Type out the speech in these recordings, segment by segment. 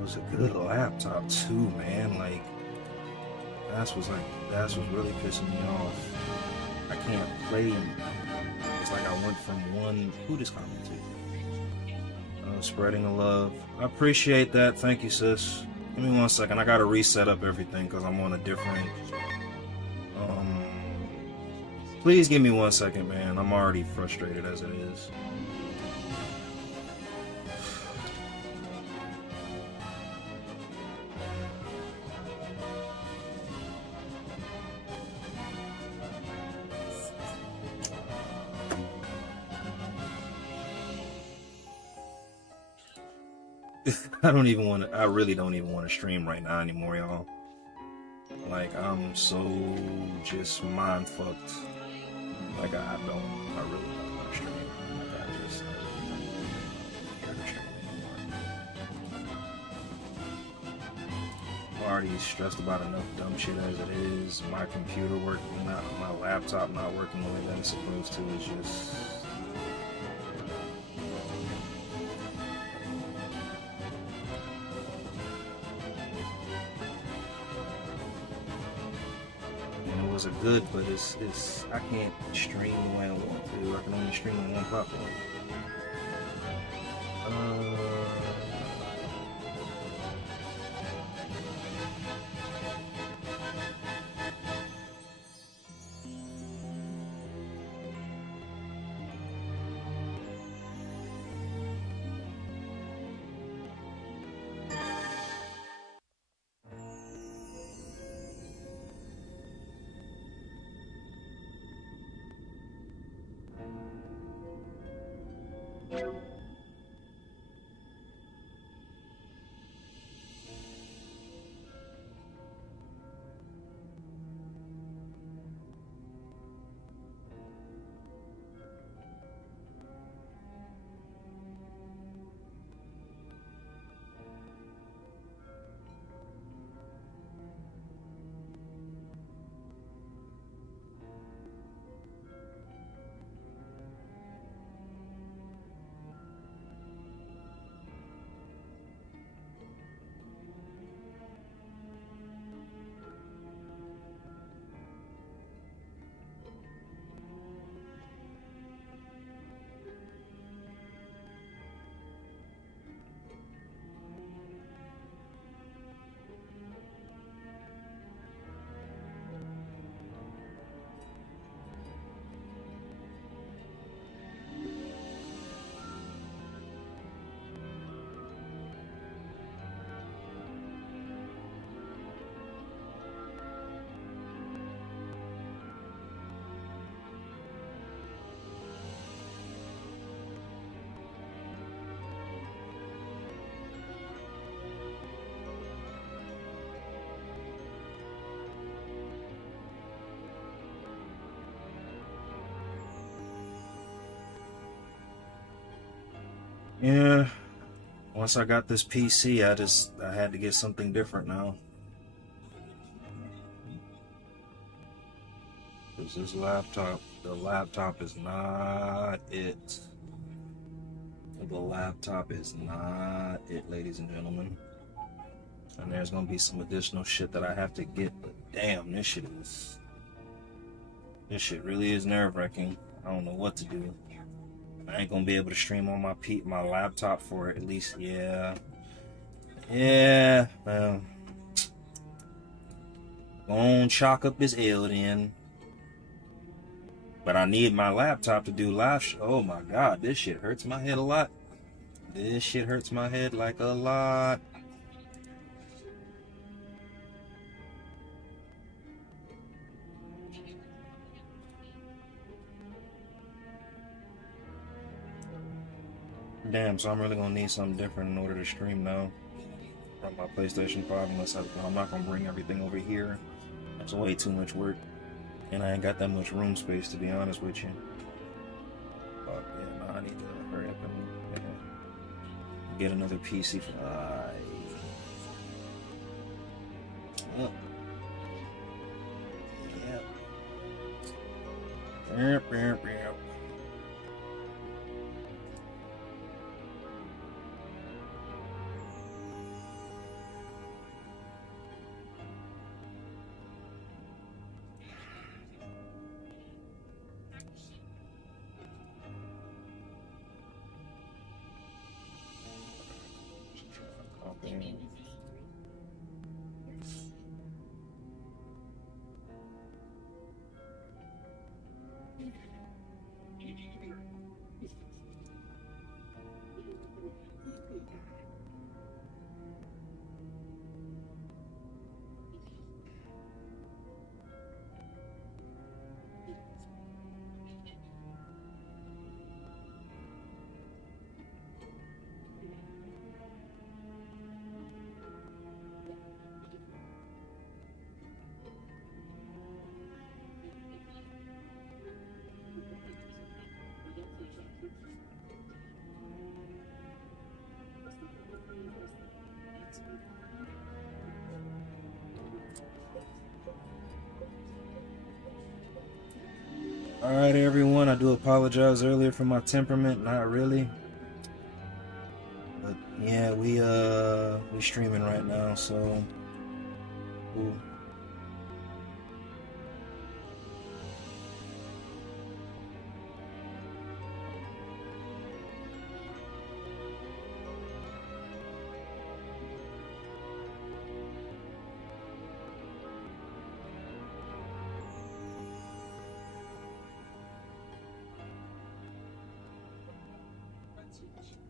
was a good laptop too, man. Like that's what's really pissing me off. I can't play. It's like I went from one. Who this comment to? Spreading the love. I appreciate that. Thank you, sis. Give me 1 second. I gotta reset up everything because I'm on a different. Please give me 1 second, man. I'm already frustrated as it is. I really don't even want to stream right now anymore, y'all. Like, I'm so just mind fucked. Like, I really don't want to stream. Like, I really don't care to stream anymore. I'm already stressed about enough dumb shit as it is. My computer my laptop not working the way that it's supposed to is just. Was a good, but it's I can't stream the way I want to. I can only stream on one platform. Yeah, once I got this PC, I had to get something different now. Because the laptop is not it. The laptop is not it, ladies and gentlemen. And there's gonna be some additional shit that I have to get, but damn, this shit really is nerve-wracking. I don't know what to do. I ain't gonna be able to stream on my laptop for at least, yeah, well, gonna chalk up this L then. But I need my laptop to do live oh my god, this shit hurts my head a lot. This shit hurts my head like a lot. Damn, so I'm really gonna need something different in order to stream now from my PlayStation 5 unless I'm not gonna bring everything over here. That's way too much work. And I ain't got that much room space, to be honest with you. But yeah, no, I need to hurry up and get another PC. Yep. Yep. Alright everyone, I do apologize earlier for my temperament, not really. But yeah, we streaming right now, so ooh.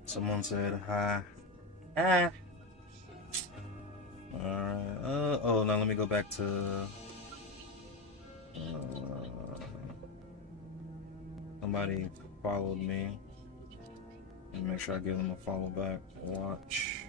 Someone said hi. Ah. Alright. Oh, now let me go back to. Somebody followed me. And make sure I give them a follow back. Watch.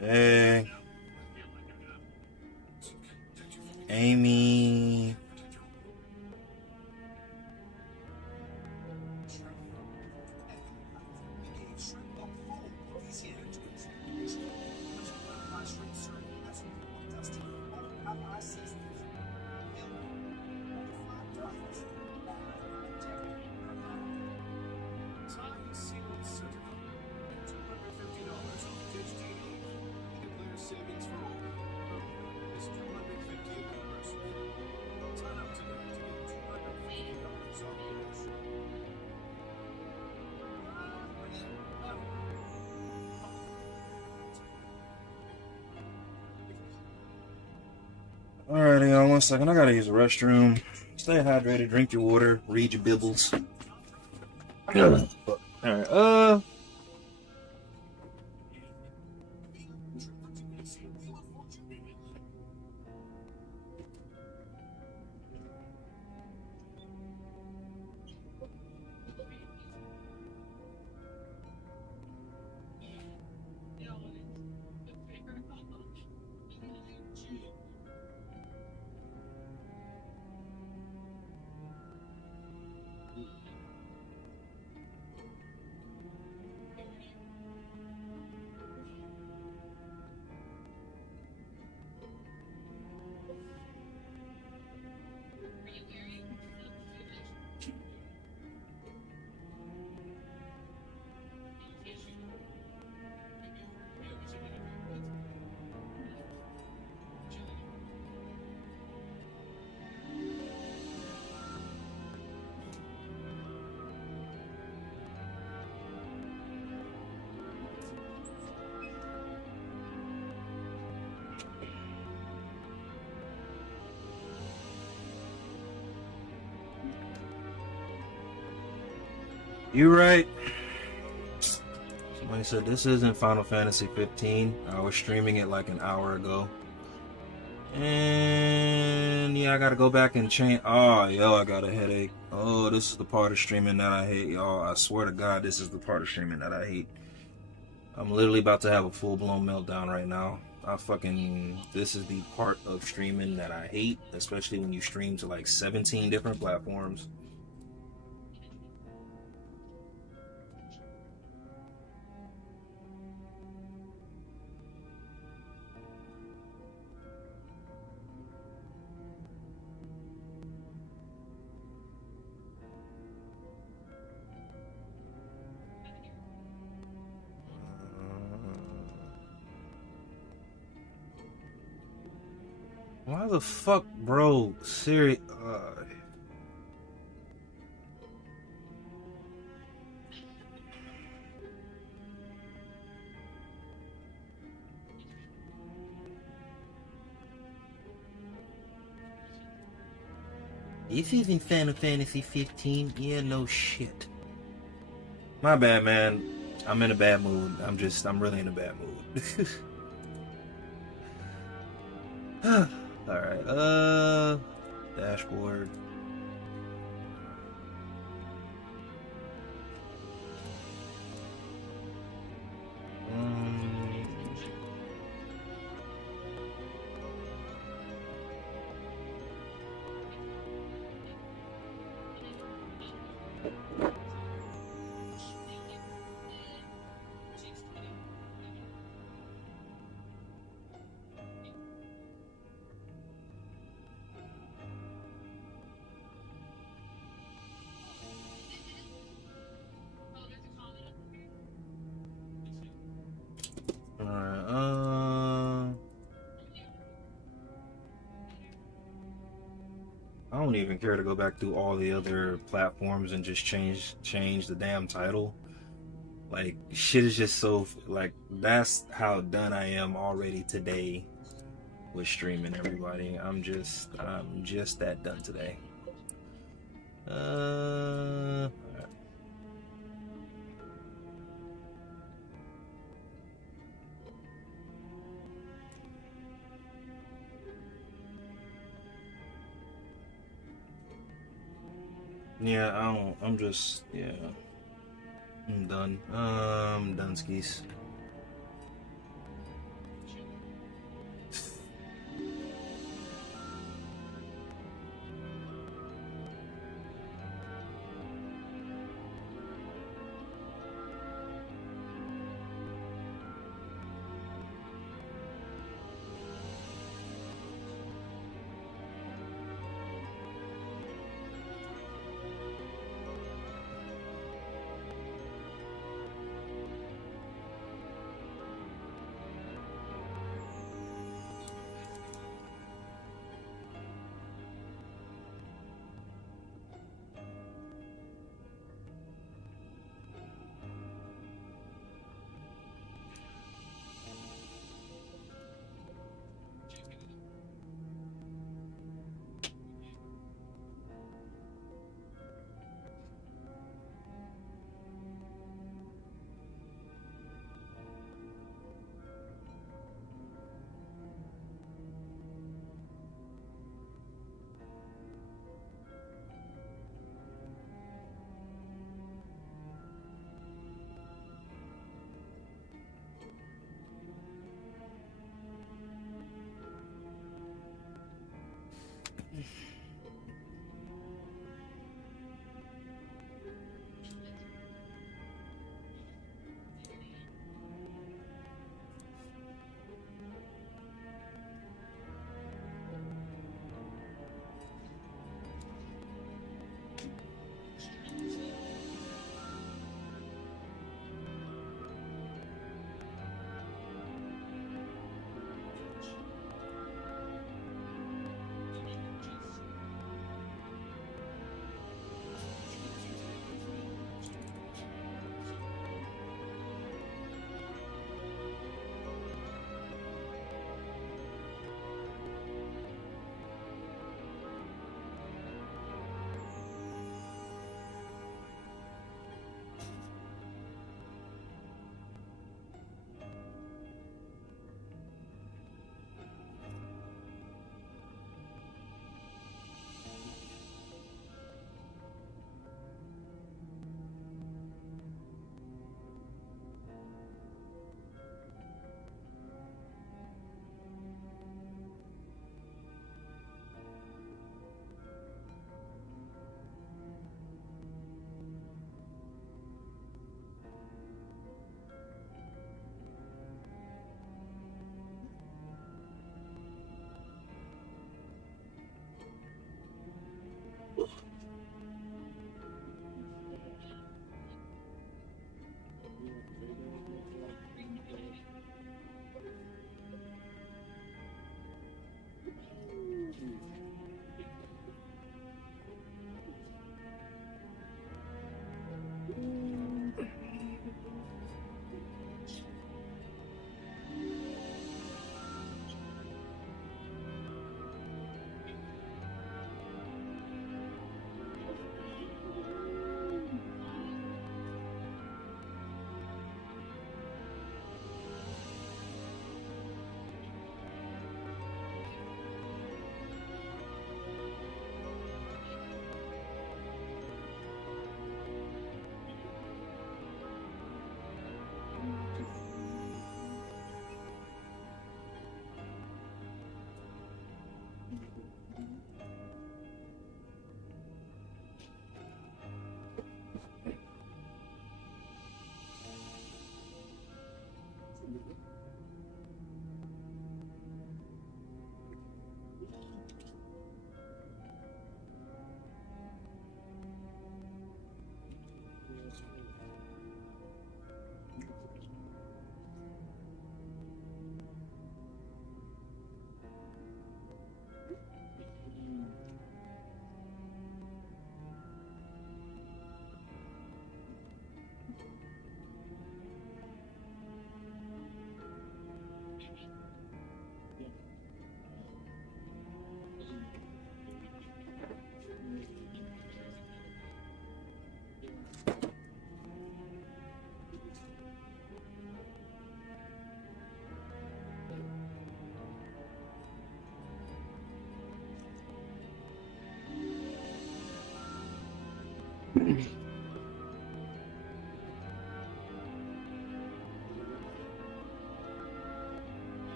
Hey, Amy. Alright, y'all, 1 second. I gotta use the restroom. Stay hydrated, drink your water, read your bibbles. Alright, you right. Somebody said this isn't Final Fantasy 15. I was streaming it like an hour ago. And yeah, I gotta go back and change. Oh, yo, I got a headache. Oh, this is the part of streaming that I hate, y'all. I swear to God, this is the part of streaming that I hate. I'm literally about to have a full-blown meltdown right now. This is the part of streaming that I hate, especially when you stream to like 17 different platforms. Why the fuck, bro? Serious. This isn't Final Fantasy 15. Yeah, no shit. My bad, man. I'm in a bad mood. I'm really in a bad mood. Alright, dashboard. don't even care to go back through all the other platforms and just change the damn title. Like, shit is just so, like, that's how done I am already today with streaming, everybody. I'm just that done today. Yeah, I'm just, yeah. I'm done. Done skis.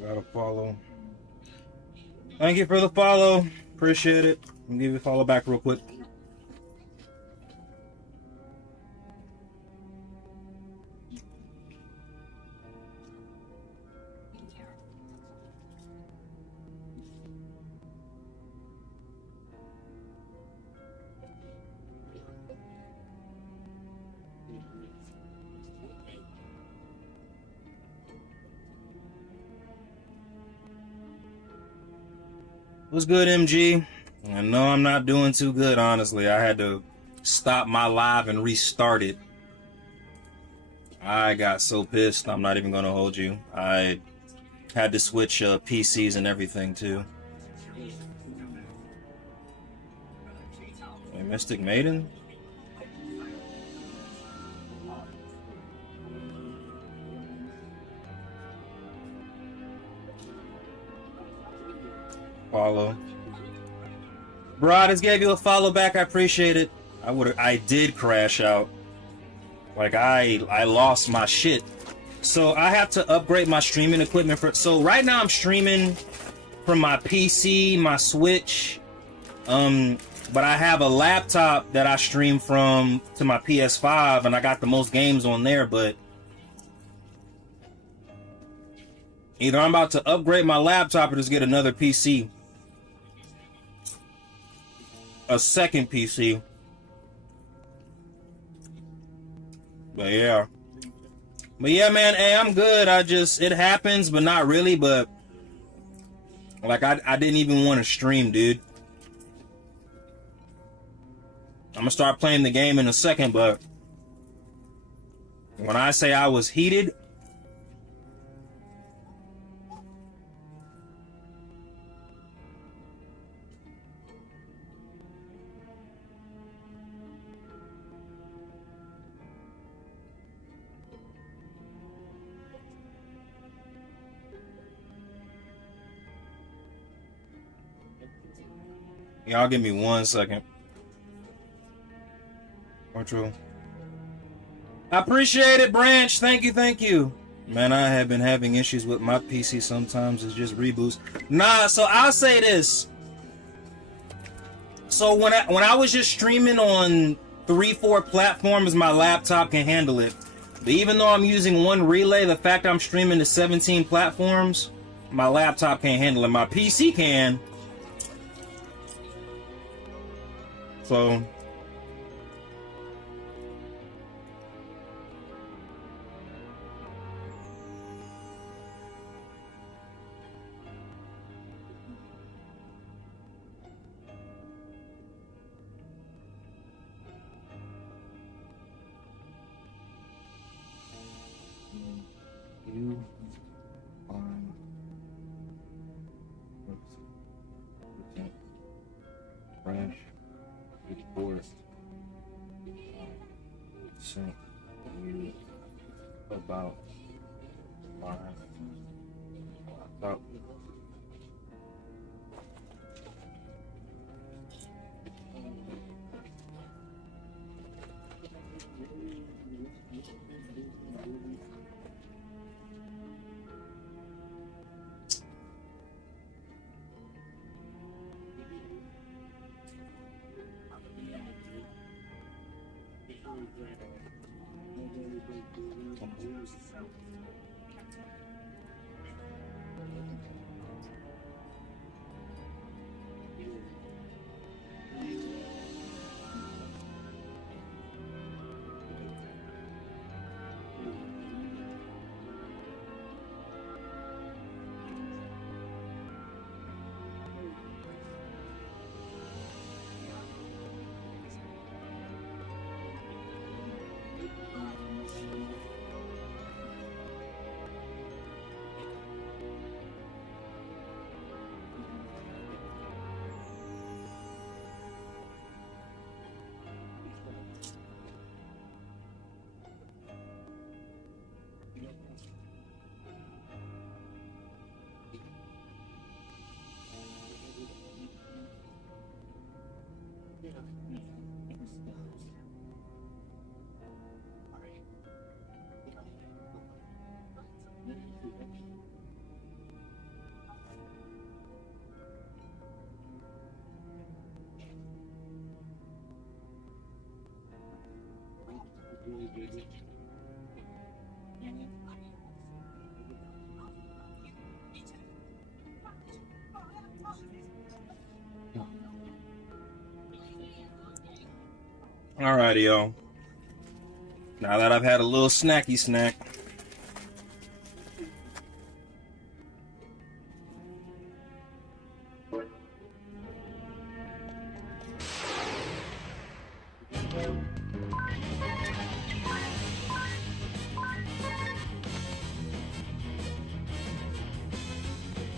Gotta follow. Thank you for the follow. Appreciate it. I'll give you a follow back real quick. What's good, MG? I know I'm not doing too good, honestly. I had to stop my live and restart it. I got so pissed, I'm not even gonna hold you. I had to switch PCs and everything, too. Hey, Mystic Maiden? Follow. Bro, I just gave you a follow back. I appreciate it. I did crash out. Like I lost my shit. So I have to upgrade my streaming equipment so right now I'm streaming from my PC, my Switch. But I have a laptop that I stream from to my PS5 and I got the most games on there, but either I'm about to upgrade my laptop or just get another PC. A second PC. But yeah, man, hey, I'm good. It happens, but not really. But like, I didn't even want to stream, dude. I'm gonna start playing the game in a second, but when I say I was heated, y'all give me 1 second. True. I appreciate it, Branch. Thank you. Man, I have been having issues with my PC sometimes. It's just reboots. Nah, so I'll say this. So when I was just streaming on 3-4 platforms, my laptop can handle it. But even though I'm using one relay, the fact I'm streaming to 17 platforms, my laptop can't handle it. My PC can. So you on fresh report sent you about my laptop. Alrighty, y'all. Now that I've had a little snacky snack,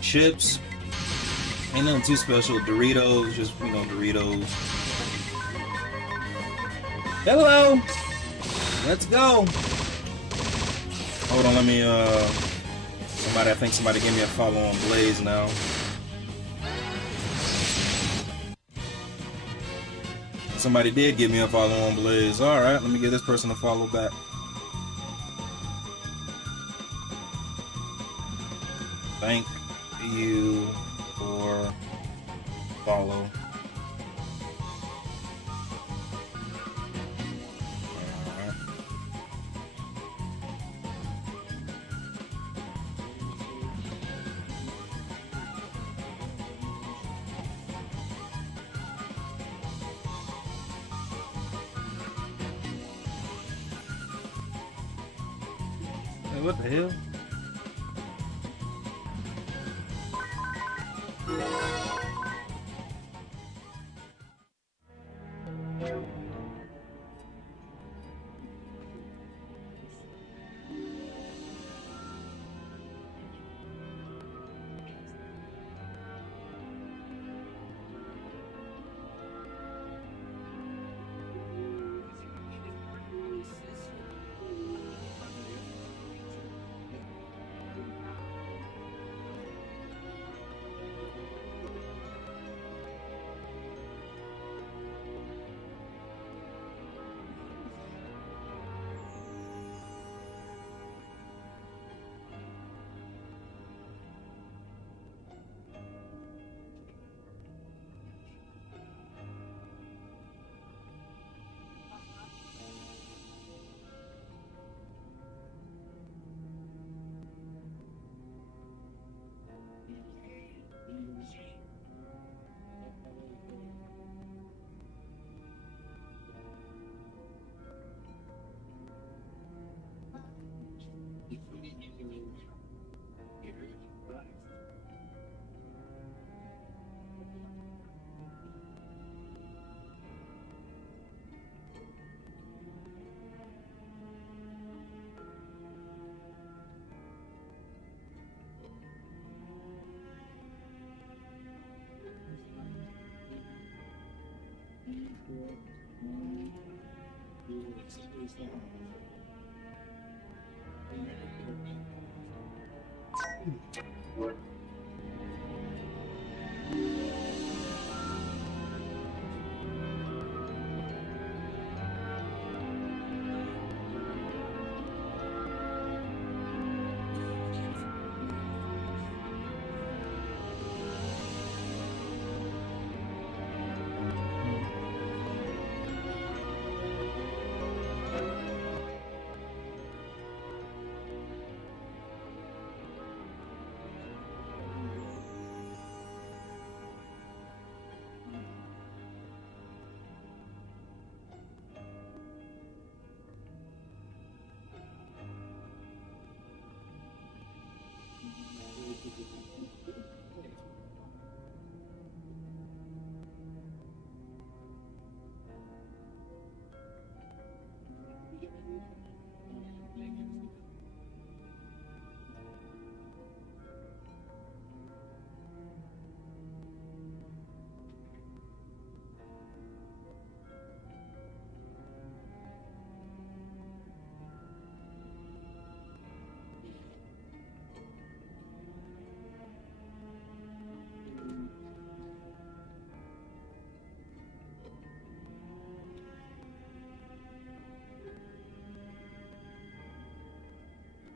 chips, ain't nothing too special. Doritos, just, you know, Doritos. Hello! Let's go! Hold on, let me, I think somebody gave me a follow on Blaze now. Somebody did give me a follow on Blaze. Alright, let me give this person a follow back. Thank you for follow. Hey, what the hell?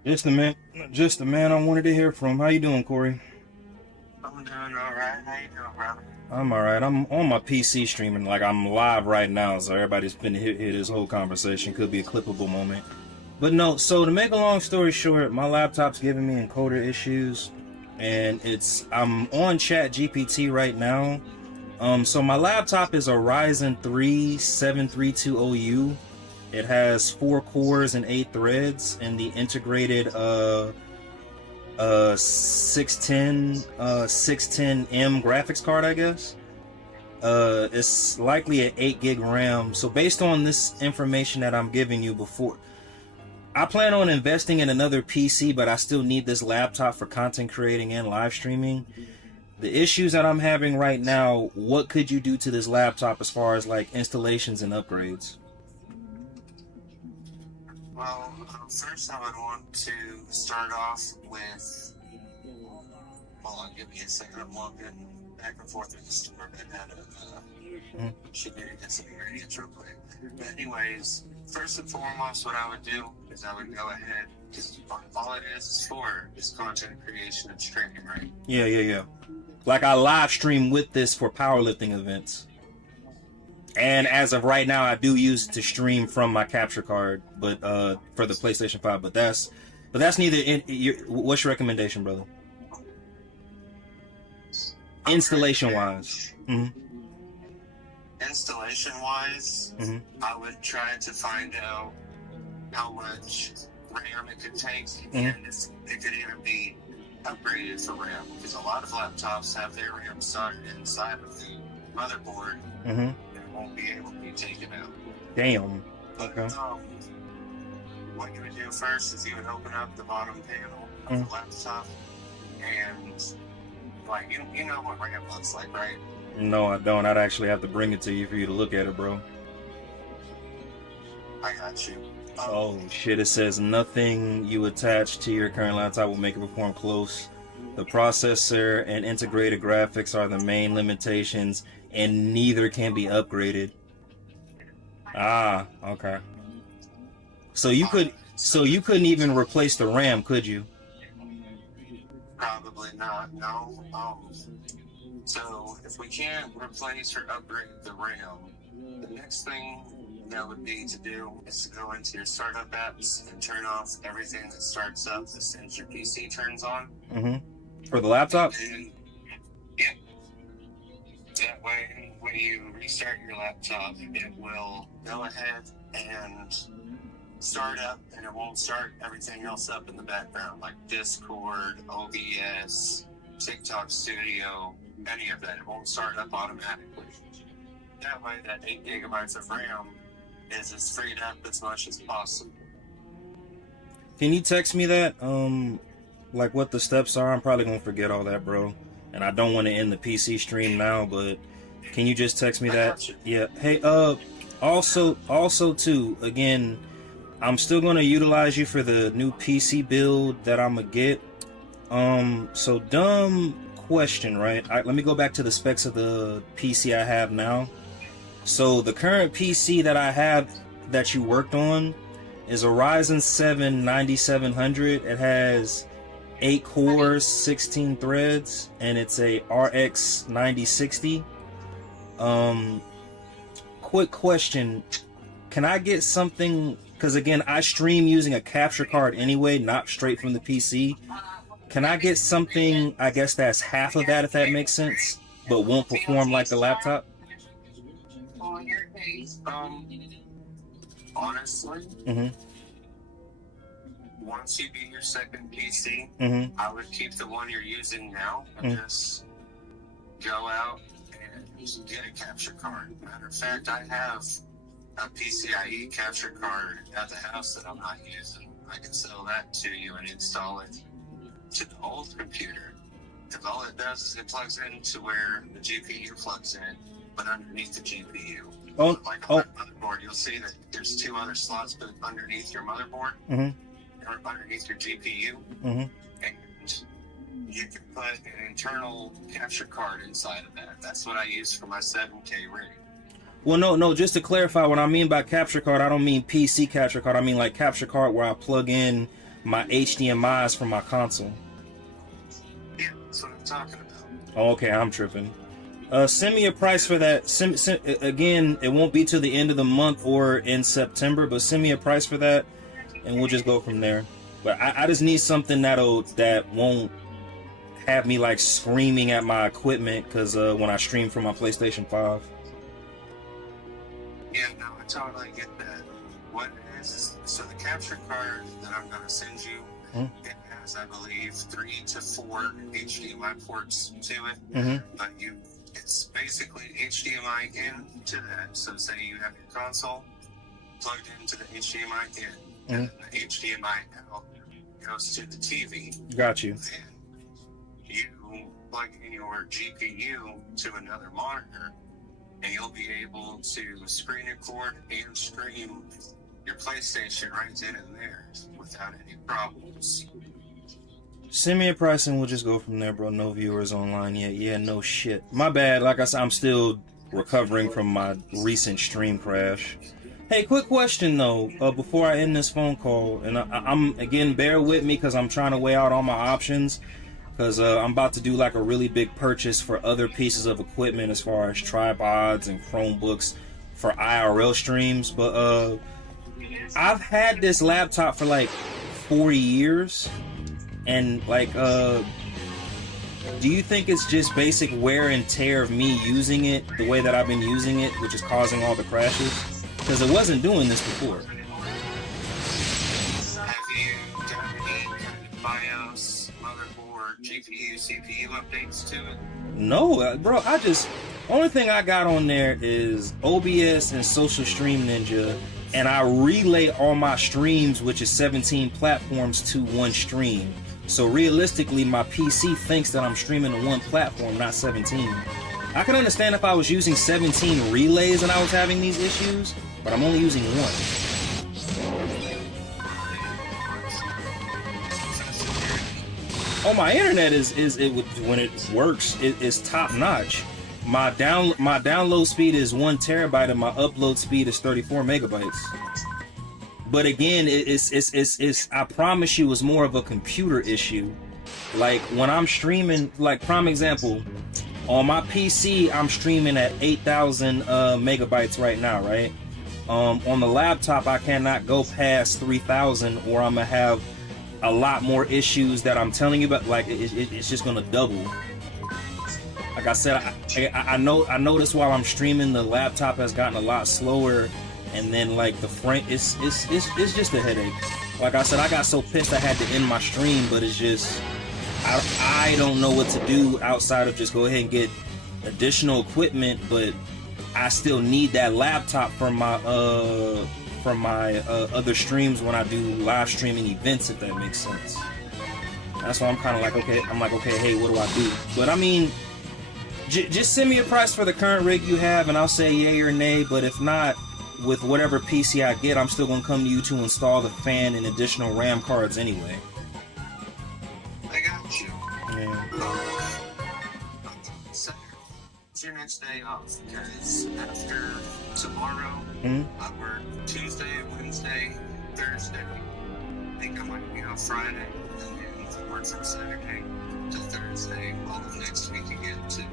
Just the man I wanted to hear from. How you doing, Corey? I'm doing alright. How you doing, brother? I'm alright. I'm on my PC streaming, like I'm live right now, so everybody's been hear this whole conversation. Could be a clippable moment. But no, so to make a long story short, my laptop's giving me encoder issues, and I'm on Chat GPT right now. So my laptop is a Ryzen 3 7320U. It has 4 cores and 8 threads, and the integrated 610M graphics card, I guess. It's likely an 8 gig RAM. So based on this information that I'm giving you before, I plan on investing in another PC, but I still need this laptop for content creating and live streaming. The issues that I'm having right now, what could you do to this laptop as far as like installations and upgrades? Well, first I would want to start off with... Hold on, give me a second. I'm walking back and forth in the store. I had should maybe get some ingredients real quick. But anyways, first and foremost, what I would do is I would go ahead, because all it is for is content creation and streaming, right? Yeah. Like I live stream with this for powerlifting events. And as of right now, I do use it to stream from my capture card, but for the PlayStation 5. But that's neither. What's your recommendation, brother? Installation wise. Installation wise, I would try to find out how much RAM it could take, and if it could even be upgraded for RAM. Because a lot of laptops have their RAM started inside of the motherboard. Won't be able to be taken out. Damn. Okay. What you would do first is you would open up the bottom panel of the laptop, and like you know what RAM looks like, right? No, I don't. I'd actually have to bring it to you for you to look at it, bro. I got you. Oh shit! It says nothing you attach to your current laptop will make it perform close. The processor and integrated graphics are the main limitations, and neither can be upgraded. Ah, okay. So you couldn't even replace the RAM, could you? Probably not. No. So if we can't replace or upgrade the RAM, the next thing that would be to do is to go into your startup apps and turn off everything that starts up as soon as your PC turns on. For the laptop? And, yep. That way, when you restart your laptop, it will go ahead and start up, and it won't start everything else up in the background, like Discord, OBS, TikTok Studio, any of that. It won't start up automatically. That way, that 8 gigabytes of RAM is as freed up as much as possible. Can you text me that? Like what the steps are? I'm probably gonna forget all that, bro. And I don't want to end the PC stream now, but can you just text me that? You. Yeah. Hey, Also too, again, I'm still gonna utilize you for the new PC build that I'm gonna get. So dumb question, right? Let me go back to the specs of the PC I have now. So the current PC that I have that you worked on is a Ryzen 7 9700. It has 8 cores, 16 threads, and it's a RX 9060. Quick question, can I get something, because again, I stream using a capture card anyway, not straight from the PC. Can I get something, I guess that's half of that, if that makes sense, but won't perform like the laptop? Honestly, once you get your second PC, I would keep the one you're using now and just go out and get a capture card. Matter of fact, I have a PCIe capture card at the house that I'm not using. I can sell that to you and install it to the old computer. Because all it does is it plugs into where the GPU plugs in, but underneath the GPU. Like on the motherboard, you'll see that there's 2 other slots but underneath your motherboard, or underneath your GPU, and you can put an internal capture card inside of that. That's what I use for my 7K rig. Well, no, just to clarify, what I mean by capture card, I don't mean PC capture card. I mean like capture card where I plug in my HDMIs from my console. Yeah, that's what I'm talking about. Oh, okay, I'm tripping. Send me a price for that. Again, it won't be till the end of the month or in September, but send me a price for that, and we'll just go from there. But I just need something that won't have me like screaming at my equipment, because when I stream from my PlayStation 5. Yeah, no, I totally get that. What it is so the capture card that I'm going to send you, it has, I believe, 3 to 4 HDMI ports to it, but it's basically HDMI in to that. So say you have your console plugged into the HDMI in, and the HDMI out goes to the TV. Got you. Then you plug in your GPU to another monitor, and you'll be able to screen record and stream your PlayStation right then and there without any problems. Send me a price and we'll just go from there, bro. No viewers online yet. Yeah, no shit. My bad. Like I said, I'm still recovering from my recent stream crash. Hey, quick question though, before I end this phone call, and I'm again, bear with me because I'm trying to weigh out all my options, because I'm about to do like a really big purchase for other pieces of equipment as far as tripods and Chromebooks for IRL streams. But I've had this laptop for like 4 years, and like do you think it's just basic wear and tear of me using it the way that I've been using it, which is causing all the crashes? Because it wasn't doing this before. Have you done any kind of BIOS, motherboard, GPU, CPU updates to it? No, bro, only thing I got on there is OBS and Social Stream Ninja, and I relay all my streams, which is 17 platforms, to one stream. So realistically, my PC thinks that I'm streaming to one platform, not 17. I can understand if I was using 17 relays and I was having these issues, but I'm only using one. Oh, my internet when it works, it's top notch. My download speed is 1 terabyte and my upload speed is 34 megabytes. But again, it's I promise you, it's more of a computer issue. Like when I'm streaming, like prime example, on my PC, I'm streaming at 8,000 megabytes right now, right? On the laptop, I cannot go past 3,000, or I'm gonna have a lot more issues that I'm telling you about. Like it's just gonna double. Like I said, I noticed while I'm streaming, the laptop has gotten a lot slower, and then like the frame, it's just a headache. Like I said, I got so pissed I had to end my stream, but it's just I don't know what to do outside of just go ahead and get additional equipment, but I still need that laptop for my other streams when I do live streaming events, if that makes sense. That's why I'm kind of like, okay, hey, what do I do? But I mean, just send me a price for the current rig you have, and I'll say yay or nay. But if not, with whatever PC I get, I'm still gonna come to you to install the fan and additional RAM cards anyway. I got you. Yeah. Saturday. It's your next day off because after tomorrow, I work Tuesday, Wednesday, Thursday. I think I might be off Friday, and then work from Saturday to Thursday all of next week again too.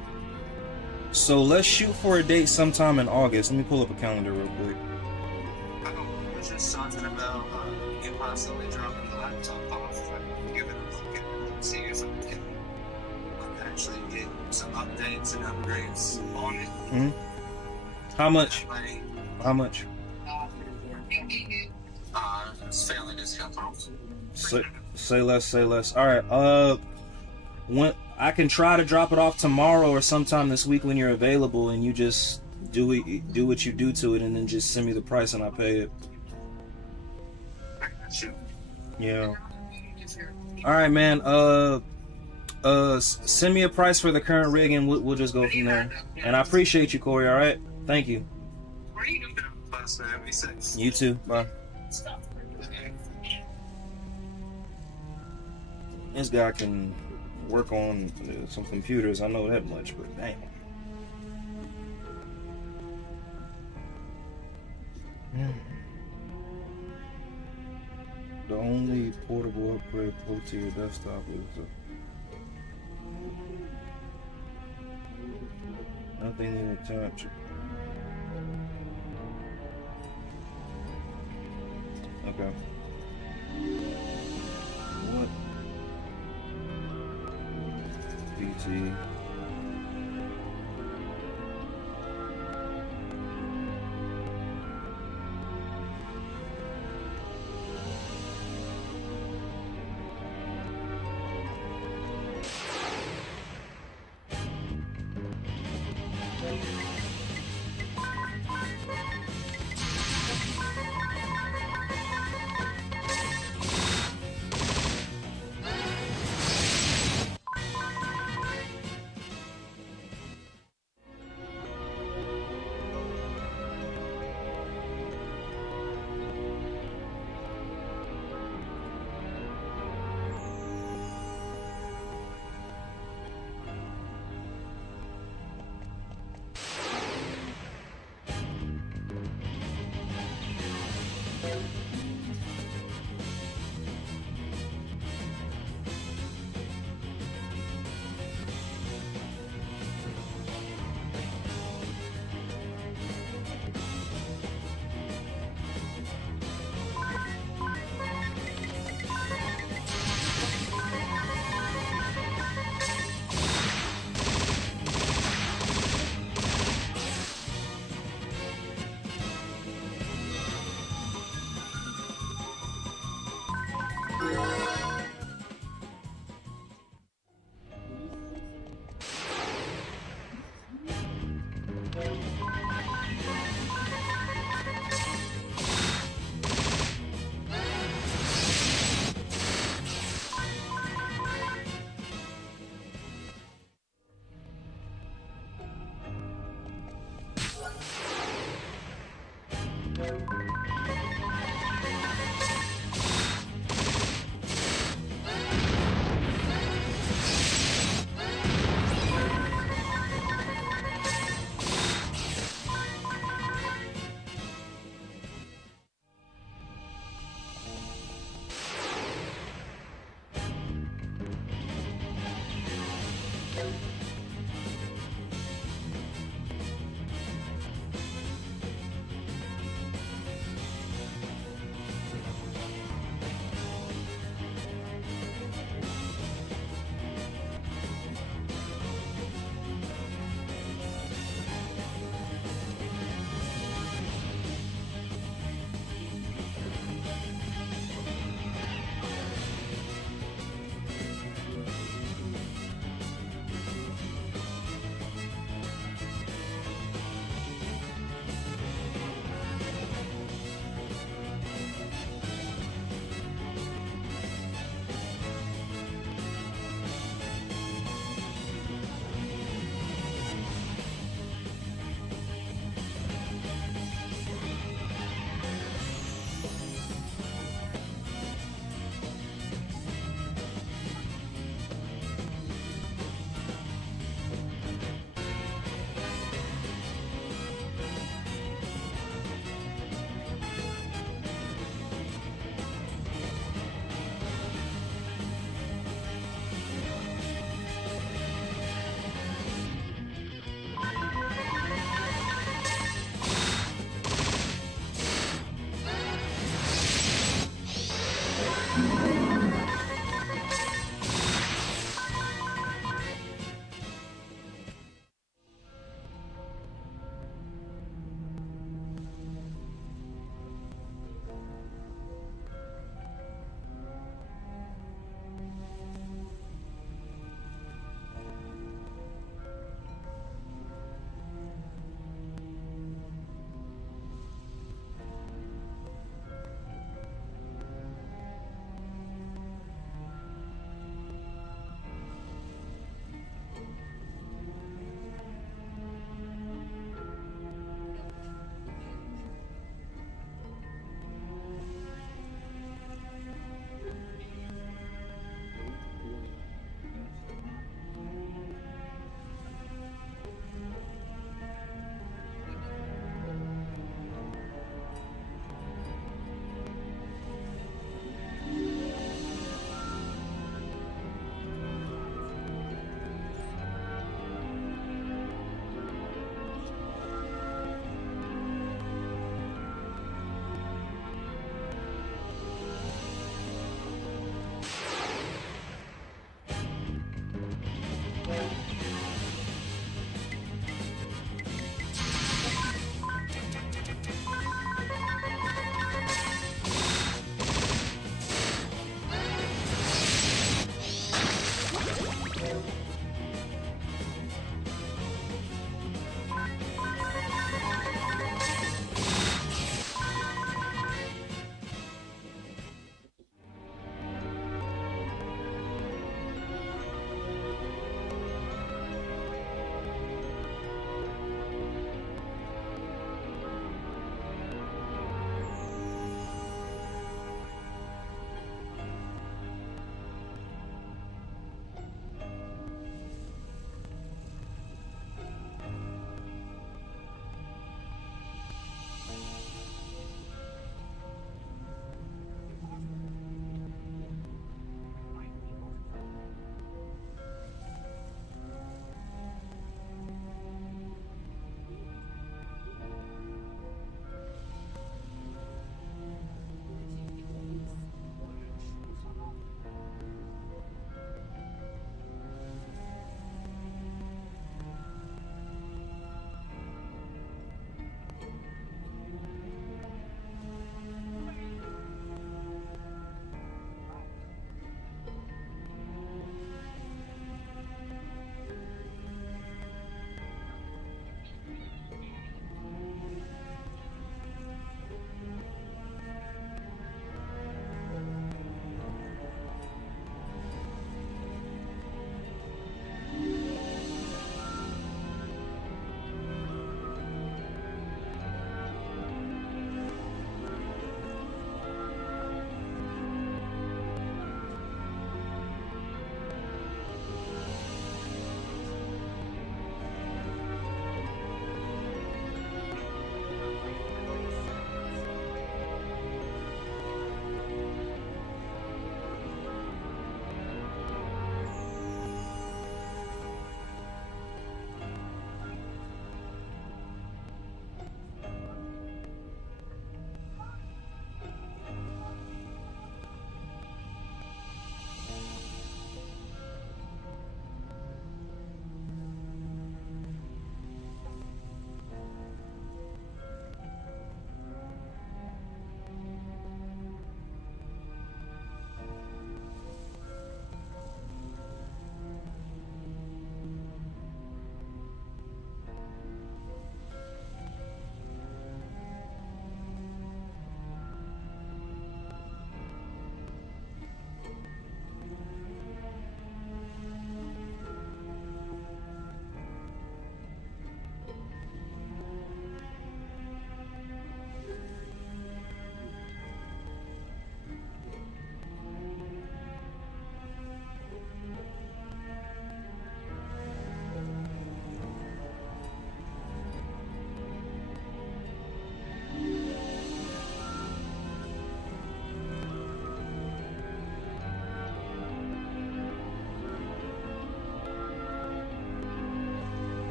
So let's shoot for a date sometime in August. Let me pull up a calendar real quick. I was just talking about you possibly dropping the laptop off and giving it a look at it, see if I can actually get some updates and upgrades on it. How much? That way, How much? it's family discount off. Say less, say less. All right. When I can try to drop it off tomorrow or sometime this week when you're available, and you just do what you do to it, and then just send me the price and I pay it. Yeah. All right, man. Send me a price for the current rig, and we'll just go from there. And I appreciate you, Corey. All right. Thank you. You too. Bye. This guy can work on some computers. I know that much, but damn. The only portable upgrade port to your desktop is nothing in the touch. Okay. What? BT.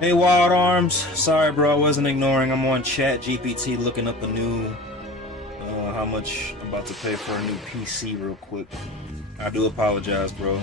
Hey, Wild Arms. Sorry, bro, I wasn't ignoring. I'm on Chat GPT looking up a new, how much I'm about to pay for a new PC real quick. I do apologize, bro.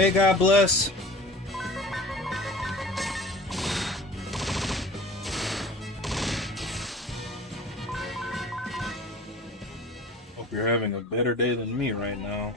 Hey, God bless. Hope you're having a better day than me right now.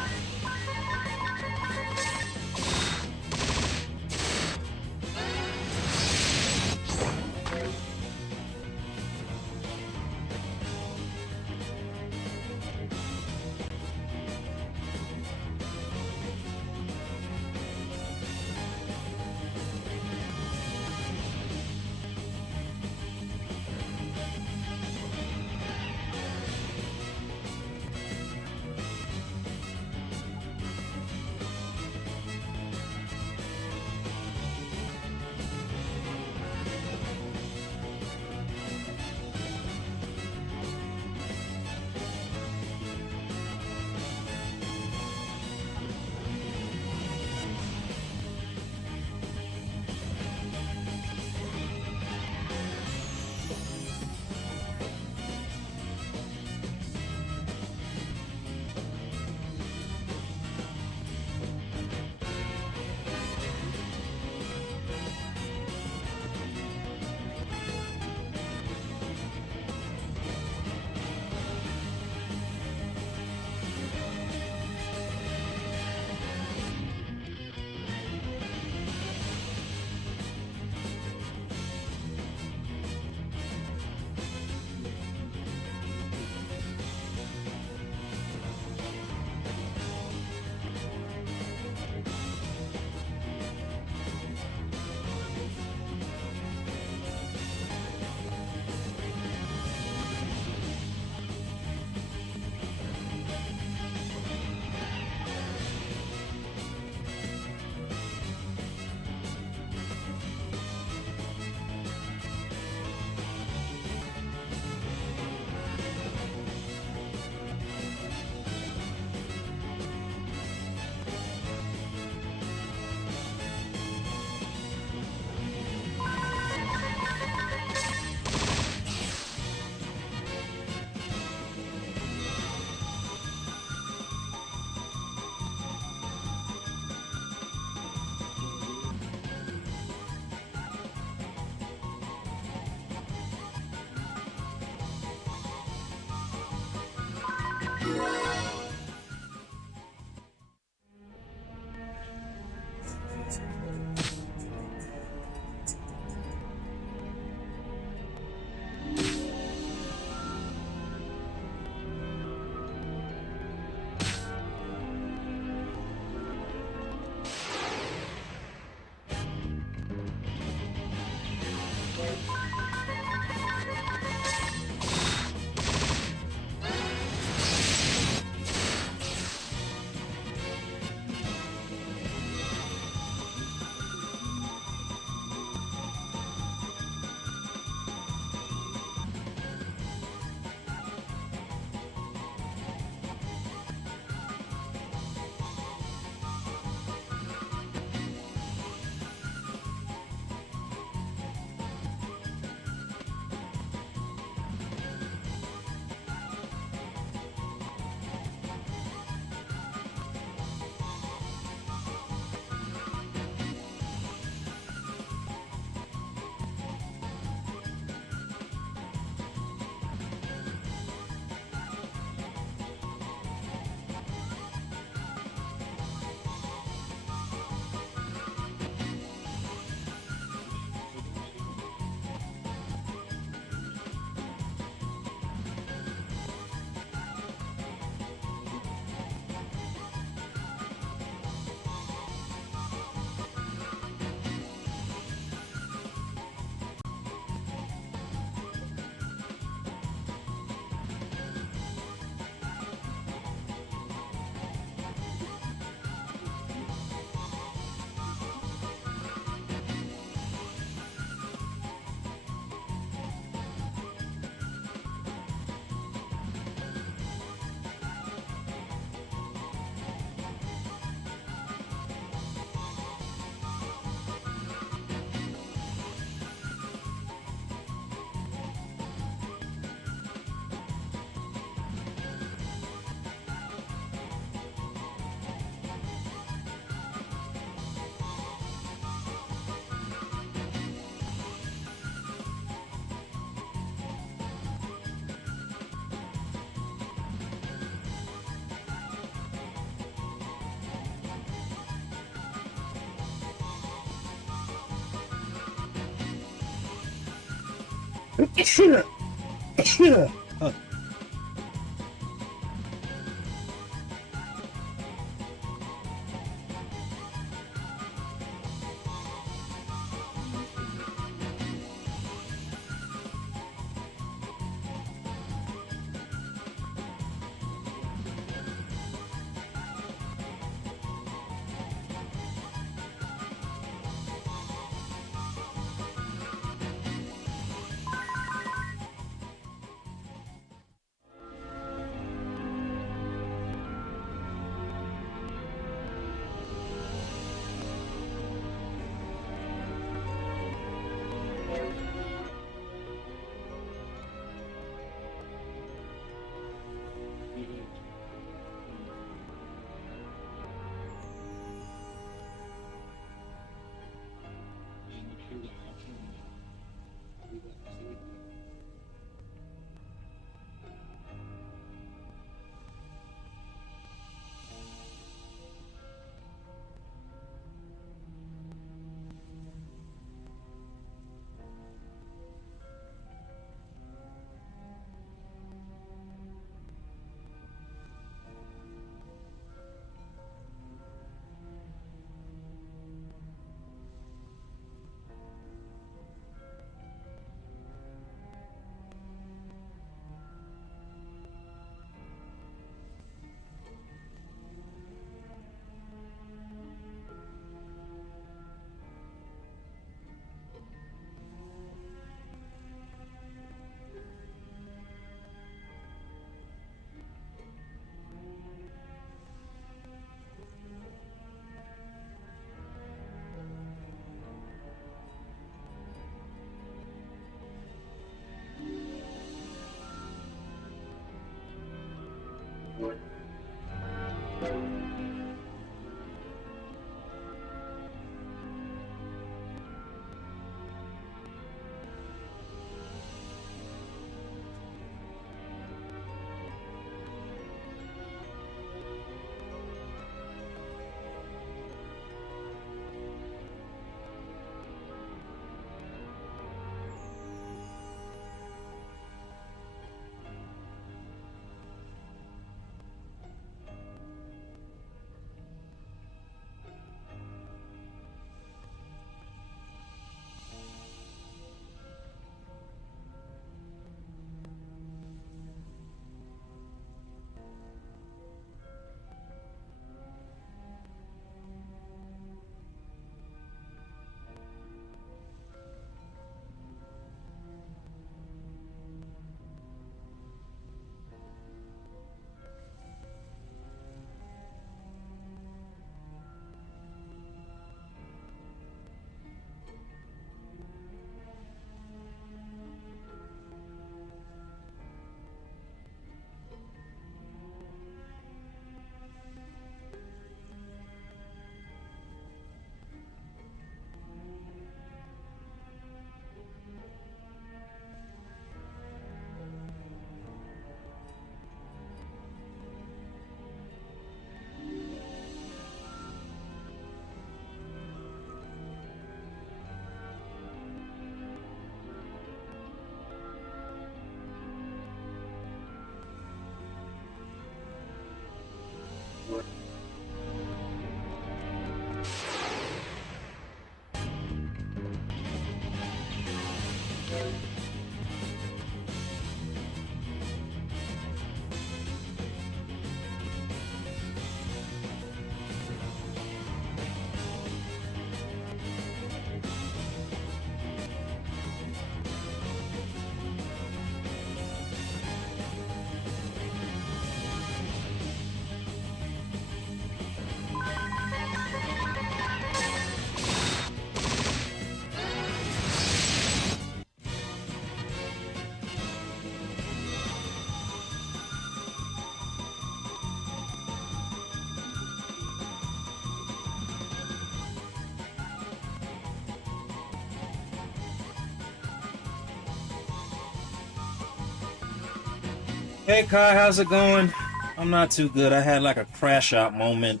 Hey Kai, how's it going? I'm not too good. I had like a crash out moment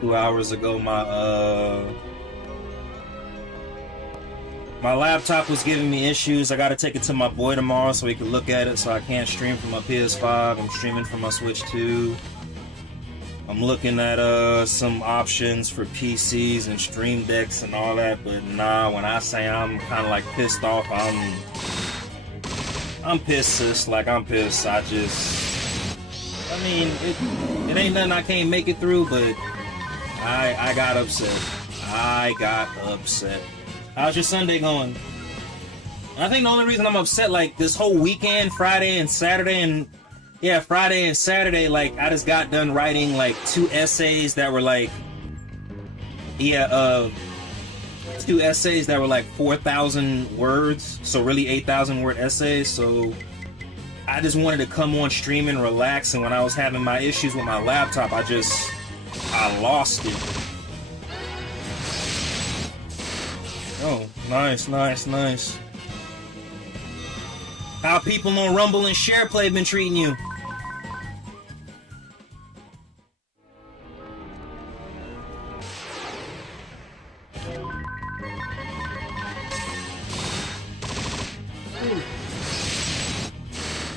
2 hours ago. My laptop was giving me issues. I gotta take it to my boy tomorrow so he can look at it, so I can't stream from my PS5. I'm streaming from my Switch 2. I'm looking at some options for PCs and Stream Decks and all that, but nah, when I say I'm kind of like pissed off, I'm pissed, sis. Like, I'm pissed. I mean, it ain't nothing I can't make it through, but I got upset. I got upset. How's your Sunday going? I think the only reason I'm upset, like, this whole weekend, Friday and Saturday, like, I just got done writing, like, 2 essays that were, like, 2 essays that were, like, 4,000 words, so really 8,000 word essays, so I just wanted to come on stream and relax, and when I was having my issues with my laptop, I lost it. Oh, nice. How people on Rumble and SharePlay been treating you?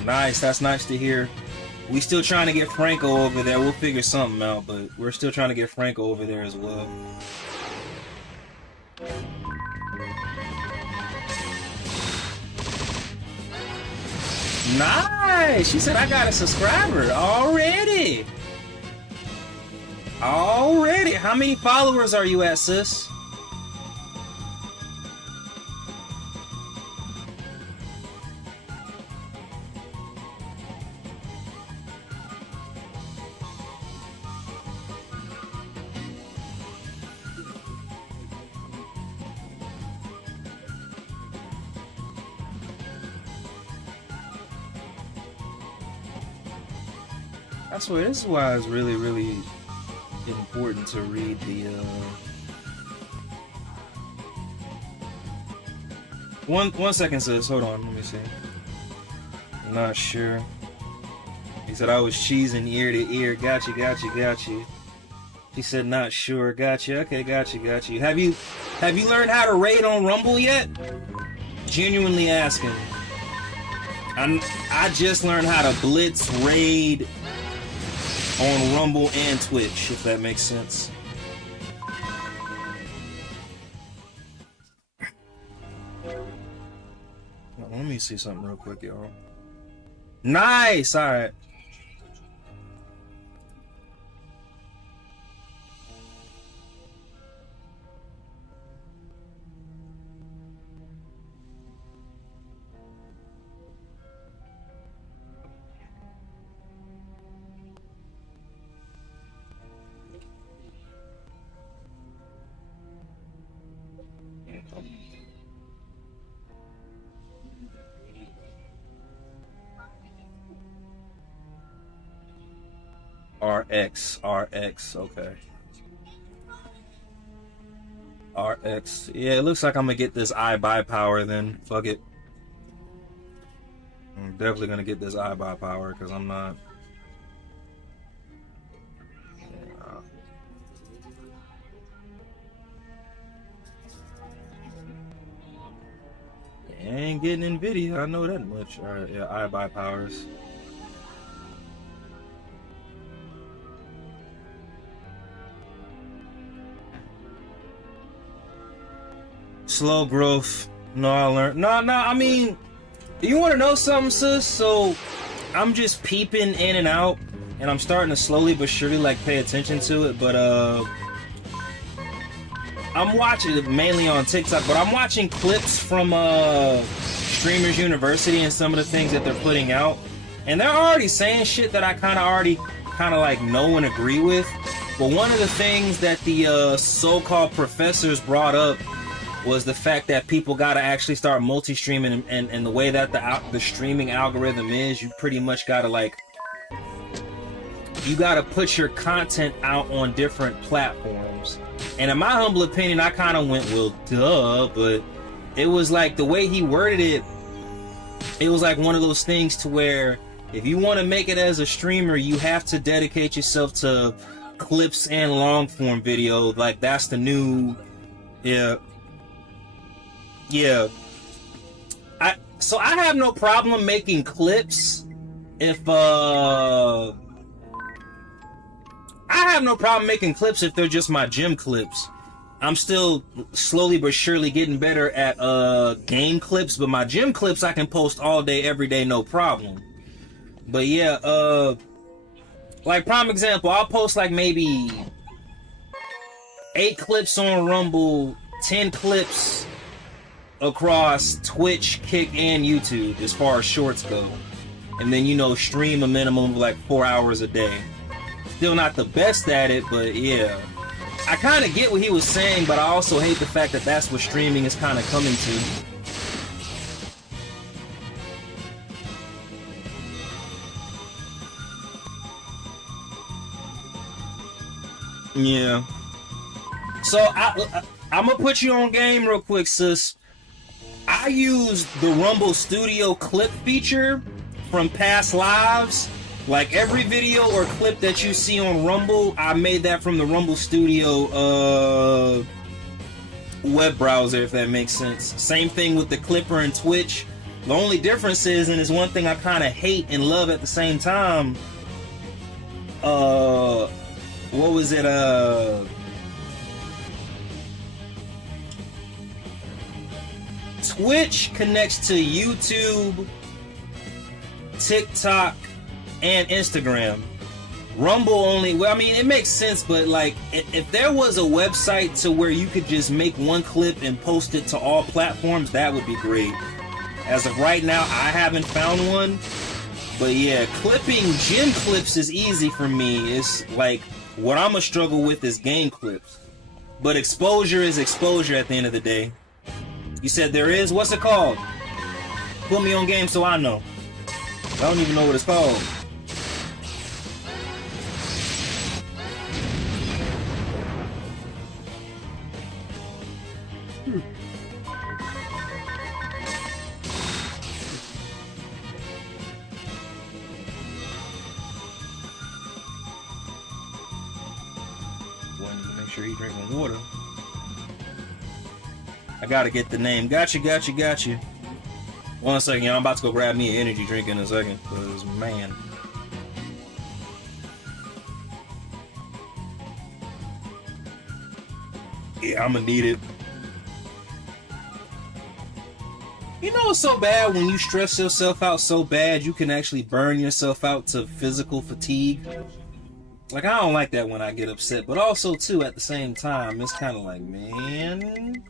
Nice, that's nice to hear. We still trying to get Franco over there. We'll figure something out, but we're still trying to get Franco over there as well. Nice! She said I got a subscriber already. How many followers are you at, sis? I swear, this is why it's really, really important to read the, One second, sis. Hold on, let me see. I'm not sure. He said I was cheesing ear to ear. Got you. She said not sure. Got you. Okay, got you. Have you learned how to raid on Rumble yet? Genuinely asking. I just learned how to blitz raid on Rumble and Twitch, if that makes sense. Let me see something real quick, y'all. Nice! Alright. RX, okay. RX. Yeah, it looks like I'm gonna get this iBuy power then. Fuck it. I'm definitely gonna get this iBuy power because I'm not. Yeah. Ain't getting Nvidia, I know that much. Alright, yeah, iBuy powers. Slow growth. No, I learned. No, I mean, you want to know something, sis? So, I'm just peeping in and out, and I'm starting to slowly but surely, like, pay attention to it, but, I'm watching it mainly on TikTok, but I'm watching clips from, Streamers University and some of the things that they're putting out, and they're already saying shit that I already like, know and agree with, but one of the things that the, so-called professors brought up was the fact that people gotta actually start multi-streaming, and the way that the streaming algorithm is, you pretty much gotta, like, you gotta put your content out on different platforms. And in my humble opinion, I kind of went, well, duh, but it was like the way he worded it, it was like one of those things to where if you want to make it as a streamer, you have to dedicate yourself to clips and long form video. Like, that's the new, yeah. Yeah. So I have no problem making clips if I have no problem making clips if they're just my gym clips. I'm still slowly but surely getting better at game clips, but my gym clips I can post all day every day, no problem. But yeah, like prime example, I'll post like maybe 8 clips on Rumble, 10 clips across Twitch, Kick, and YouTube as far as shorts go. And then, you know, stream a minimum of like 4 hours a day. Still not the best at it, but yeah. I kind of get what he was saying, but I also hate the fact that that's what streaming is kind of coming to. Yeah. So I'm gonna put you on game real quick, sis. I use the Rumble Studio clip feature from past lives. Like every video or clip that you see on Rumble, I made that from the Rumble Studio web browser, if that makes sense. Same thing with the Clipper and Twitch. The only difference is, and it's one thing I kind of hate and love at the same time, what was it? Twitch connects to YouTube, TikTok, and Instagram. Rumble only, well, I mean, it makes sense, but like, if there was a website to where you could just make one clip and post it to all platforms, that would be great. As of right now, I haven't found one. But yeah, clipping gym clips is easy for me. It's like, what I'm gonna struggle with is game clips. But exposure is exposure at the end of the day. You said there is? What's it called? Put me on game so I know. I don't even know what it's called. Make sure he's drinking water. I gotta get the name. Gotcha. One second, y'all. I'm about to go grab me an energy drink in a second. Cause man. Yeah, I'm gonna need it. You know it's so bad when you stress yourself out so bad you can actually burn yourself out to physical fatigue. Like, I don't like that when I get upset, but also too at the same time it's kind of like, man.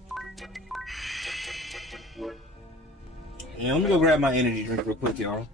Yeah, let me go grab my energy drink real quick, y'all.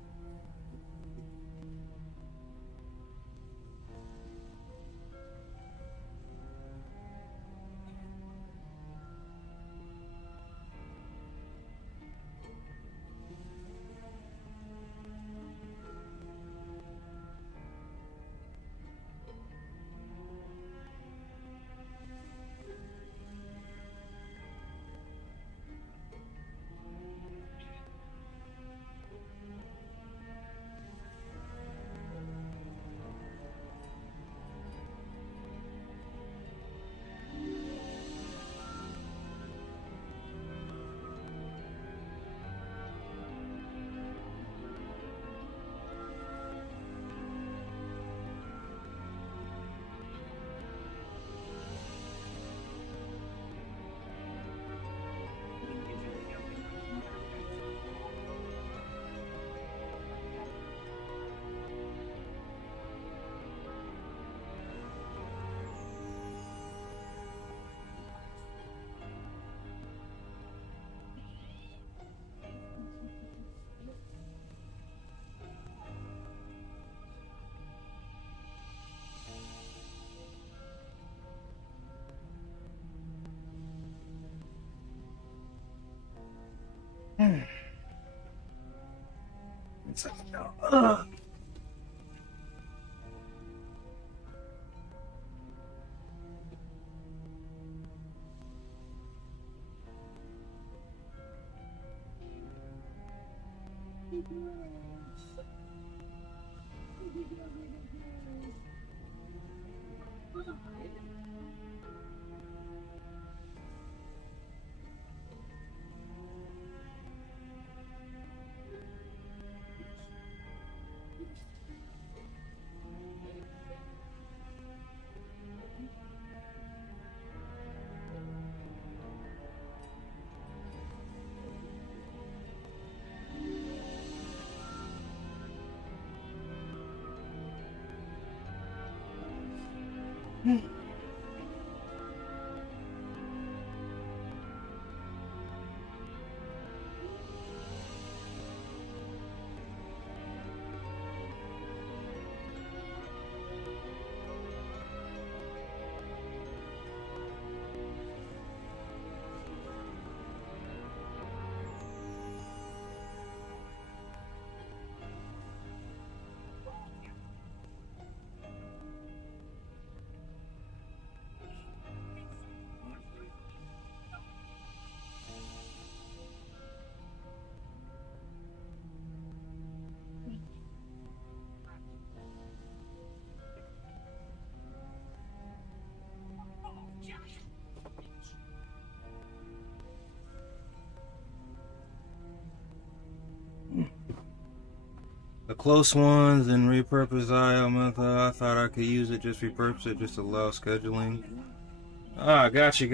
It's like, no. The close ones and repurpose IO method. I thought I could use it, just repurpose it, just allow scheduling. Ah, got you.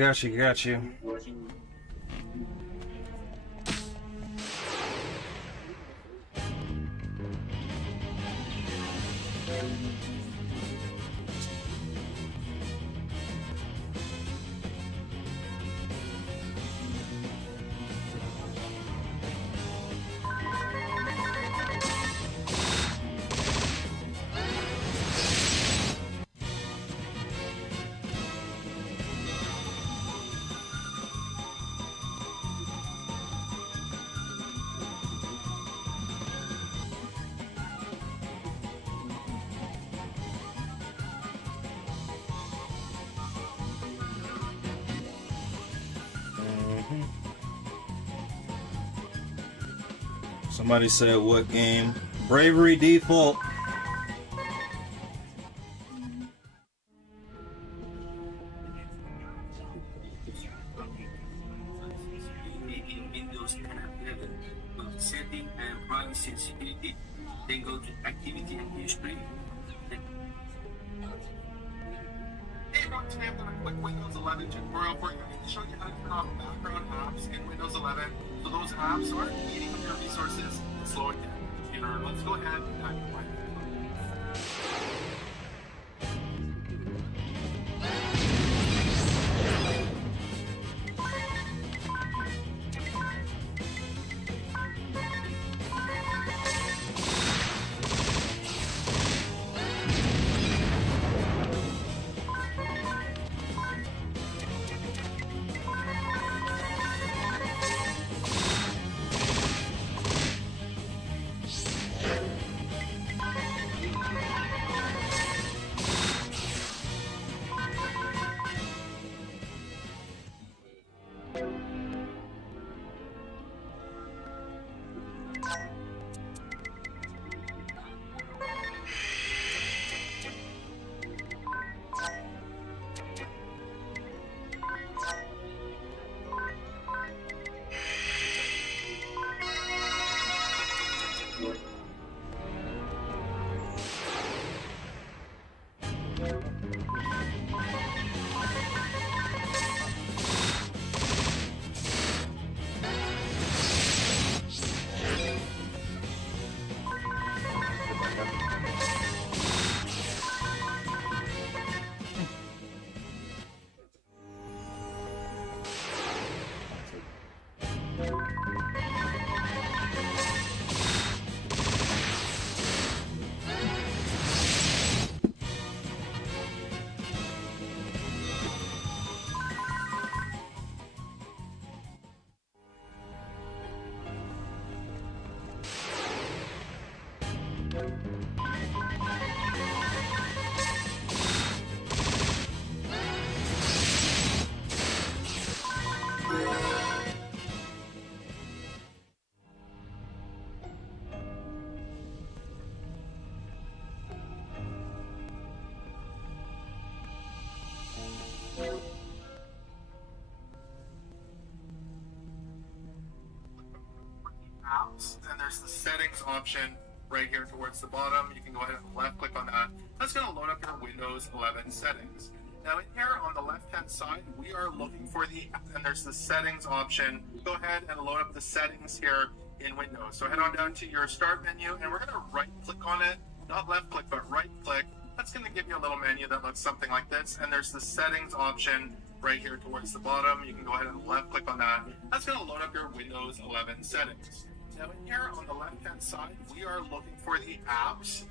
Somebody said what game? Bravery Default. In Windows 10 11, go to Setting and Privacy and Security, then go to Activity and History. Hey everyone, today I'm doing a quick Windows 11 tutorial for you. I'm going to show you how to turn off background apps in Windows 11 so those apps aren't eating up your resources and slowing down your computer. Let's go ahead and activate it. Apps, and there's the settings option right here towards the bottom. You can go ahead and left click on that. That's going to load up your Windows 11 settings. Now in here on the left hand side, we are looking for and there's the settings option. Go ahead and load up the settings here in Windows. So head on down to your start menu, and we're going to right click on it, not left click, but right click, That's going to give you a little menu that looks something like this, and there's the settings option right here towards the bottom. You can go ahead and left click on that. That's going to load up your Windows 11 settings. Now in here on the left hand side, we are looking for the apps.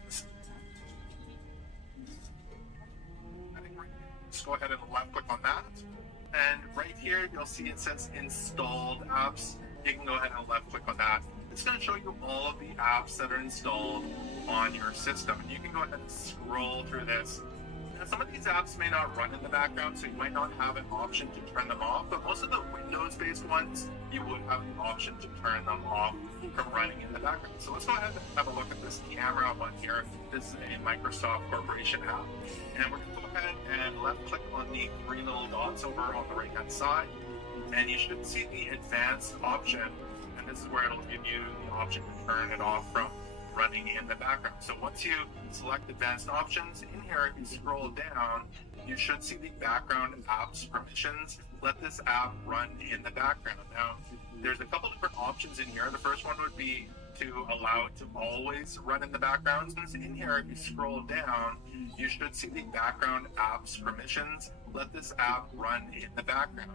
Just go ahead and left click on that. And right here, you'll see it says installed apps. You can go ahead and left click on that. It's going to show you all of the apps that are installed on your system. And you can go ahead and scroll through this. Now, some of these apps may not run in the background, so you might not have an option to turn them off, but most of the Windows-based ones, you would have the option to turn them off from running in the background. So let's go ahead and have a look at this camera one here. This is a Microsoft Corporation app. And we're going to go ahead and left click on the three little dots over on the right-hand side. And you should see the advanced option. And this is where it'll give you the option to turn it off from running in the background. So once you select advanced options, in here, if you scroll down, you should see the background apps permissions. Let this app run in the background. Now, there's a couple different options in here. The first one would be to allow it to always run in the background. In here, if you scroll down, you should see the background apps permissions. Let this app run in the background.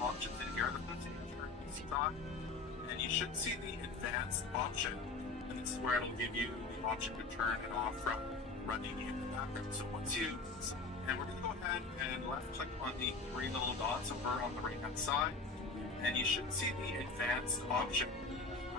Options in here, and you should see the advanced option, and this is where it'll give you the option to turn it off from running in the background. So once you, and we're going to go ahead and left click on the three little dots over on the right hand side, and you should see the advanced option.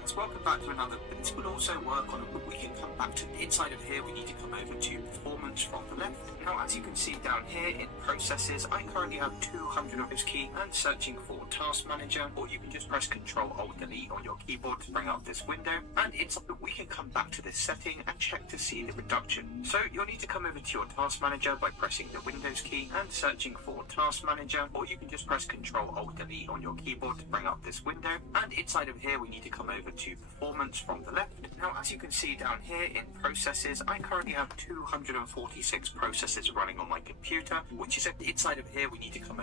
So welcome back to another, but this will also work on it, but we can come back to inside of here. We need to come over to performance from the left. Now, as you can see down here in processes, I currently have 200 of this key and searching for task manager, or you can just press Ctrl Alt Delete on your keyboard to bring up this window. And inside, we can come back to this setting and check to see the reduction. So you'll need to come over to your task manager by pressing the Windows key and searching for task manager, or you can just press Ctrl Alt Delete on your keyboard to bring up this window. And inside of here, we need to come over to performance from the left. Now, as you can see down here in processes, I currently have 246 processes running on my computer, which is inside of here. We need to come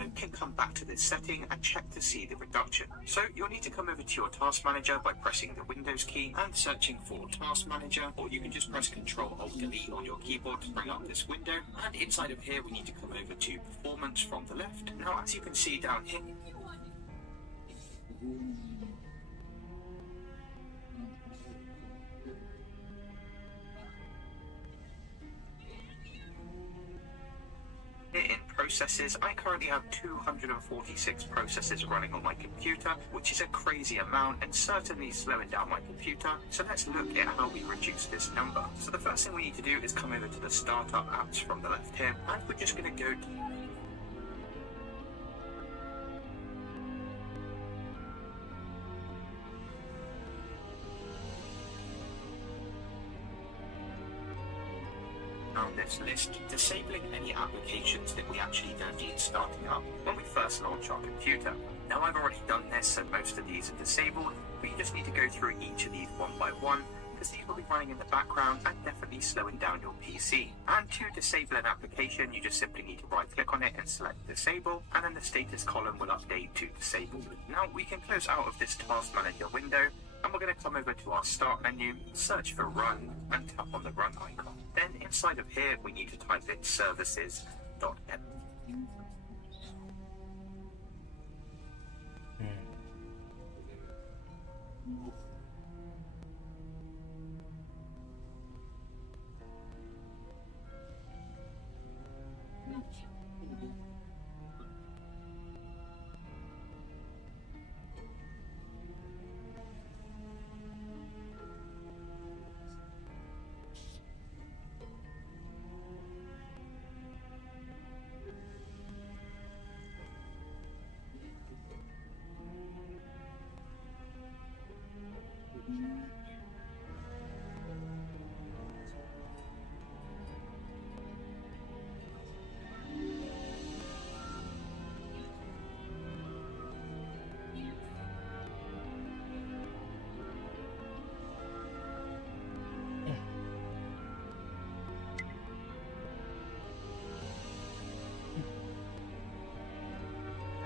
back to this setting and check to see the reduction. So you'll need to come over to your task manager by pressing the Windows key and searching for task manager, or you can just press Ctrl Alt Delete on your keyboard to bring up this window. And inside of here, we need to come over to performance from the left. Now, as you can see down here, in processes, I currently have 246 processes running on my computer, which is a crazy amount and certainly slowing down my computer. So let's look at how we reduce this number. So the first thing we need to do is come over to the startup apps from the left here, and we're just going to go to this list, disabling any applications that we actually don't need starting up when we first launch our computer. Now, I've already done this, so most of these are disabled, but you just need to go through each of these one by one, because these will be running in the background and definitely slowing down your PC. And to disable an application, you just simply need to right click on it and select disable, and then the status column will update to disabled. Now we can close out of this task manager window, and we're going to come over to our start menu, search for run, and tap on the run icon. Then inside of here, we need to type in services.m.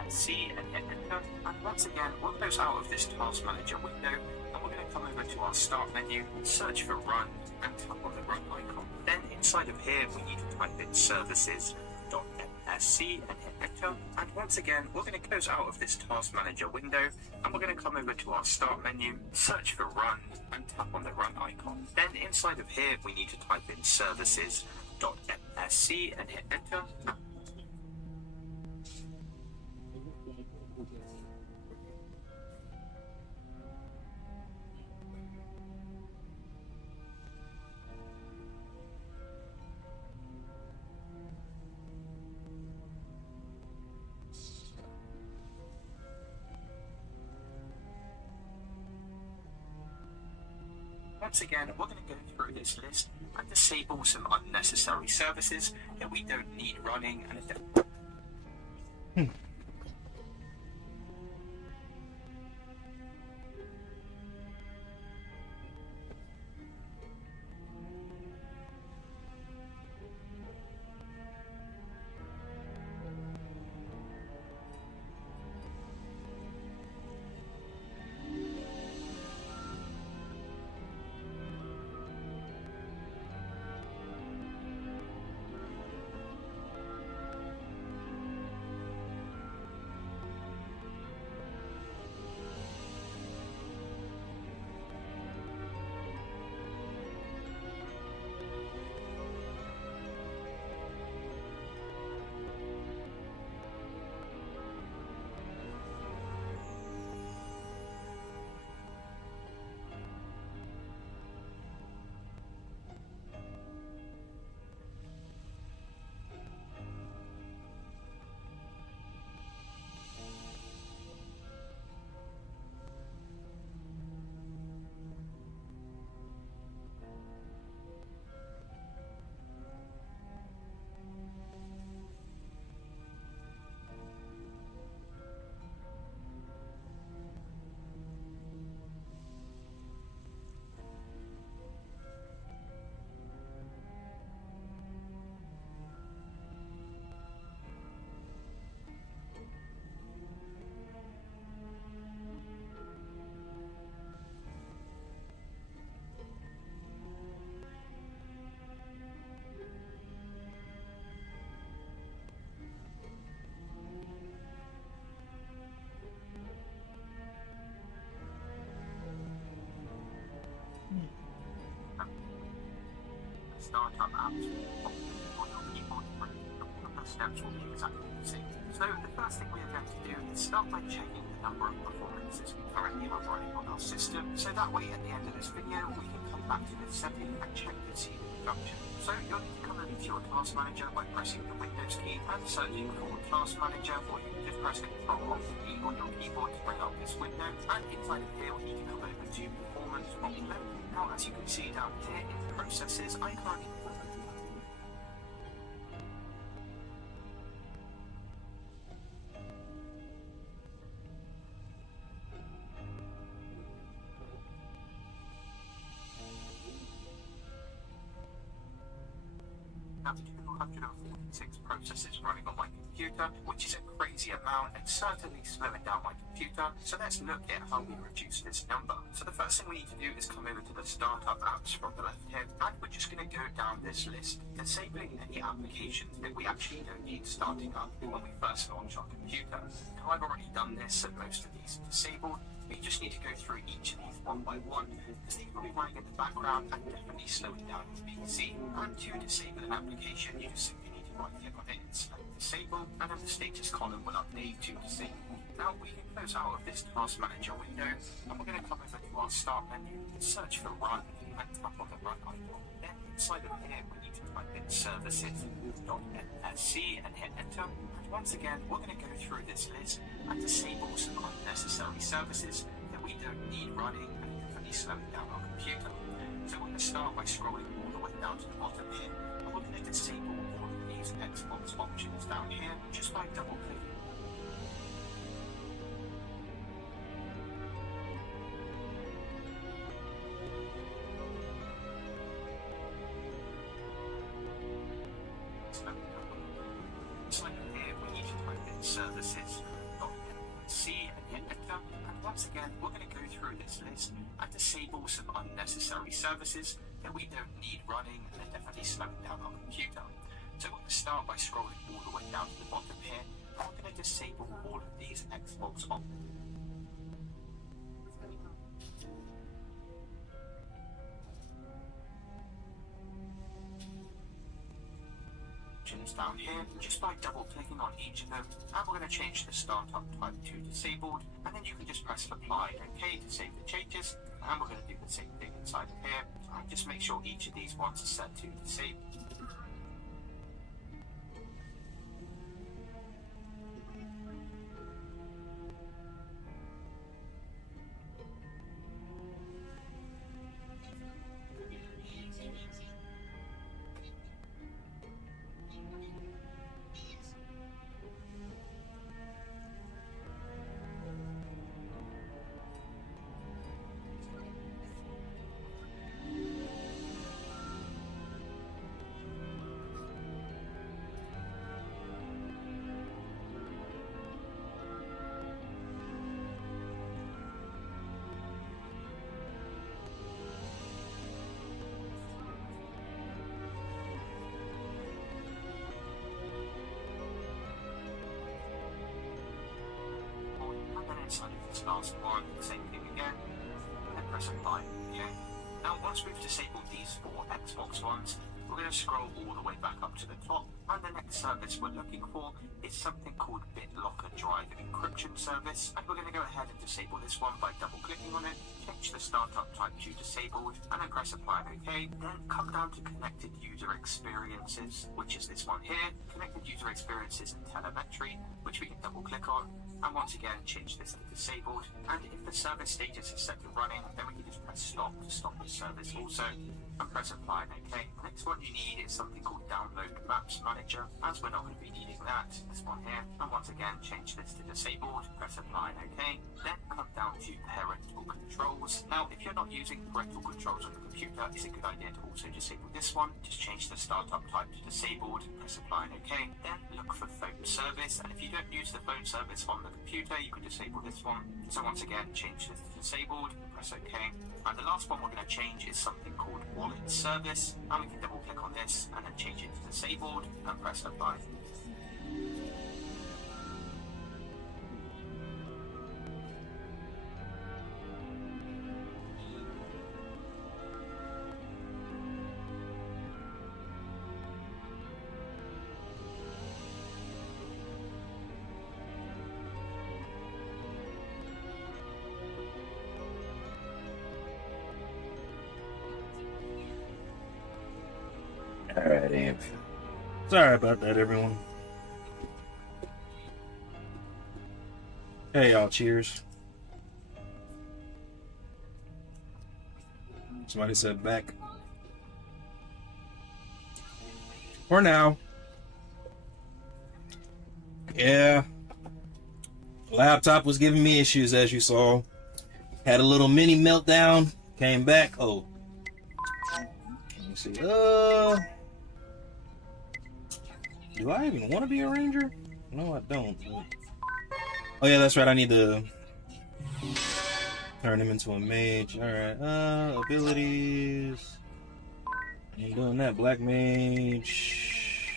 C and hit enter. And once again, we'll close out of this task manager window and we're going to come over to our start menu, search for run and tap on the run icon. Then inside of here, we need to type in services.msc and hit enter. And once again, we're going to close out of this task manager window and we're going to come over to our start menu, search for run and tap on the run icon. Then inside of here, we need to type in services.msc and hit enter. Once again, we're going to go through this list and disable some unnecessary services that we don't need running and startup apps on your keyboard. The steps will be exactly the same. So the first thing we are going to do is start by checking the number of performances we currently have running on our system. So that way at the end of this video we can come back to this setting and check to see the production. So you'll need to come over to your task manager by pressing the Windows key and searching for task manager, or you can just press Ctrl Alt E on your keyboard to bring up this window. And inside of here we need to come over to performance from left. Now, as you can see down here in processes, I currently have 246 processes running on my computer, which is a crazy amount and certainly slowing down my computer. So let's look at how we reduce this number. So the first thing we need to do is come over to the startup apps from the left here, and we're just going to go down this list, disabling any applications that we actually don't need starting up when we first launch our computer. Now I've already done this, so most of these are disabled. We just need to go through each of these one by one, because these will be running in the background and definitely slowing down your PC. And to disable an application, you just simply need to right click on it and select disable, and then the status column will update to disable. Now we can close out of this task manager window, and we're going to come over to our start menu, search for run, and tap on the run icon. Then inside of here we need to type in services.msc and hit enter. And once again, we're going to go through this list and disable some unnecessary services that we don't need running and definitely slowing down our computer. So we're going to start by scrolling all the way down to the bottom here, and we're going to disable all of these Xbox options down here just by double clicking. Inside of here we need to type in services.msc once again, we're going to go through this list and disable some unnecessary services that we don't need running and are definitely slowing down our computer. So we're going to start by scrolling all the way down to the bottom here, and we're going to disable all of these Xbox options down here just by double clicking on each of them, and we're going to change the startup type to disabled, and then you can just press apply OK to save the changes, and we're going to do the same thing inside of here, and just make sure each of these ones are set to disabled. Inside of this last one, same thing again, and press apply. Okay. Now once we've disabled these 4 Xbox ones, we're going to scroll all the way back up to the top, and the next service we're looking for is something called BitLocker Drive Encryption Service, and we're going to go ahead and disable this one by double clicking on it, change the startup type to disabled, and then press apply OK. Then come down to connected user experiences, which is this one here, connected user experiences and telemetry, which we can double click on, and once again change this to disabled, and if the service status is set to running, then we can just press stop to stop the service also, and press apply and OK. Next one you need is something called download maps manager, as we're not going to be needing that, this one here, and once again change this to disabled, press apply and OK. Then come down to parental controls. Now if you're not using parental controls on your computer, it's a good idea to also disable this one. Just change the startup type to disabled, press apply and OK. Then look for phone service, and if you don't use the phone service on the computer, you can disable this one. So once again change this to disabled, press OK. And the last one we're going to change is something called wallet service, and we can double click on this and then change it to disabled and press apply. Alright, Amp. Sorry about that, everyone. Hey, y'all, cheers. Somebody said back. For now. Yeah. Laptop was giving me issues, as you saw. Had a little mini meltdown. Came back. Oh. Let me see. Do I even want to be a ranger? No, I don't. Oh yeah, that's right. I need to turn him into a mage. Alright. Abilities. Ain't doing that. Black mage.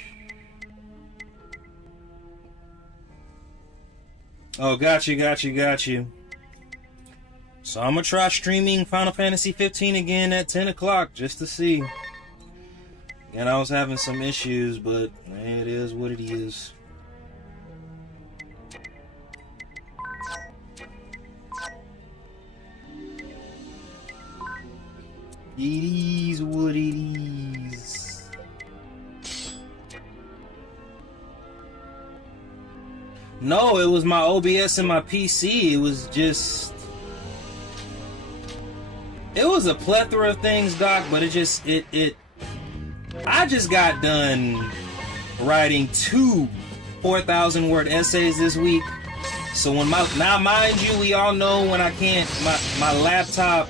Oh, got you. So I'm gonna try streaming Final Fantasy 15 again at 10 o'clock just to see. And I was having some issues, but it is what it is. It is what it is. No, it was my OBS and my PC. It was just... It was a plethora of things, Doc, but I just got done writing 2 4,000 word essays this week. So when now mind you, we all know when I can't, my laptop,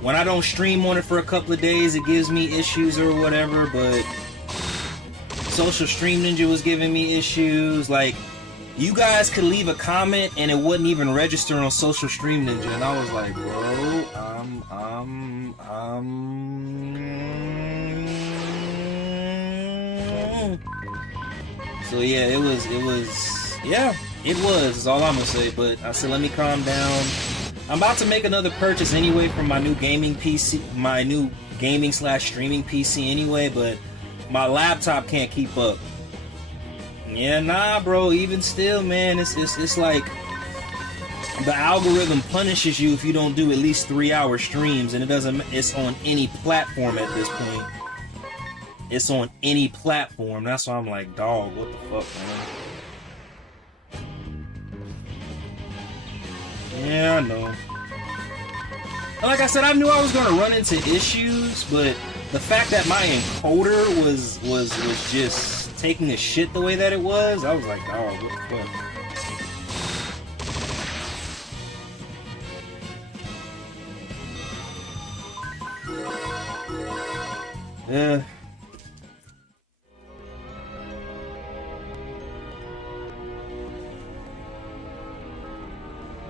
when I don't stream on it for a couple of days, it gives me issues or whatever, but Social Stream Ninja was giving me issues. Like, you guys could leave a comment and it wouldn't even register on Social Stream Ninja, and I was like, bro, So yeah, it was, yeah, it was, is all I'm gonna say. But I said, let me calm down. I'm about to make another purchase anyway for my new gaming PC, my new gaming / streaming PC anyway, but my laptop can't keep up. Yeah, nah, bro. Even still, man, it's like the algorithm punishes you if you don't do at least 3-hour streams, and it doesn't. It's on any platform at this point. It's on any platform. That's why I'm like, dog, what the fuck, man? Yeah, I know. And like I said, I knew I was gonna run into issues, but the fact that my encoder was just taking a shit the way that it was, I was like, dog, what the fuck? Yeah.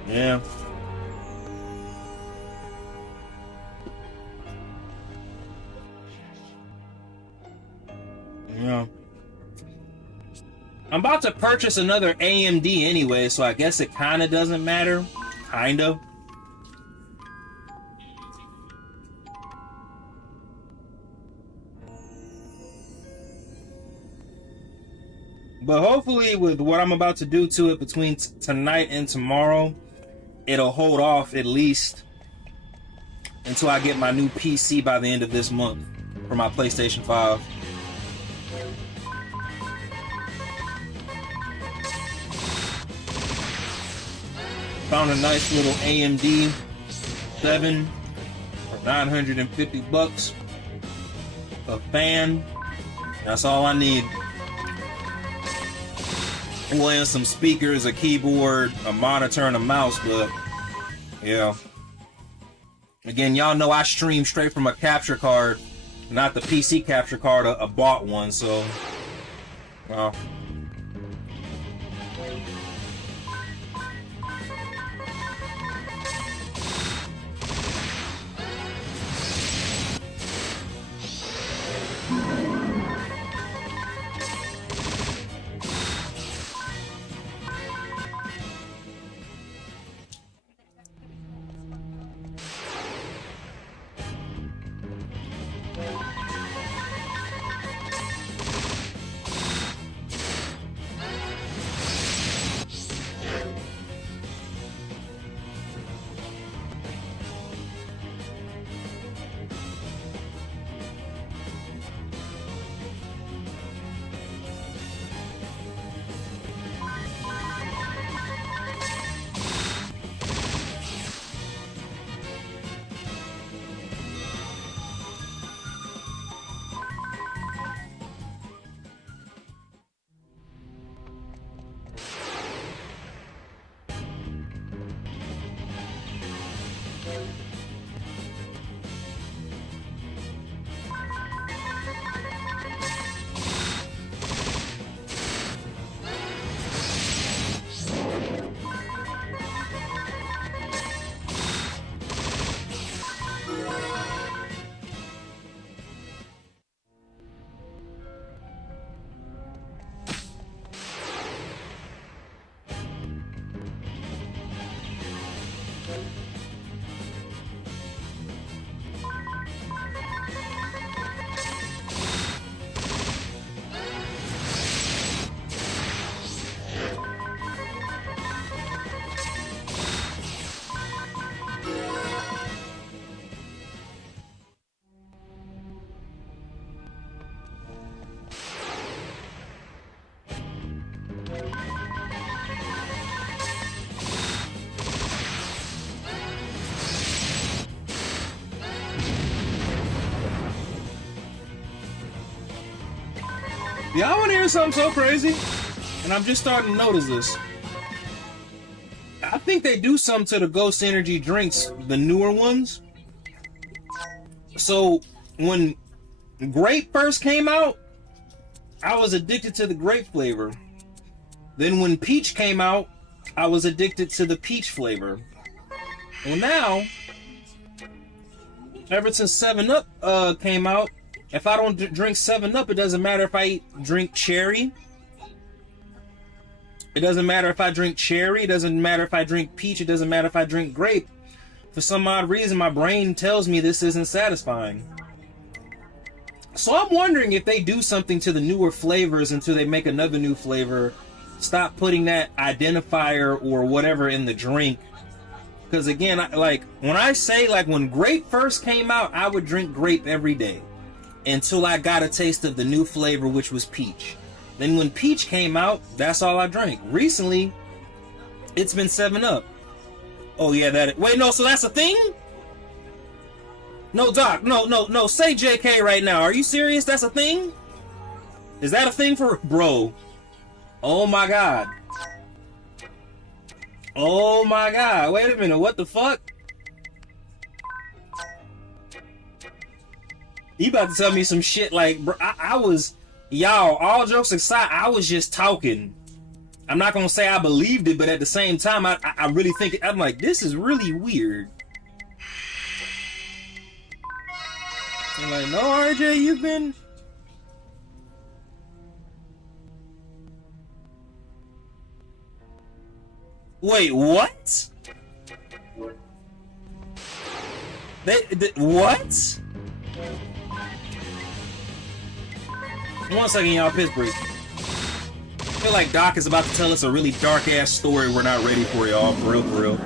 Yeah. Yeah. I'm about to purchase another AMD anyway, so I guess it kind of doesn't matter. Kind of. But hopefully with what I'm about to do to it between tonight and tomorrow, it'll hold off at least until I get my new PC by the end of this month for my PlayStation 5. Found a nice little AMD 7 for $950. A fan. That's all I need. Well, and some speakers, a keyboard, a monitor, and a mouse, but yeah. Again, y'all know I stream straight from a capture card, not the PC capture card, a bought one, so well. Y'all want to hear something so crazy? And I'm just starting to notice this. I think they do something to the Ghost Energy drinks, the newer ones. So when grape first came out, I was addicted to the grape flavor. Then when peach came out, I was addicted to the peach flavor. Well, now, ever since 7-Up came out, if I don't drink 7-Up, it doesn't matter if I drink cherry. It doesn't matter if I drink cherry. It doesn't matter if I drink peach. It doesn't matter if I drink grape. For some odd reason, my brain tells me this isn't satisfying. So I'm wondering if they do something to the newer flavors until they make another new flavor. Stop putting that identifier or whatever in the drink. Because again, when I say, like, when grape first came out, I would drink grape every day until I got a taste of the new flavor, which was peach. Then when peach came out, that's all I drank. Recently, it's been 7-Up. Oh yeah, wait, no, so that's a thing? No, Doc, no, say JK right now. Are you serious? That's a thing? Is that a thing for, bro? Oh my god. Oh my god, wait a minute, what the fuck? You about to tell me some shit like, bro, I was, y'all, all jokes aside, I was just talking. I'm not gonna say I believed it, but at the same time, I really think, I'm like, this is really weird. I'm like, no, RJ, you've been... Wait, what? What? 1 second, y'all, piss break. I feel like Doc is about to tell us a really dark-ass story we're not ready for, y'all. For real, for real.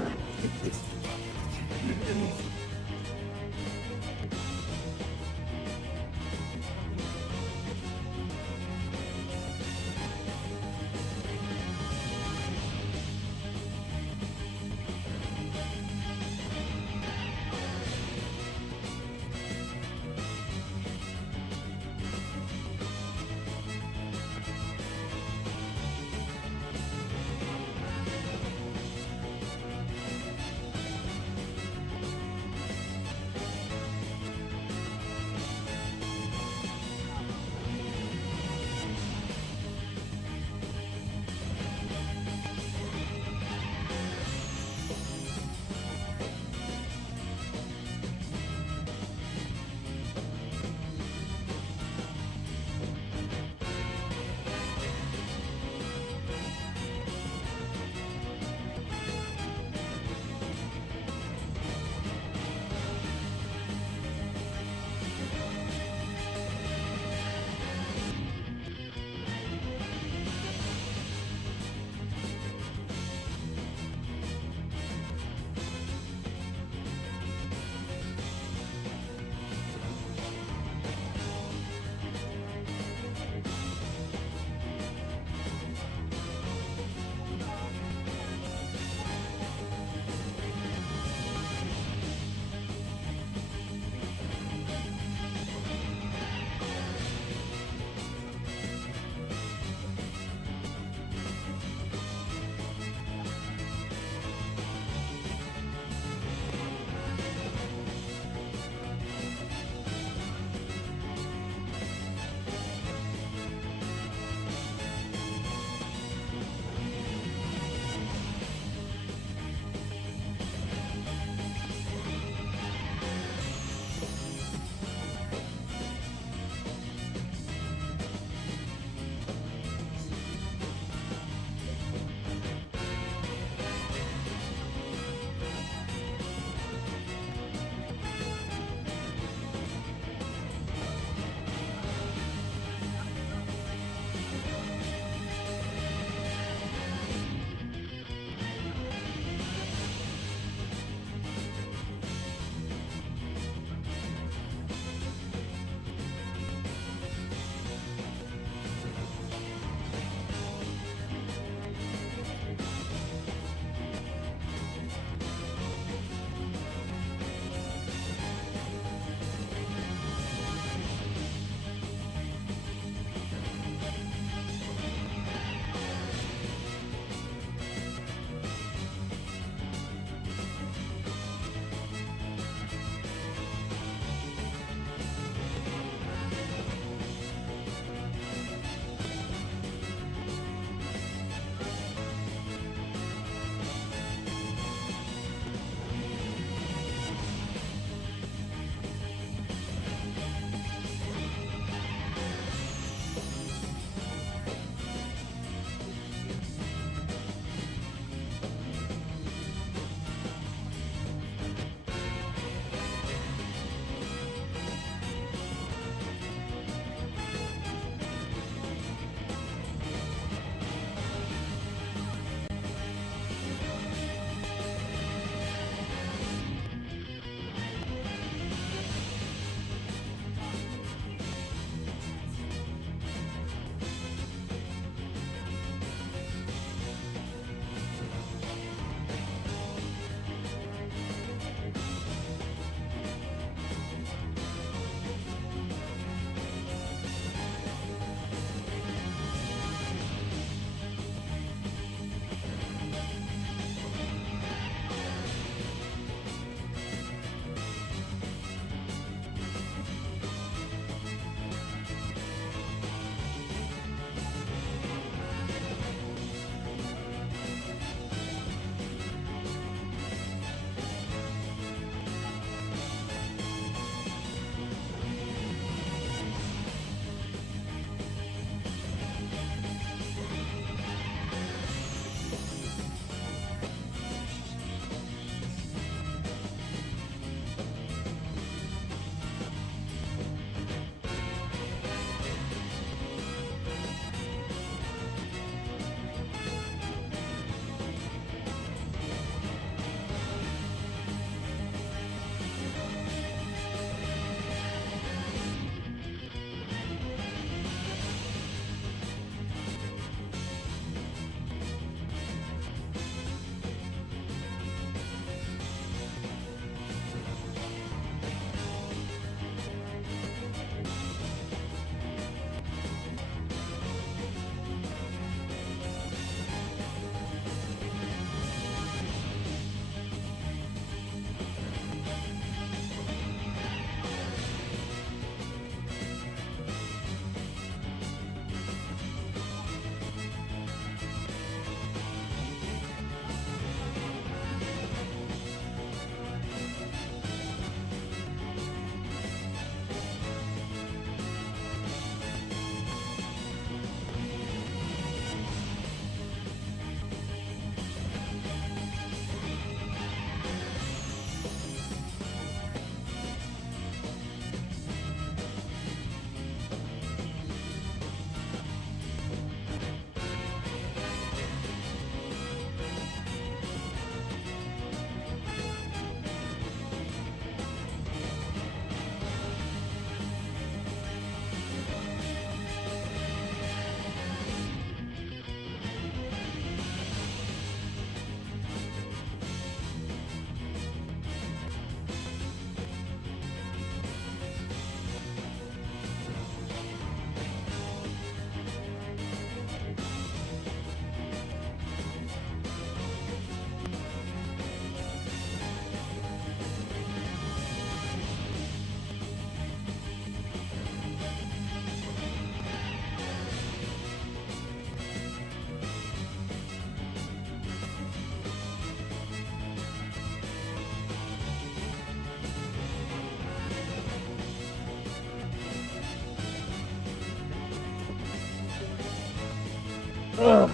Ugh.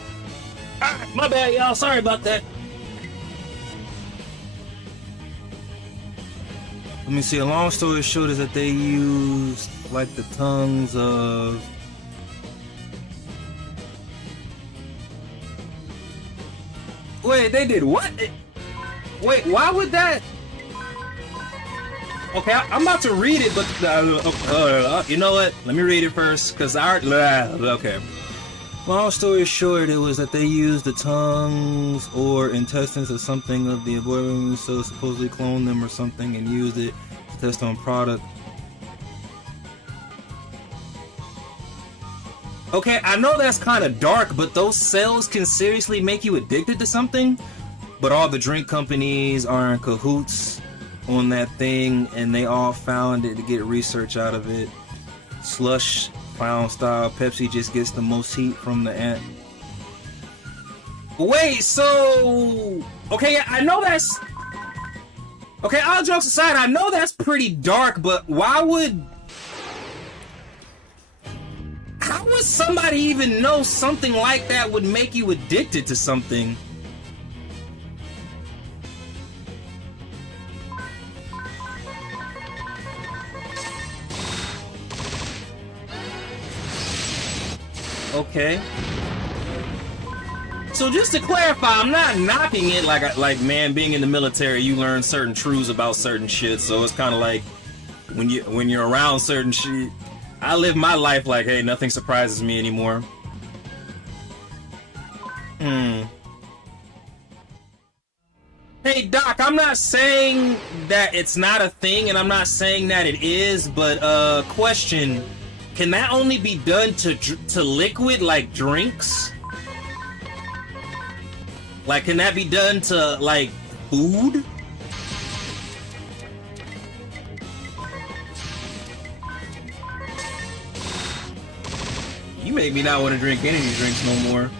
Alright, my bad, y'all. Sorry about that. Let me see. A long story short is that they used like the tongues of. Wait, they did what? Wait, why would that? Okay, I'm about to read it, but you know what? Let me read it first, cause okay. Long story short, it was that they used the tongues or intestines or something of the aborted, so supposedly cloned them or something and used it to test on product. Okay, I know that's kind of dark, but those cells can seriously make you addicted to something. But all the drink companies are in cahoots on that thing, and they all found it to get research out of it. Slush found style Pepsi just gets the most heat from the ant. Wait, so okay, I know that's okay. All jokes aside, I know that's pretty dark, but why would? How would somebody even know something like that would make you addicted to something? Okay. So just to clarify, I'm not knocking it like man, being in the military, you learn certain truths about certain shit. So it's kind of like when you're around certain shit. I live my life like, hey, nothing surprises me anymore. Hey Doc, I'm not saying that it's not a thing, and I'm not saying that it is, but question. Can that only be done to liquid, like drinks? Like, can that be done to, like, food? You make me not want to drink any of these drinks no more.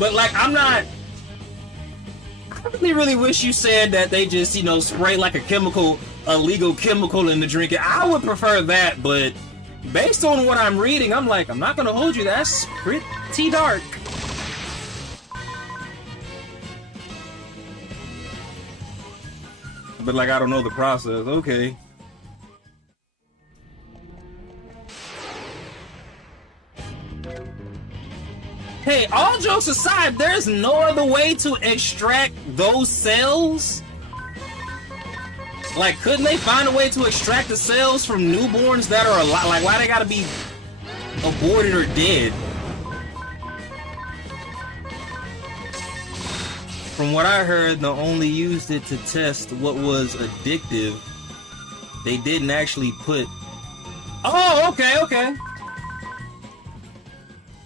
But, like, I really wish you said that they just, you know, spray, like, a legal chemical in the drink. I would prefer that, but based on what I'm reading, I'm like, I'm not gonna hold you. That's pretty dark. But like, I don't know the process. Okay. Hey, all jokes aside, there's no other way to extract those cells? Like, couldn't they find a way to extract the cells from newborns that are alive? Like, why they gotta be aborted or dead? From what I heard, they only used it to test what was addictive. They didn't actually put... Oh, okay.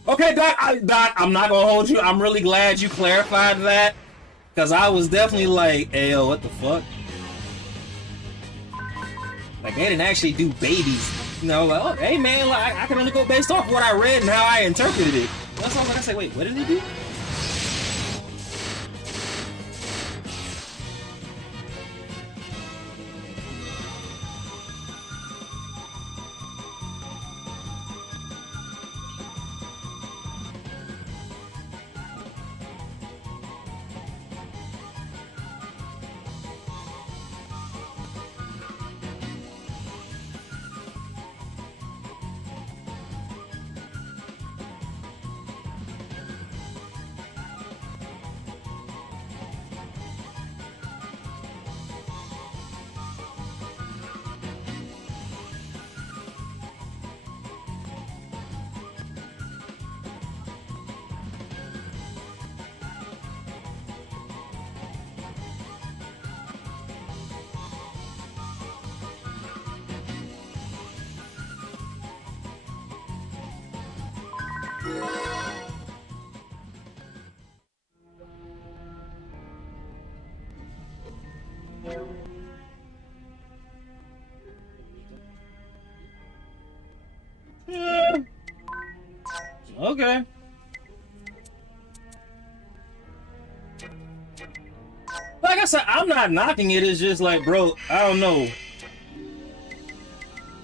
Okay, Doc, I'm not gonna hold you. I'm really glad you clarified that. Because I was definitely like, hey, yo, what the fuck? Like, they didn't actually do babies. You know, like, oh, hey, man, like, I can only go based off what I read and how I interpreted it. That's all I say. Wait, what did they do? Okay. Like I said, I'm not knocking it. It's just like, bro, I don't know.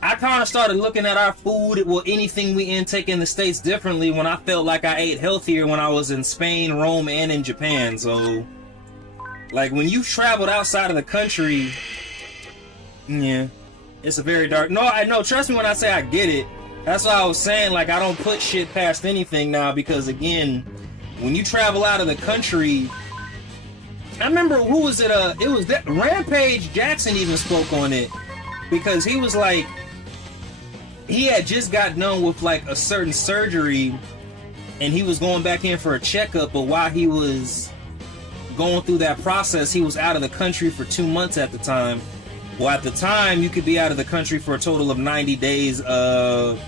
I kind of started looking at our food, well, anything we intake in the States differently when I felt like I ate healthier when I was in Spain, Rome, and in Japan. So, like, when you've traveled outside of the country, yeah, it's a very dark... No, I know, trust me when I say I get it. That's why I was saying, like, I don't put shit past anything now, because, again, when you travel out of the country... I remember, who was it? It was that Rampage Jackson even spoke on it, because he was like, he had just got done with like a certain surgery, and he was going back in for a checkup. But while he was going through that process, he was out of the country for 2 months at the time. Well, at the time, you could be out of the country for a total of 90 days without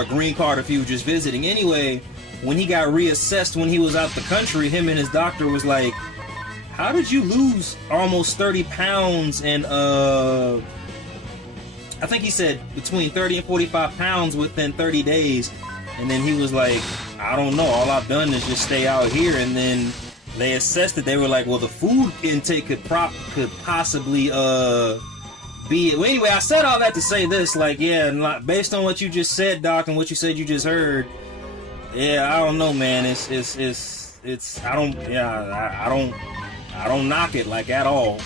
a green card if you were just visiting. Anyway, when he got reassessed when he was out the country, him and his doctor was like, how did you lose almost 30 pounds and I think he said between 30 and 45 pounds within 30 days? And then he was like, I don't know, all I've done is just stay out here. And then they assessed it. They were like, well, the food intake could possibly be... Well, anyway, I said all that to say this, like, yeah, based on what you just said, Doc, and what you said you just heard, yeah, I don't know, man. I don't knock it, like, at all.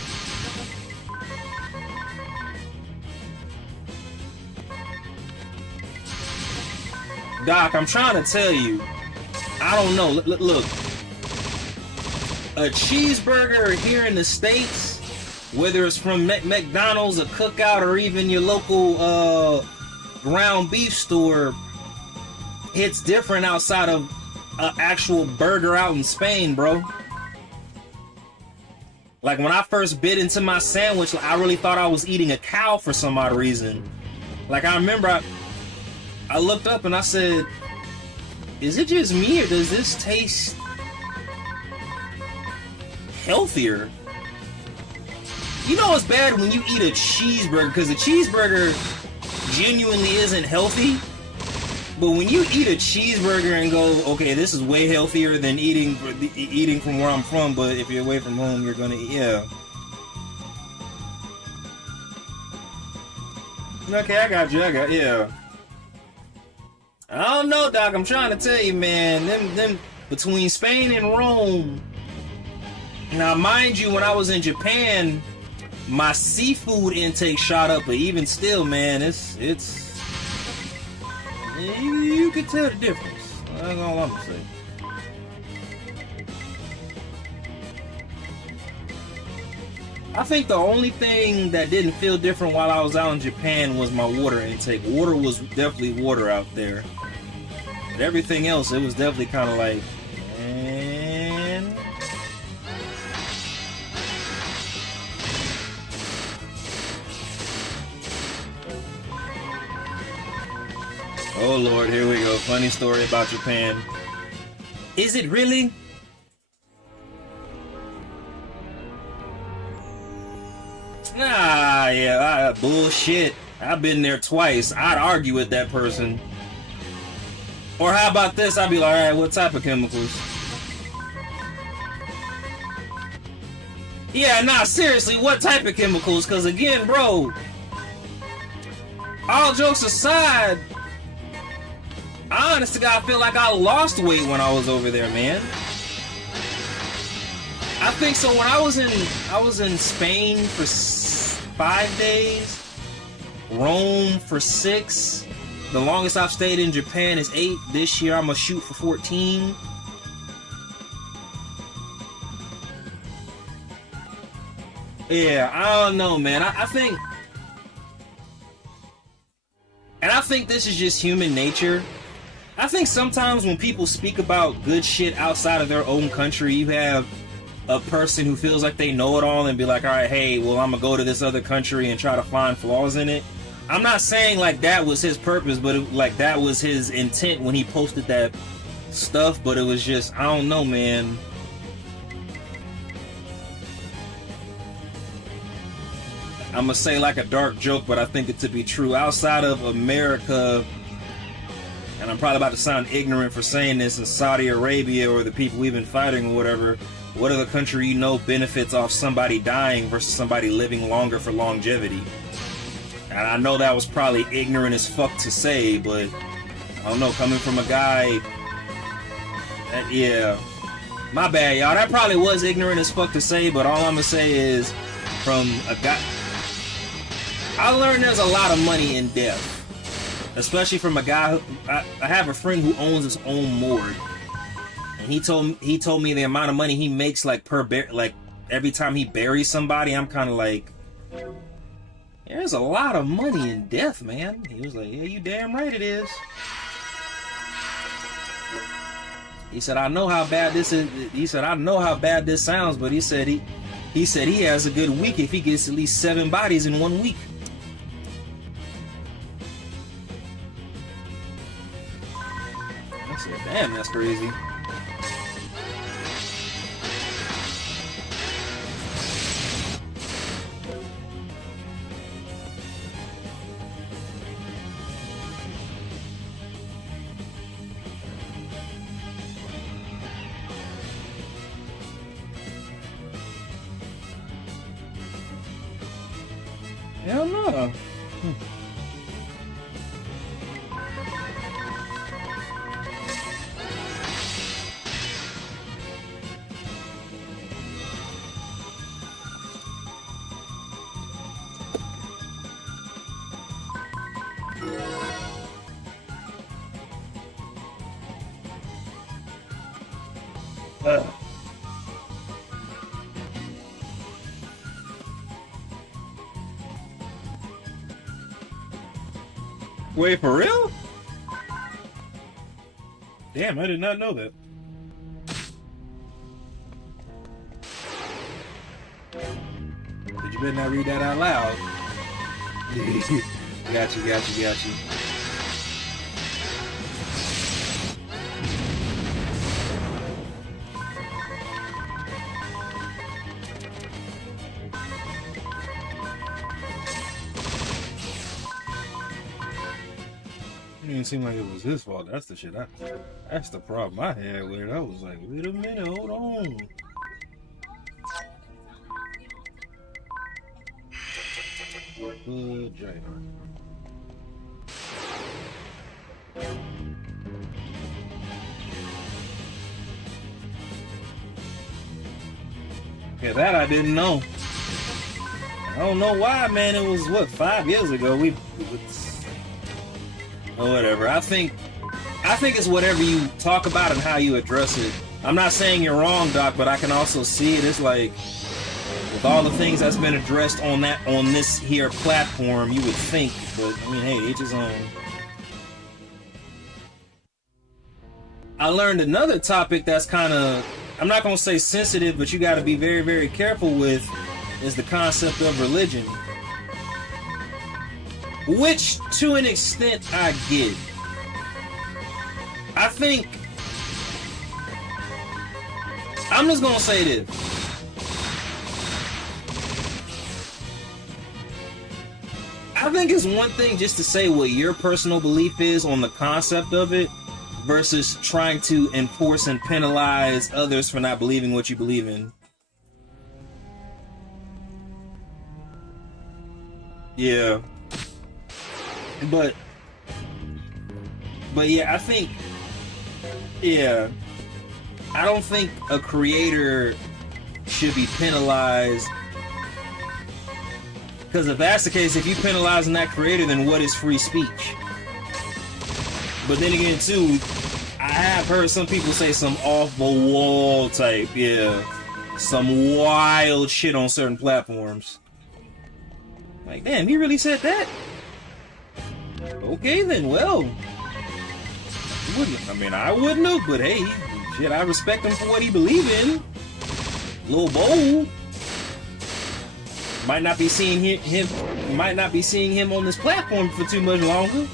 Doc, I'm trying to tell you, I don't know. Look, a cheeseburger here in the States, whether it's from McDonald's, a Cookout, or even your local ground beef store, it's different outside of an actual burger out in Spain, bro. Like, when I first bit into my sandwich, like, I really thought I was eating a cow for some odd reason. Like, I remember I looked up and I said, is it just me, or does this taste healthier? You know it's bad when you eat a cheeseburger, because a cheeseburger genuinely isn't healthy. But when you eat a cheeseburger and go, okay, this is way healthier than eating from where I'm from, but if you're away from home, you're gonna eat, yeah. Okay, I got you, yeah. I don't know, Doc, I'm trying to tell you, man, them between Spain and Rome. Now, mind you, when I was in Japan, my seafood intake shot up, but even still, man, it's you can tell the difference. That's all I'm gonna say. I think the only thing that didn't feel different while I was out in Japan was my water intake. Water was definitely water out there. But everything else, it was definitely kind of like, man. Oh Lord, here we go. Funny story about Japan. Is it really? Nah, yeah, bullshit. I've been there twice. I'd argue with that person. Or how about this? I'd be like, alright, what type of chemicals? Yeah, nah, seriously, what type of chemicals? Because again, bro, all jokes aside, I honestly I feel like I lost weight when I was over there, man. I think so. When I was in Spain for 5 days, Rome for 6. The longest I've stayed in Japan is 8. This year I'm gonna shoot for 14. Yeah, I don't know, man. I think, and I think this is just human nature. I think sometimes when people speak about good shit outside of their own country, you have a person who feels like they know it all and be like, all right, hey, well, I'm gonna go to this other country and try to find flaws in it. I'm not saying like that was his purpose, but like that was his intent when he posted that stuff, but it was just, I don't know, man. I'm gonna say like a dark joke, but I think it to be true. Outside of America, and I'm probably about to sound ignorant for saying this, in Saudi Arabia or the people we've been fighting or whatever, what other country you know benefits off somebody dying versus somebody living longer for longevity? And I know that was probably ignorant as fuck to say, but I don't know, coming from a guy that, yeah, my bad, y'all. That probably was ignorant as fuck to say, but all I'm gonna say is, from a guy, I learned there's a lot of money in death, especially from a guy who, I have a friend who owns his own morgue, and he told me the amount of money he makes, like like every time he buries somebody. I'm kind of like, there's a lot of money in death, man. He was like, yeah, you damn right it is. He said, I know how bad this is. He said, I know how bad this sounds, but he said he has a good week if he gets at least 7 bodies in 1 week. I said, damn, that's crazy. Hell no. Wait, for real? Damn, I did not know that. But you better not read that out loud. Got you. It didn't seem like it was his fault. That's the shit. That's the problem I had with it. I was like, wait a minute, hold on. Good job. Yeah, that I didn't know. I don't know why, man. It was what, 5 years ago. Or whatever. I think it's whatever you talk about and how you address it. I'm not saying you're wrong, Doc, but I can also see it. It's like, with all the things that's been addressed on this here platform, you would think, but I mean, hey, each his own. I learned another topic that's kind of, I'm not gonna say sensitive, but you got to be very, very careful with, is the concept of religion. Which, to an extent, I get. I think, I'm just gonna say this. I think it's one thing just to say what your personal belief is on the concept of it, versus trying to enforce and penalize others for not believing what you believe in. Yeah. But yeah, I think, yeah, I don't think a creator should be penalized, because if that's the case, if you penalizing that creator, then what is free speech? But then again, too, I have heard some people say some off-the-wall type, yeah, some wild shit on certain platforms. Like, damn, he really said that? Okay then, well, I wouldn't have, but hey, shit, I respect him for what he believes in. A little bold. Might not be seeing him on this platform for too much longer.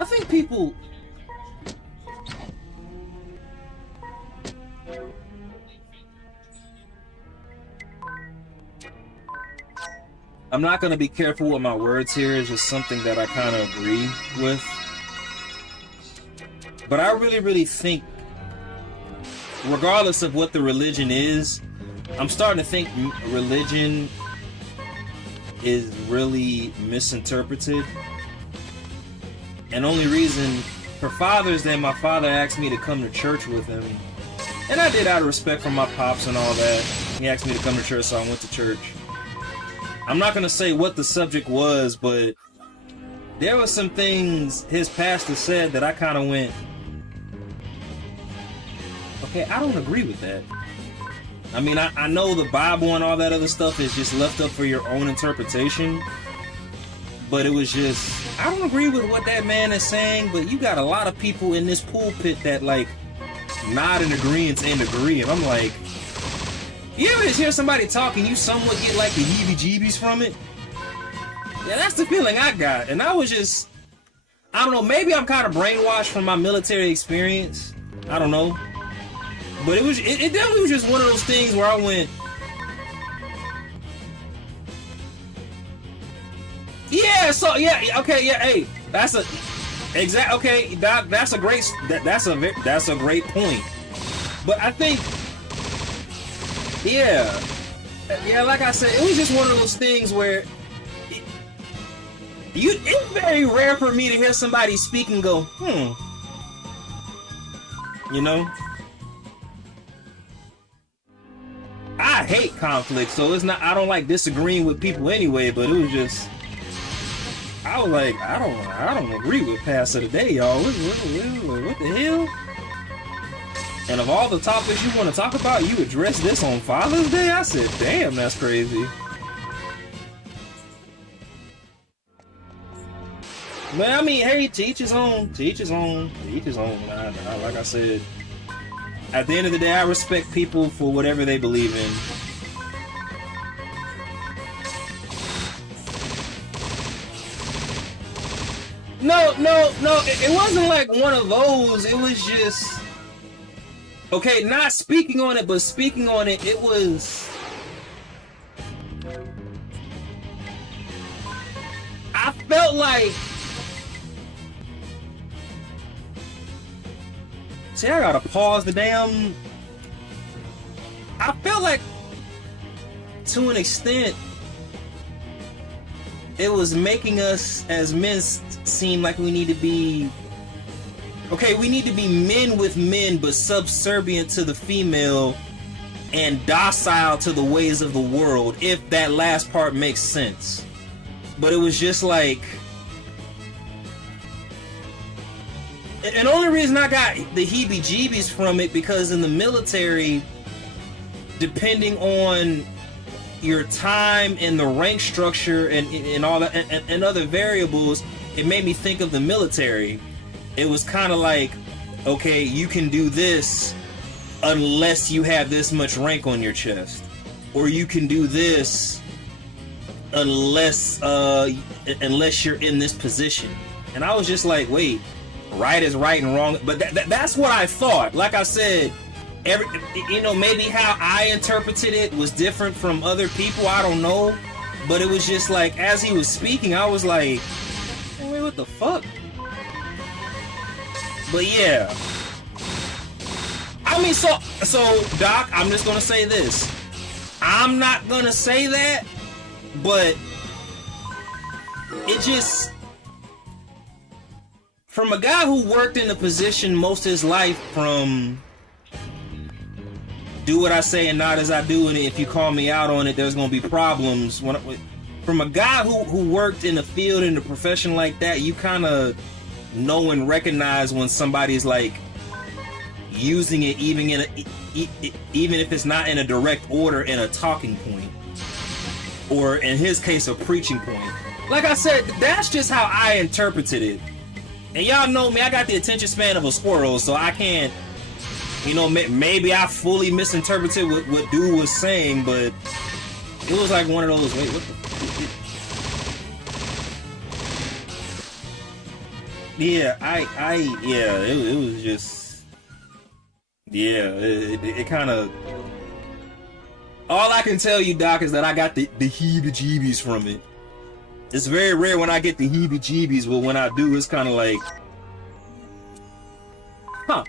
I think people. I'm not going to be careful with my words here. It's just something that I kind of agree with. But I really think, regardless of what the religion is, I'm starting to think religion is really misinterpreted. And only reason, for Father's Day, my father asked me to come to church with him. And I did out of respect for my pops and all that. He asked me to come to church, so I went to church. I'm not going to say what the subject was, but there were some things his pastor said that I kind of went, okay, I don't agree with that. I mean, I know the Bible and all that other stuff is just left up for your own interpretation, but it was just, I don't agree with what that man is saying, but you got a lot of people in this pulpit that, like, nod in agreement and agree, and I'm like, you ever just hear somebody talking, you somewhat get like the heebie-jeebies from it? Yeah, that's the feeling I got. And I was just, I don't know, maybe I'm kind of brainwashed from my military experience. I don't know. But it definitely was just one of those things where I went, yeah, so, yeah, okay, yeah, hey, that's a, exact, okay, that's a great, that's a great point. But I think, yeah, like I said, it was just one of those things where it's very rare for me to hear somebody speak and go, you know? I hate conflict, so it's not, I don't like disagreeing with people anyway, but it was just, I was like, I don't agree with Pastor today, y'all. What the hell? And of all the topics you want to talk about, you address this on Father's Day? I said, damn, that's crazy. But I mean, hey, to each his own. To each his own. Like I said, at the end of the day, I respect people for whatever they believe in. No, it wasn't like one of those. It was just, okay, not speaking on it, but speaking on it, it was, I felt like, see, I gotta pause the damn, I felt like, to an extent, it was making us as men seem like we need to be, okay, we need to be men with men, but subservient to the female and docile to the ways of the world, if that last part makes sense. But it was just like, and the only reason I got the heebie-jeebies from it, because in the military, depending on your time and the rank structure and all that and other variables, it made me think of the military. It was kind of like, okay, you can do this unless you have this much rank on your chest, or you can do this unless you're in this position. And I was just like, wait, right is right and wrong, but that's what I thought. Like I said, maybe how I interpreted it was different from other people, I don't know, but it was just like, as he was speaking, I was like, wait, what the fuck? But yeah, I mean, so Doc, I'm just gonna say this, I'm not gonna say that, but it just, from a guy who worked in a position most of his life, from do what I say and not as I do, and if you call me out on it, there's gonna be problems. From a guy who worked in a field, in a profession like that, you kind of know and recognize when somebody's like using it, even if it's not in a direct order, in a talking point, or in his case, a preaching point. Like I said, that's just how I interpreted it. And y'all know me, I got the attention span of a squirrel, so I can't You know, maybe I fully misinterpreted what dude was saying, but it was like one of those. Wait, what the? Yeah, yeah, it was just, yeah, it kind of. All I can tell you, Doc, is that I got the heebie-jeebies from it. It's very rare when I get the heebie-jeebies, but when I do, it's kind of like, huh.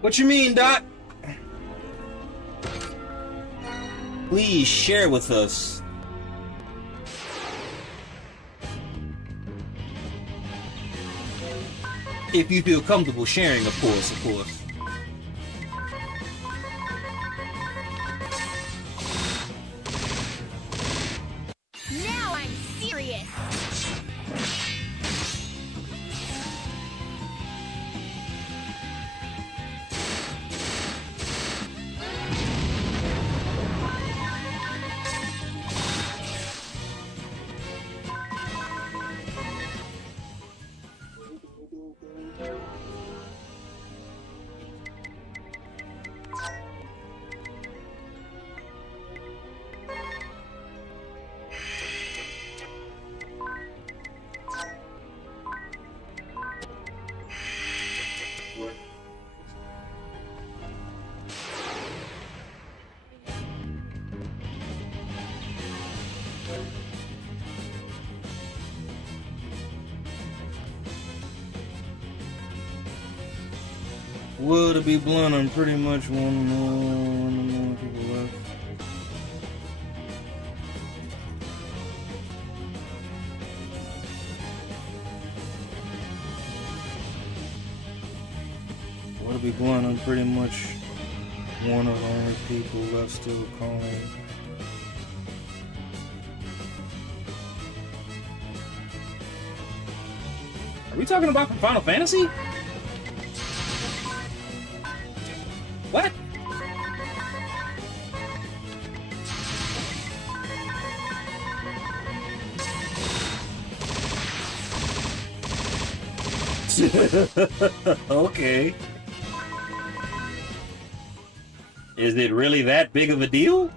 What you mean, Doc? Please share with us. If you feel comfortable sharing, of course, of course. Now I'm serious. Well, to be blunt, I'm pretty much one more people left. Well, to be blunt, I'm pretty much one of the only people left still calling. Are we talking about from Final Fantasy? What? Okay. Is it really that big of a deal?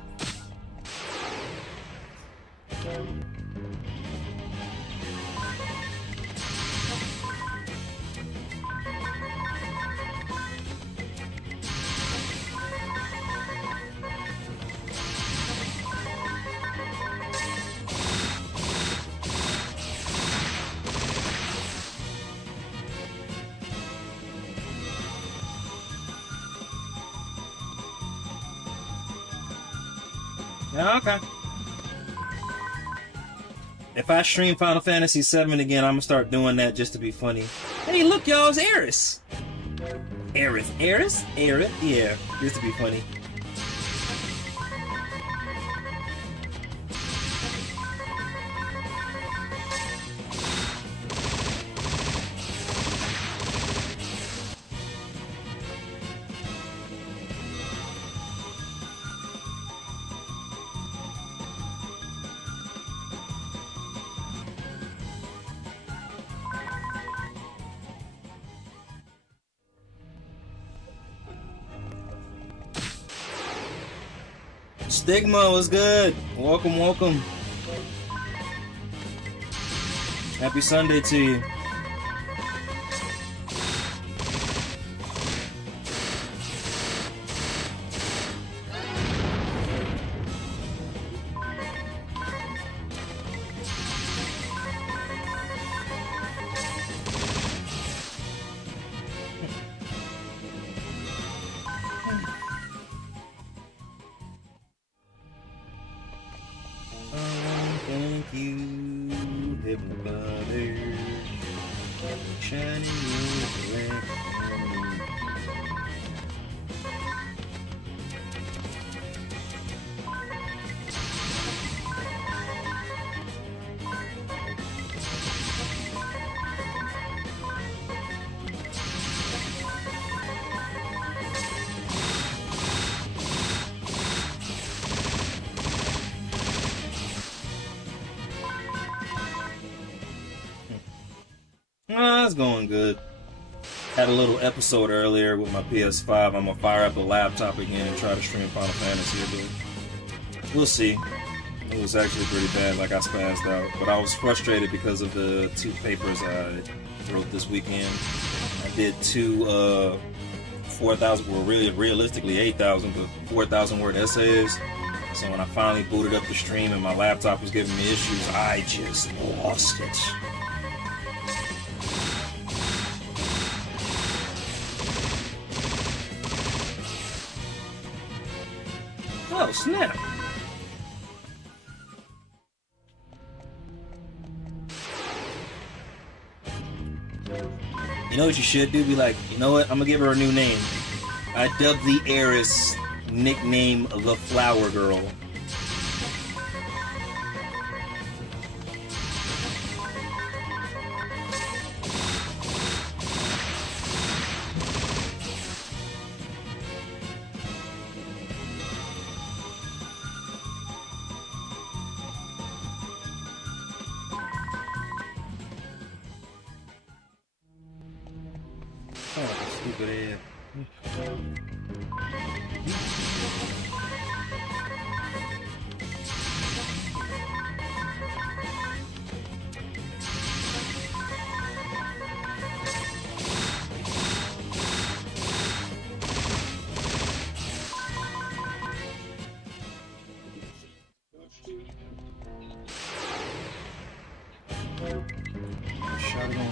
Yeah, okay. If I stream Final Fantasy VII again, I'm gonna start doing that just to be funny. Hey, look, y'all, it's Aerith. Aerith? Yeah, just to be funny. Stigma was good. Welcome, welcome. Happy Sunday to you. Thank you, everybody. Shining your light. It's going good. Had a little episode earlier with my PS5. I'm gonna fire up the laptop again and try to stream Final Fantasy, but we'll see. It was actually pretty bad, like I spazzed out. But I was frustrated because of the 2 papers I wrote this weekend. I did 2 4,000, well really realistically 8,000, but 4,000 word essays. So when I finally booted up the stream and my laptop was giving me issues, I just lost it. Oh, snap. You know what you should do? Be like, you know what? I'm gonna give her a new name. I dubbed the heiress nickname the Flower Girl. Oh, stupid ass. Shot it on.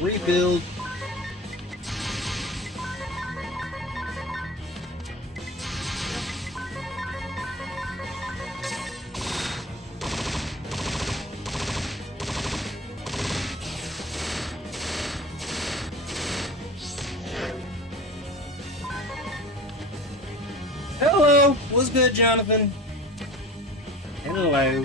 Rebuild. Hello, what's good, Jonathan? Hello.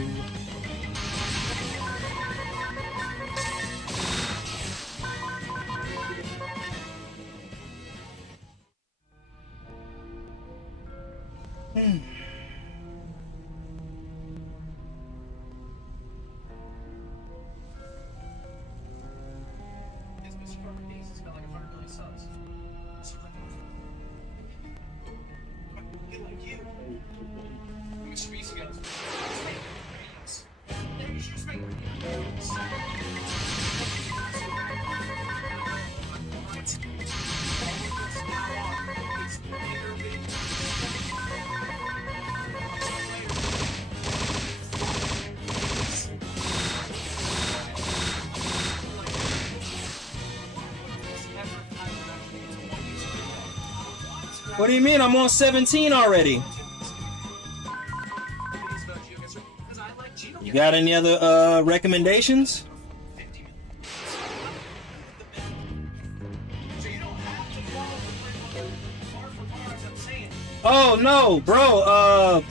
What do you mean? I'm on 17 already. You got any other recommendations? Oh no, bro.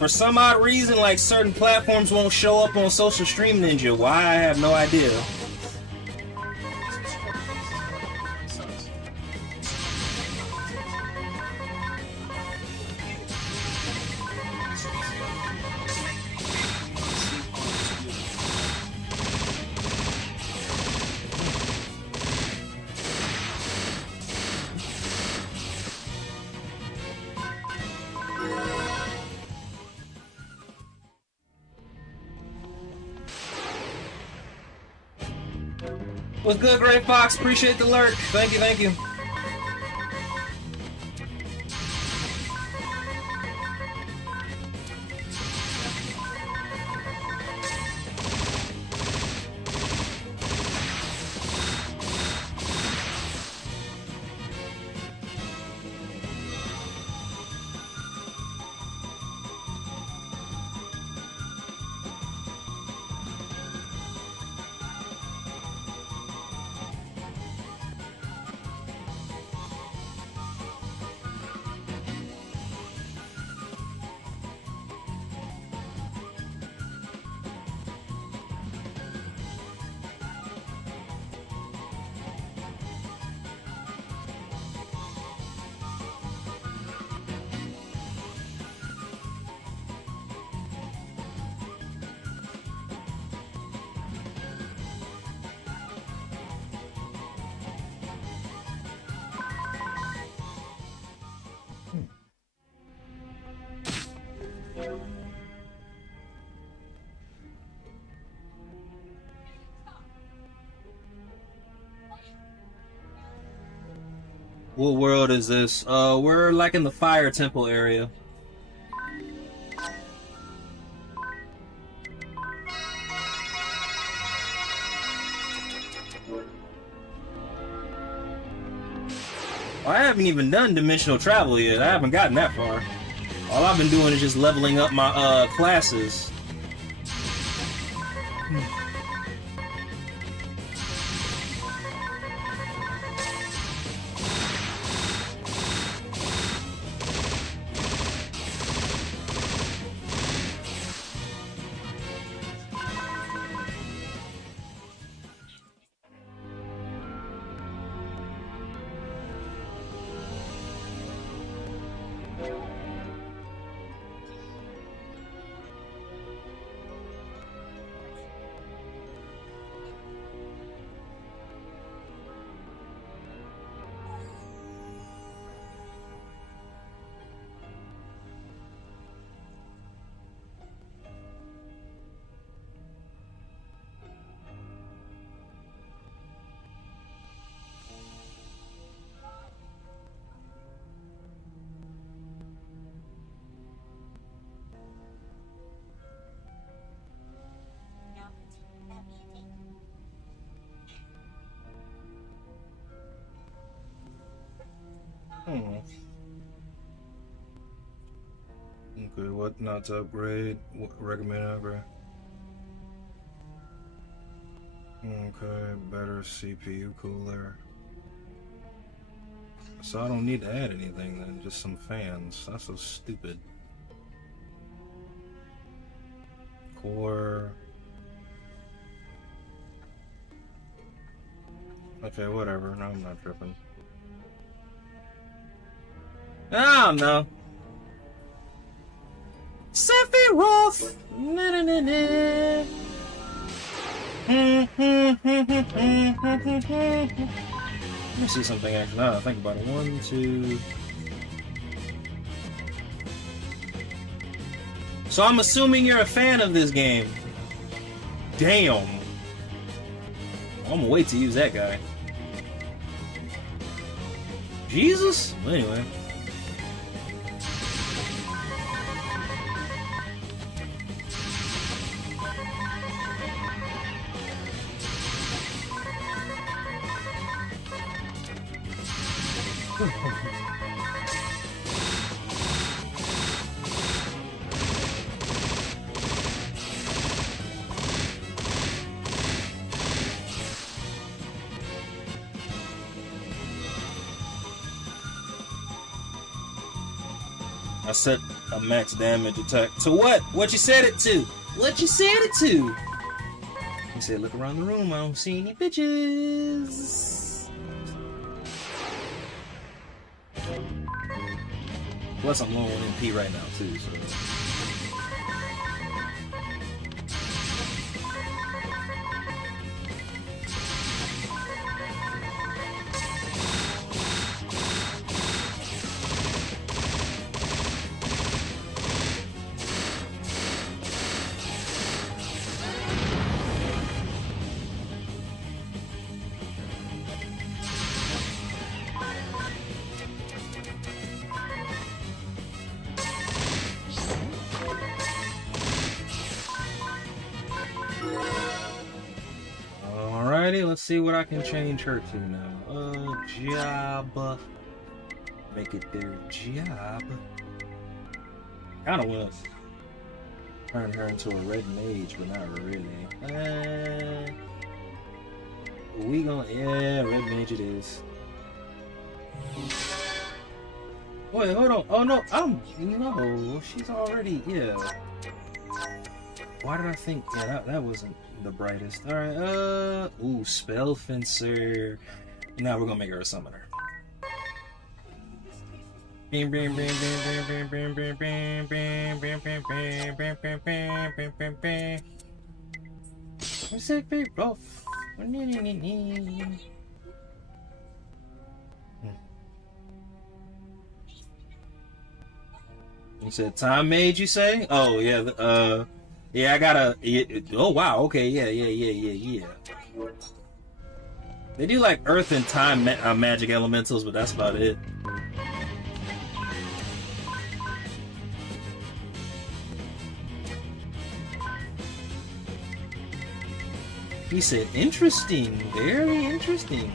For some odd reason, like certain platforms won't show up on Social Stream Ninja. Why, I have no idea. What's good, Gray Fox? Appreciate the lurk. Thank you, thank you. What world is this? We're like in the Fire Temple area. I haven't even done dimensional travel yet. I haven't gotten that far. All I've been doing is just leveling up my classes. Okay, what not to upgrade? What recommend upgrade? Okay, better CPU cooler. So I don't need to add anything then, just some fans. That's so stupid. Core. Okay, whatever. No, I'm not tripping. I don't know. Sephiroth! Na na na na. Let me see something actually. Now that I think about it. 1, 2. So I'm assuming you're a fan of this game. Damn. I'm gonna wait to use that guy. Jesus? Well, anyway. I set a max damage attack. To what? What you said it to? What you said it to? He said, look around the room, I don't see any bitches. Plus, I'm low on MP right now, too, so. Alrighty, let's see what I can change her to now. Job. Make it their job. Kinda wanna turn her into a red mage, but not really. We gonna, yeah, red mage it is. Wait, hold on. Oh no, no, she's already, yeah. Why did I think, yeah, that wasn't the brightest. Alright, ooh, Spell Fencer. Now we're gonna make her a summoner. What's it, babe? Oh, you said time mage, you say? Oh, yeah, yeah, I gotta. Oh wow. Okay. Yeah. They do like earth and time magic elementals, but that's about it. He said, "Interesting. Very interesting."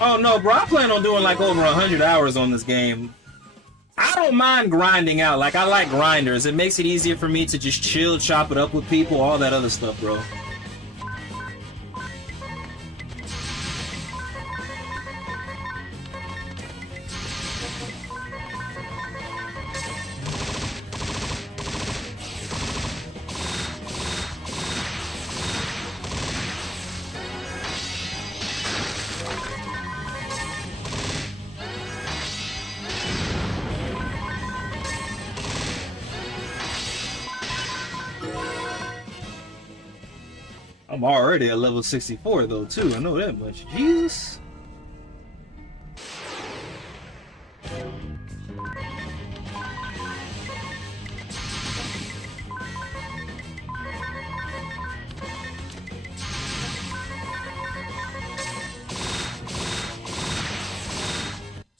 Oh no, bro, I plan on doing like over 100 hours on this game. I don't mind grinding out. Like, I like grinders. It makes it easier for me to just chill, chop it up with people, all that other stuff, bro. I'm already at level 64 though, too. I know that much. Jesus.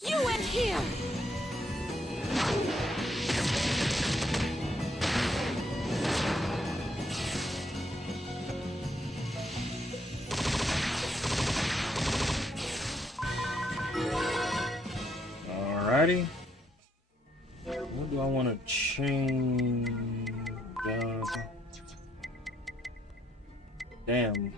You and him! Alrighty. What do I want to change? Damn.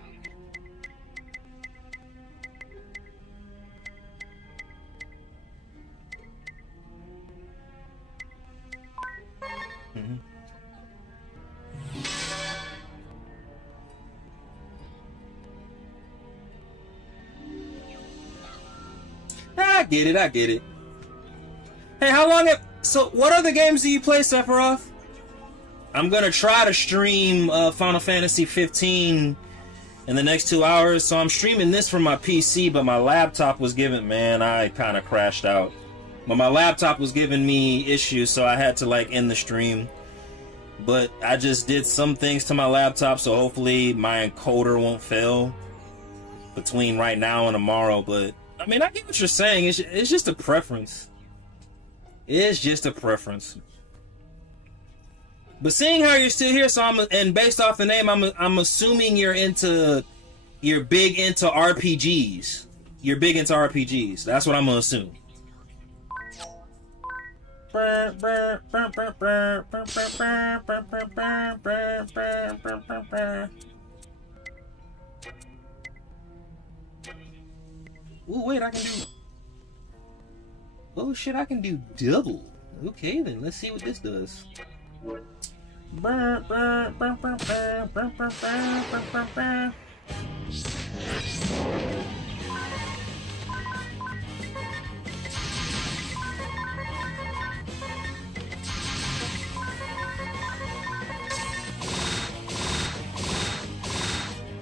I get it. Hey, how long so what other games do you play, Sephiroth? I'm gonna try to stream Final Fantasy 15 in the next 2 hours, so I'm streaming this from my PC, but my laptop was giving, man, I kind of crashed out. But my laptop was giving me issues, so I had to like end the stream. But I just did some things to my laptop, so hopefully my encoder won't fail between right now and tomorrow. But I mean, I get what you're saying. It's just a preference. It's just a preference. But seeing how you're still here, so and based off the name, I'm assuming you're big into RPGs. You're big into RPGs. That's what I'm gonna assume. Ooh, wait, I can do... Oh shit, I can do double. Okay then, let's see what this does.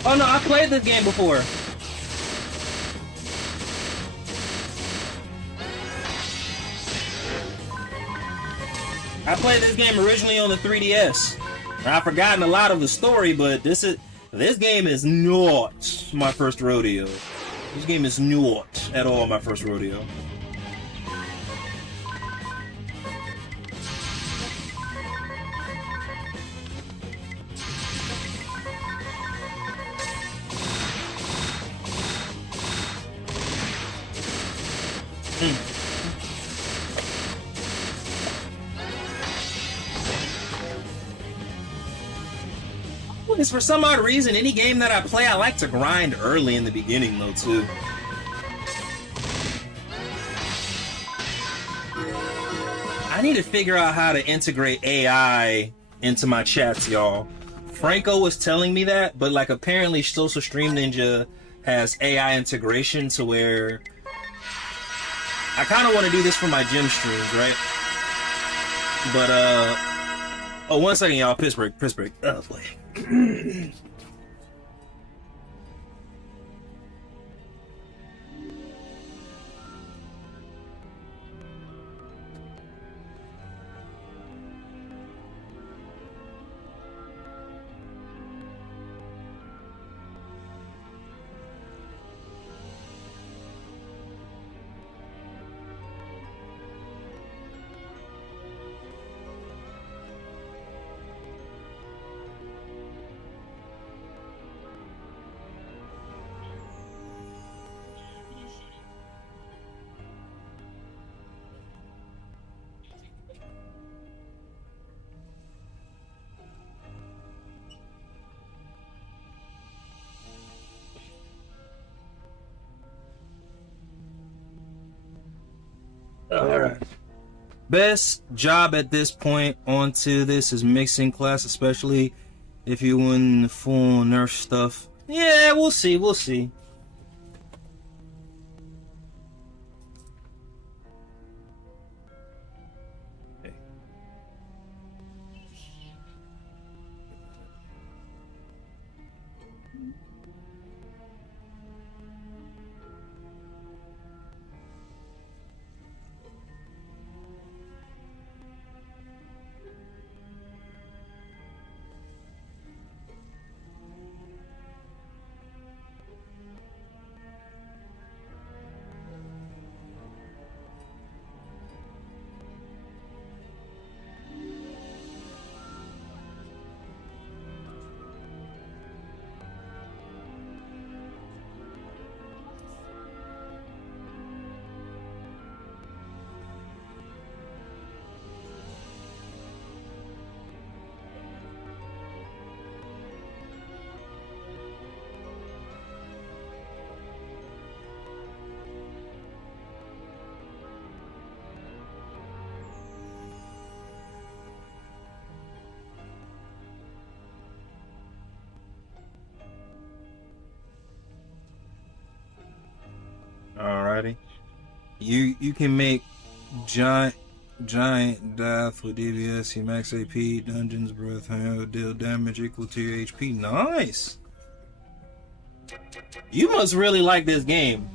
Oh no, I played this game before. I played this game originally on the 3DS. I've forgotten a lot of the story, but this game is not my first rodeo. This game is not at all my first rodeo. Because for some odd reason, any game that I play, I like to grind early in the beginning, though, too. I need to figure out how to integrate AI into my chats, y'all. Franco was telling me that, but, like, apparently Social Stream Ninja has AI integration to where... I kind of want to do this for my gym streams, right? But, oh, 1 second, y'all. Piss break. Oh, boy. Alright. Best job at this point onto this is mixing class, especially if you win the full nerf stuff. Yeah, we'll see. Alrighty. You can make giant death with DBS, your max AP, dungeons, breath, deal damage equal to your HP. Nice. You must really like this game.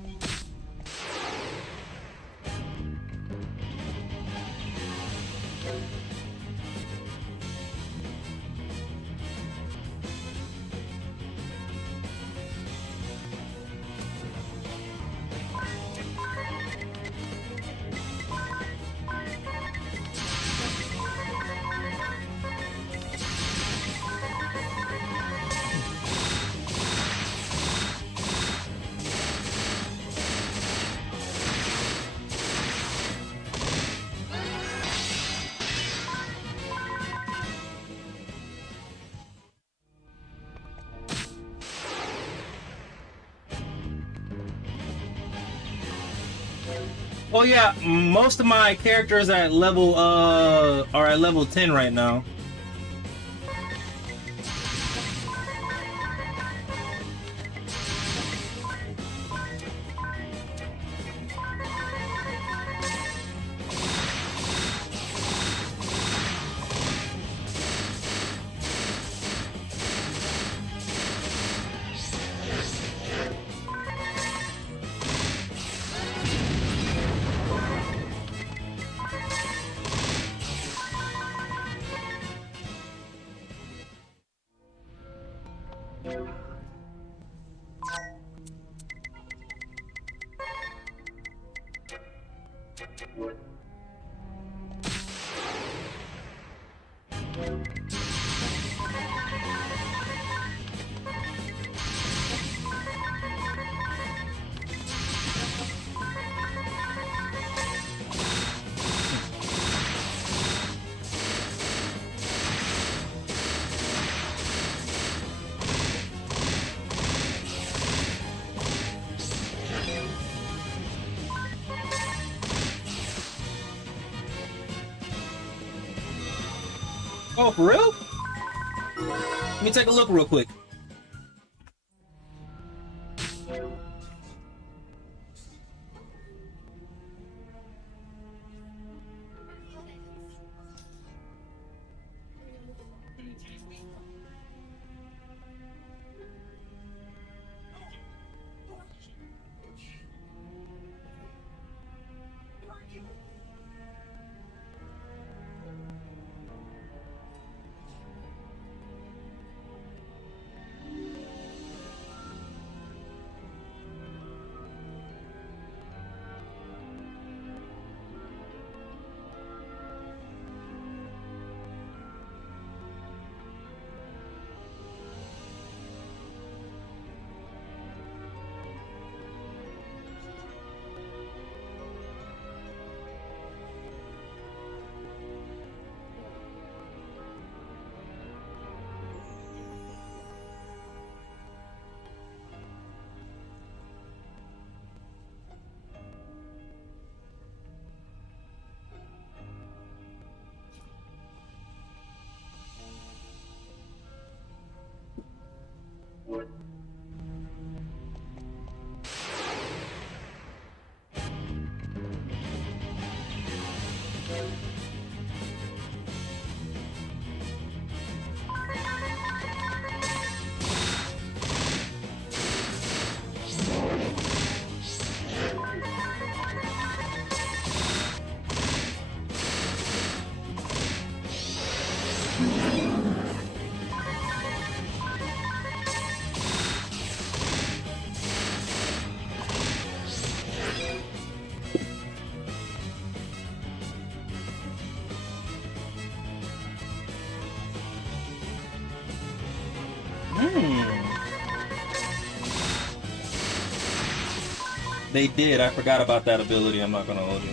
Oh yeah, most of my characters are at level 10 right now. Oh, for real? Let me take a look real quick. They did. I forgot about that ability. I'm not gonna hold you.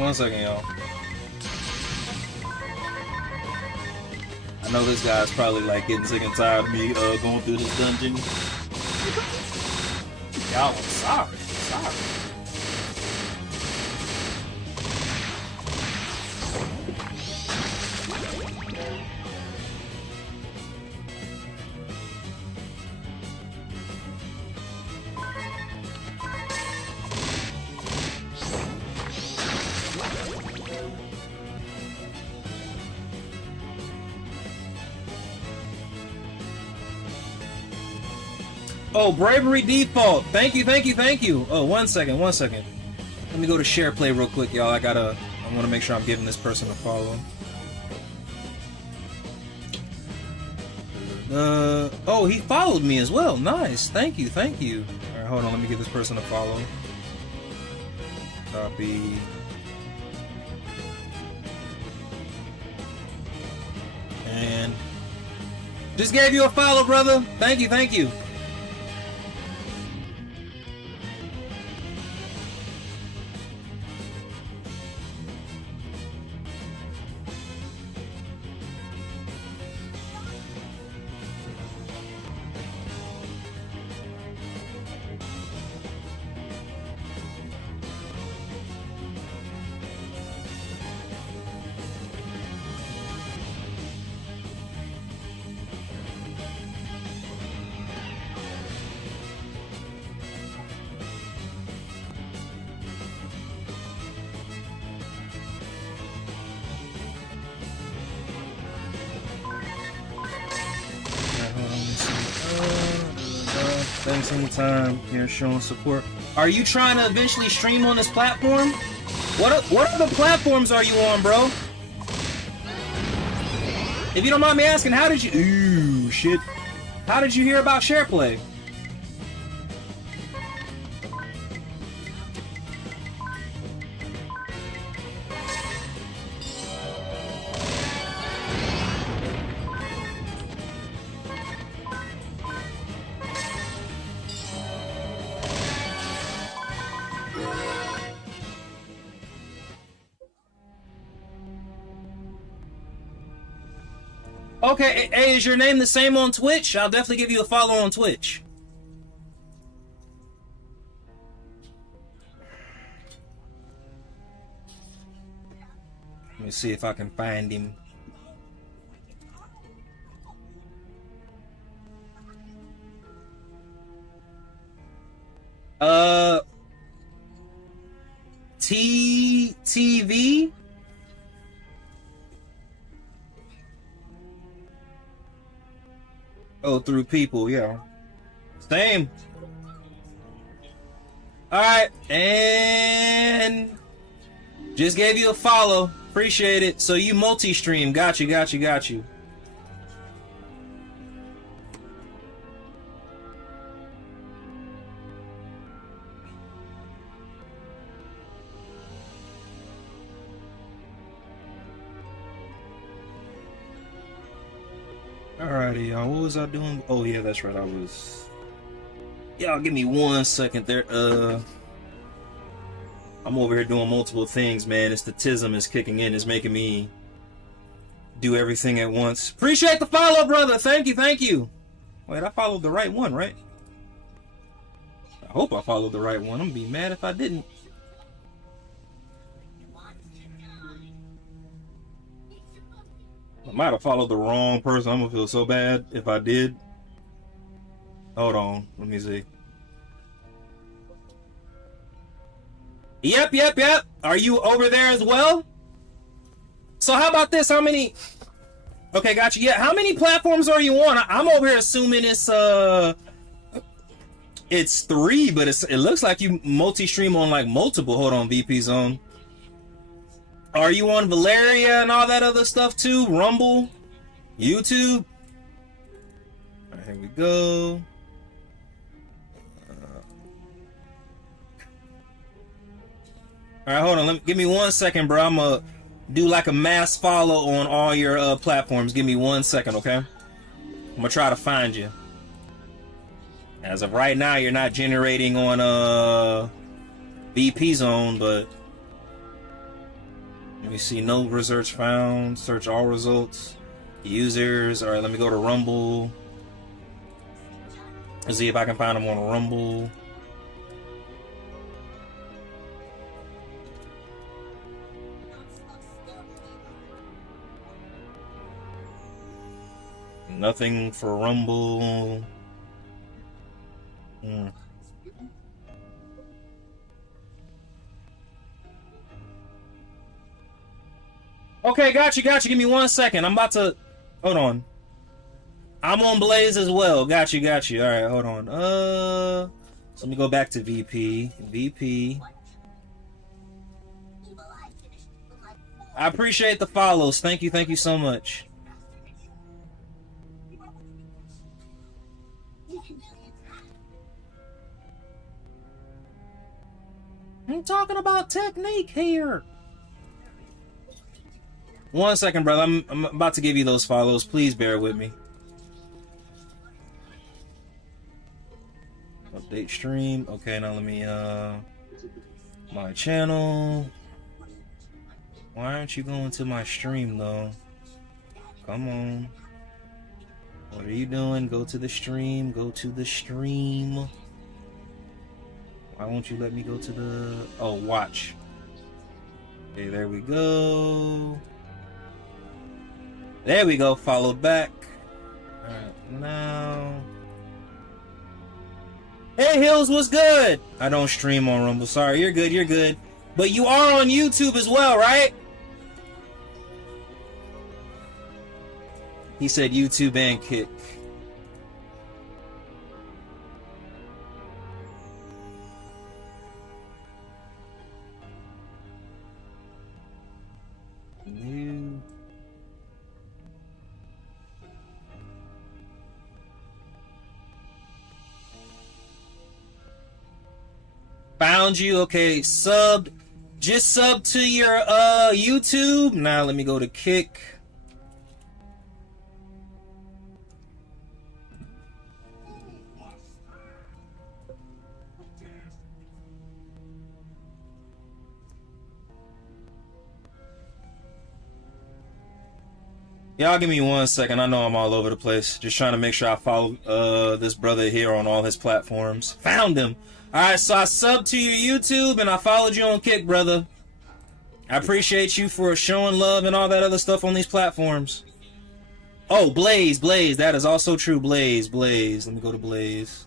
1 second, y'all. I know this guy's probably like getting sick and tired of me going through this dungeon. Y'all, I'm sorry. Sorry. Oh, Bravery Default. Thank you, thank you, thank you. Oh, 1 second, 1 second. Let me go to share play real quick, y'all. I want to make sure I'm giving this person a follow. Oh, he followed me as well. Nice. Thank you, thank you. All right, hold on. Let me give this person a follow. Copy. And just gave you a follow, brother. Thank you, thank you. Thanks anytime. Here showing support. Are you trying to eventually stream on this platform? What other platforms are you on, bro? If you don't mind me asking, how did you... Ooh, shit. How did you hear about SharePlay? Okay, hey, is your name the same on Twitch? I'll definitely give you a follow on Twitch. Let me see if I can find him. TV? Oh, through people, yeah. Same. Alright, and just gave you a follow. Appreciate it. So you multi-stream. Got you. Alrighty, y'all. What was I doing? Oh, yeah, that's right. Y'all, give me 1 second there. I'm over here doing multiple things, man. It's the tism is kicking in. It's making me do everything at once. Appreciate the follow, brother. Thank you. Wait, I followed the right one, right? I hope I followed the right one. I'm gonna be mad if I didn't. I might have followed the wrong person. I'm gonna feel so bad if I did. Hold on, let me see. Yep. Are you over there as well? So how about this? How many? Okay, got you. Yeah, how many platforms are you on? I'm over here assuming it's 3, but it looks like you multi-stream on like multiple. Hold on, VP Zone. Are you on Valeria and all that other stuff too? Rumble? YouTube? Alright, here we go. Alright, hold on. Give me 1 second, bro. I'm gonna do like a mass follow on all your platforms. Give me 1 second, okay? I'm gonna try to find you. As of right now, you're not generating on VP Zone, but Let me see, no results found. Search all results. Users. All right, let me go to Rumble. Let's see if I can find them on Rumble. Nothing for Rumble. Okay, got you. Give me 1 second. I'm about to... Hold on. I'm on Blaze as well. Got you. All right, hold on. So let me go back to VP. VP. I appreciate the follows. Thank you so much. I'm talking about technique here. 1 second, brother. I'm about to give you those follows. Please bear with me. Update stream. Okay, now let me my channel. Why aren't you going to my stream though? Come on. What are you doing? Go to the stream. Go to the stream. Why won't you let me go to the... Oh, watch. Okay, there we go. There we go. Follow back. Alright, now... Hey, Hills, what's good? I don't stream on Rumble. Sorry, you're good. But you are on YouTube as well, right? He said YouTube and Kick. New. Found you. Okay, subbed. Just sub to your YouTube. Now let me go to Kick. Y'all give me 1 second. I know I'm all over the place. Just trying to make sure I follow this brother here on all his platforms. Found him. Alright, so I subbed to your YouTube and I followed you on Kick, brother. I appreciate you for showing love and all that other stuff on these platforms. Oh, Blaze. That is also true. Blaze. Let me go to Blaze.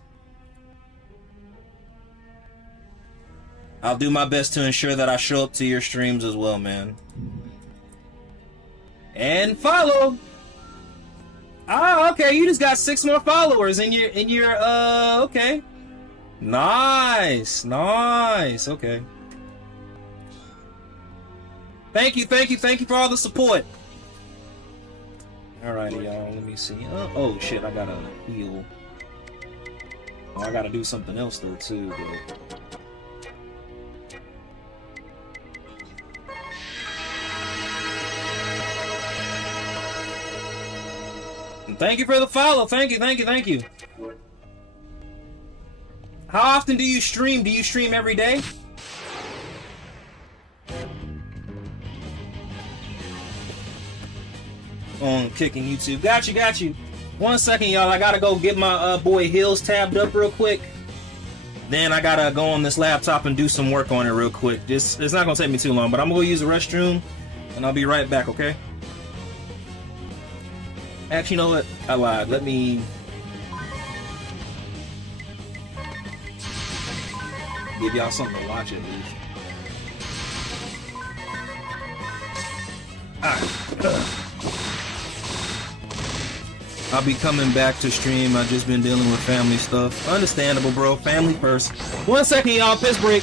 I'll do my best to ensure that I show up to your streams as well, man. And follow. Ah, okay. You just got 6 more followers in your okay. Nice. Okay. Thank you for all the support. Alrighty, y'all. Let me see. Oh shit, I gotta heal. Oh, I gotta do something else though too, but... Thank you for the follow. Thank you. How often do you stream? Do you stream every day? On Kicking YouTube. Got you. 1 second, y'all. I gotta go get my boy Hills tabbed up real quick. Then I gotta go on this laptop and do some work on it real quick. It's not gonna take me too long, but I'm gonna go use the restroom and I'll be right back, okay? Actually, you know what? I lied. Let me... give y'all something to watch at least. Alright. I'll be coming back to stream. I've just been dealing with family stuff. Understandable, bro. Family first. 1 second, y'all. Piss break.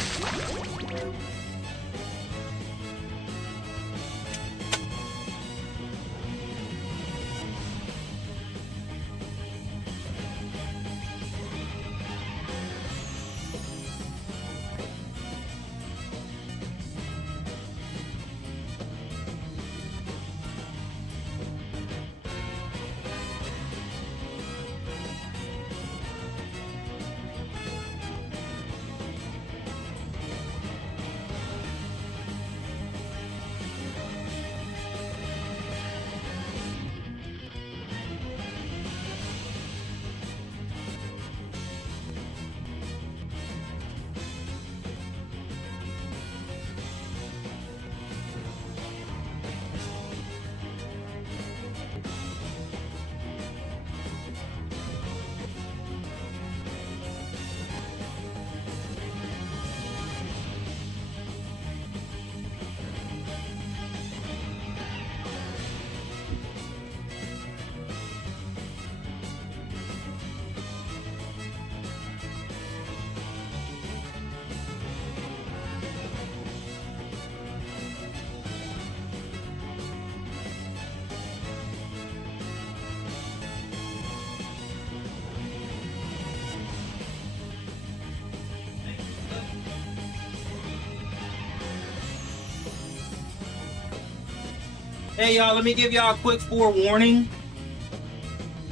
Hey y'all, let me give y'all a quick forewarning.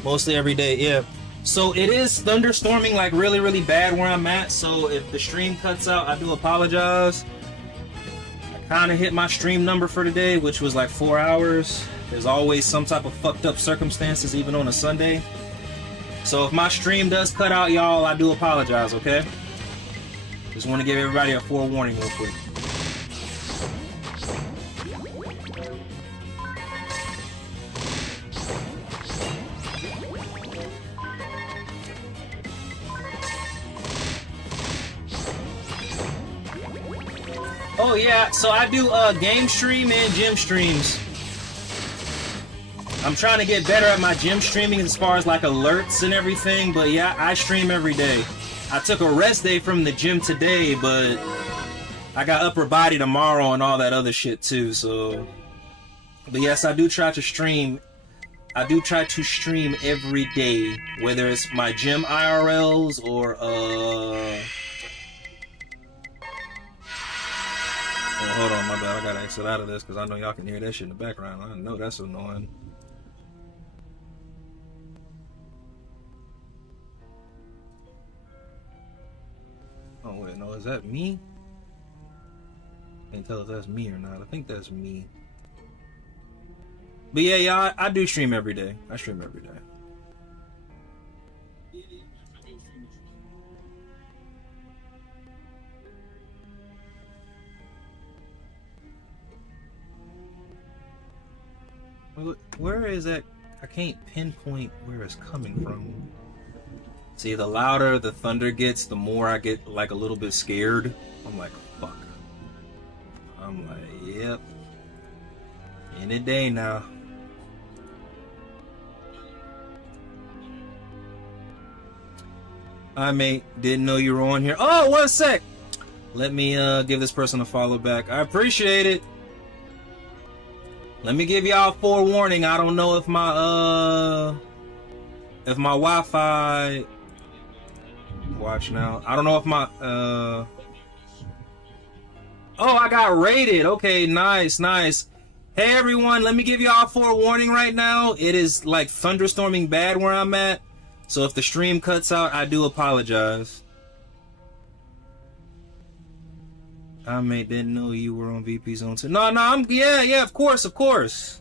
Mostly every day, yeah. So it is thunderstorming like really, really bad where I'm at. So if the stream cuts out, I do apologize. I kind of hit my stream number for today, which was like 4 hours. There's always some type of fucked up circumstances, even on a Sunday. So if my stream does cut out, y'all, I do apologize, okay? Just want to give everybody a forewarning real quick. Oh yeah, so I do game stream and gym streams. I'm trying to get better at my gym streaming as far as like alerts and everything, but yeah, I stream every day. I took a rest day from the gym today, but I got upper body tomorrow and all that other shit too, so. But yes, I do try to stream. I do try to stream every day, whether it's my gym IRLs or Oh, hold on, my bad. I gotta exit out of this because I know y'all can hear that shit in the background. I know that's annoying. Oh wait, no, is that me? Can't tell if that's me or not. I think that's me. But yeah, y'all, I do stream every day. I stream every day. Where is that? I can't pinpoint where it's coming from. See, the louder the thunder gets, the more I get like a little bit scared. I'm like, fuck. I'm like, yep. Any day now. Hi, mate. Didn't know you were on here. Oh, 1 sec. Let me give this person a follow back. I appreciate it. Let me give y'all a forewarning. I don't know if my Wi-Fi. Watch now. I don't know if my Oh, I got raided. Okay, nice, nice. Hey everyone, let me give y'all a forewarning right now. It is like thunderstorming bad where I'm at. So if the stream cuts out, I do apologize. I didn't know you were on VP Zone 2. No, yeah, of course.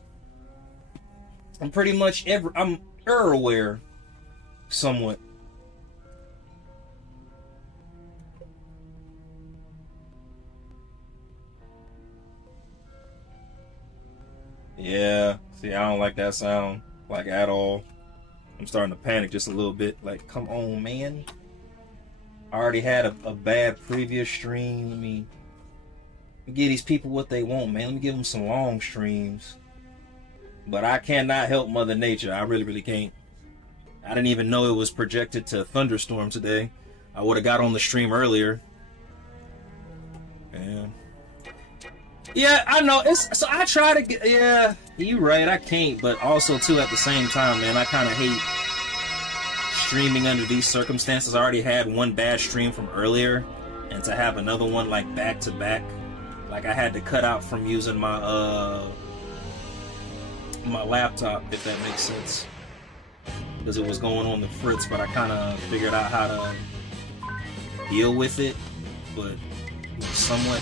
I'm pretty much I'm aware, somewhat. Yeah, see, I don't like that sound, like at all. I'm starting to panic just a little bit. Like, come on, man. I already had a bad previous stream. Let me give these people what they want, man. Let me give them some long streams. But I cannot help Mother Nature. I really, really can't. I didn't even know it was projected to thunderstorm today. I would have got on the stream earlier. Man. Yeah, I know. So I try to get. Yeah, you're right. I can't. But also, too, at the same time, man, I kind of hate streaming under these circumstances. I already had one bad stream from earlier. And to have another one, like, back to back. Like, I had to cut out from using my my laptop, if that makes sense, because it was going on the fritz, but I kind of figured out how to deal with it, but somewhat.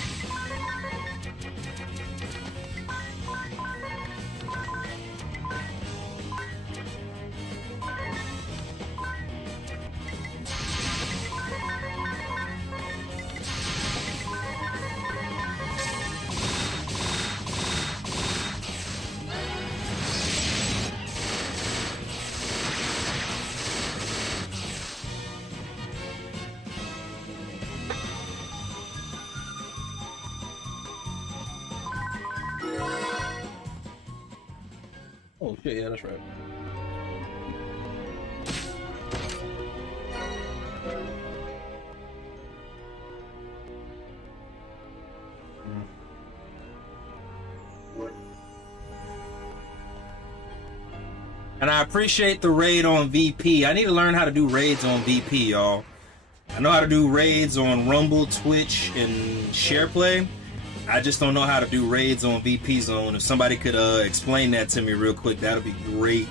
Oh shit, yeah, that's right. And I appreciate the raid on VP. I need to learn how to do raids on VP, y'all. I know how to do raids on Rumble, Twitch, and SharePlay. I just don't know how to do raids on VP zone. If somebody could explain that to me real quick, that'd be great.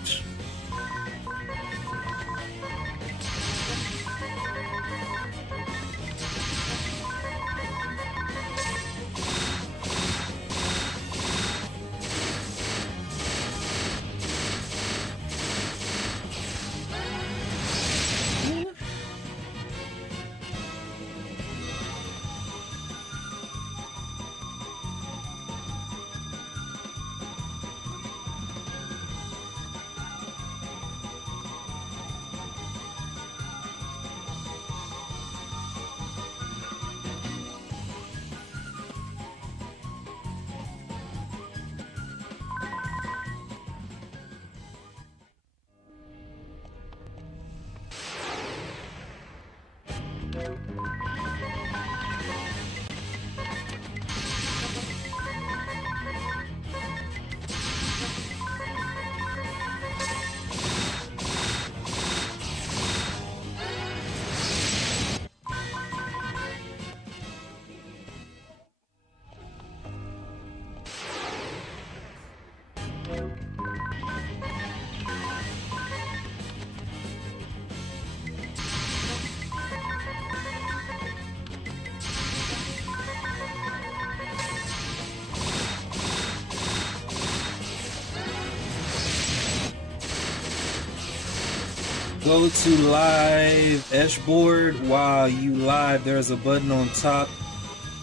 Go to live Eshboard. While you live, there's a button on top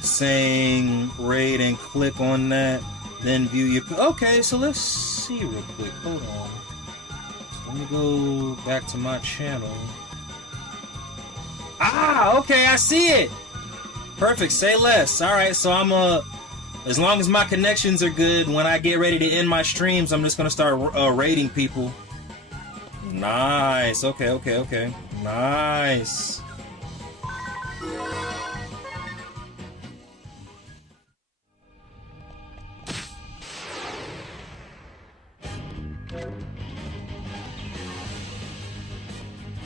saying raid and click on that. Then view your... Okay, so let's see real quick. Hold on. Let me go back to my channel. Ah, okay, I see it. Perfect, say less. Alright, so I'm as long as my connections are good, when I get ready to end my streams, I'm just gonna start raiding people. Nice. Okay. Nice.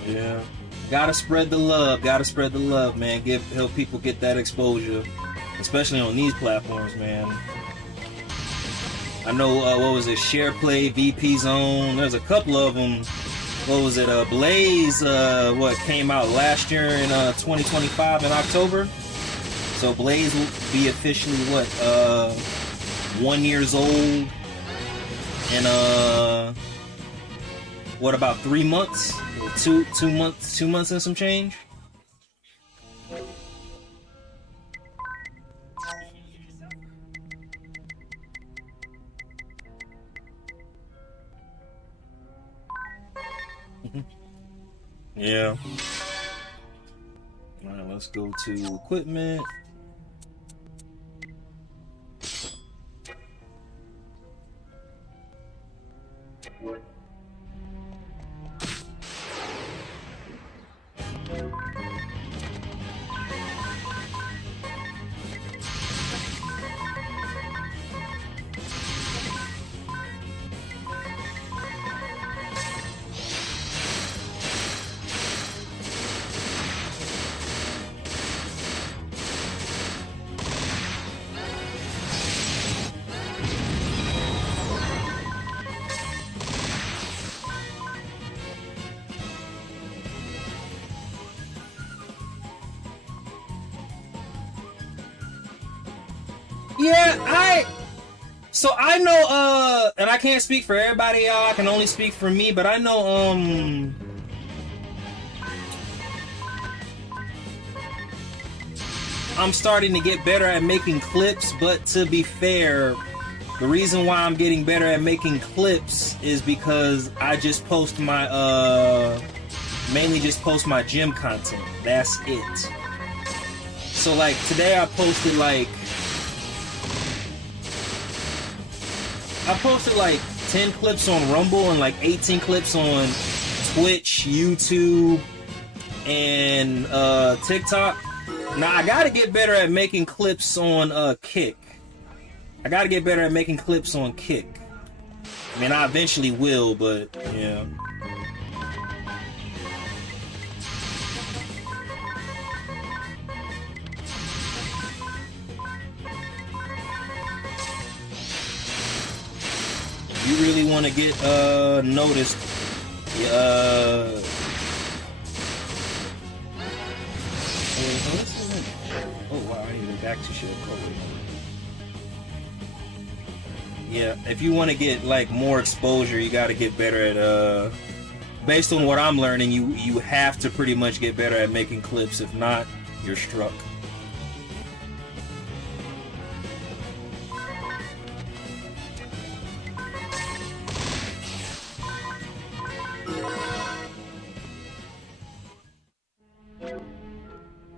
Yeah. Gotta spread the love. Man. Help people get that exposure, especially on these platforms, man. I know, what was it? Share Play, VP Zone. There's a couple of them. What was it? Blaze, what came out last year in 2025 in October. So Blaze will be officially what 1 year old in what, about 3 months? 2 months and some change. Yeah. Alright, let's go to equipment. Yeah, I know, and I can't speak for everybody, y'all. I can only speak for me, but I know, I'm starting to get better at making clips, but to be fair, the reason why I'm getting better at making clips is because I just post my, mainly just post my gym content. That's it. So, like, today I posted, like, 10 clips on Rumble and like 18 clips on Twitch, YouTube, and TikTok. Now I gotta get better at making clips on Kick. I mean, I eventually will, but yeah. really want to get noticed, oh wow, I didn't even back to shit. Oh, wait. Yeah, if you want to get like more exposure, you got to get better at based on what I'm learning, you have to pretty much get better at making clips. If not, you're struck.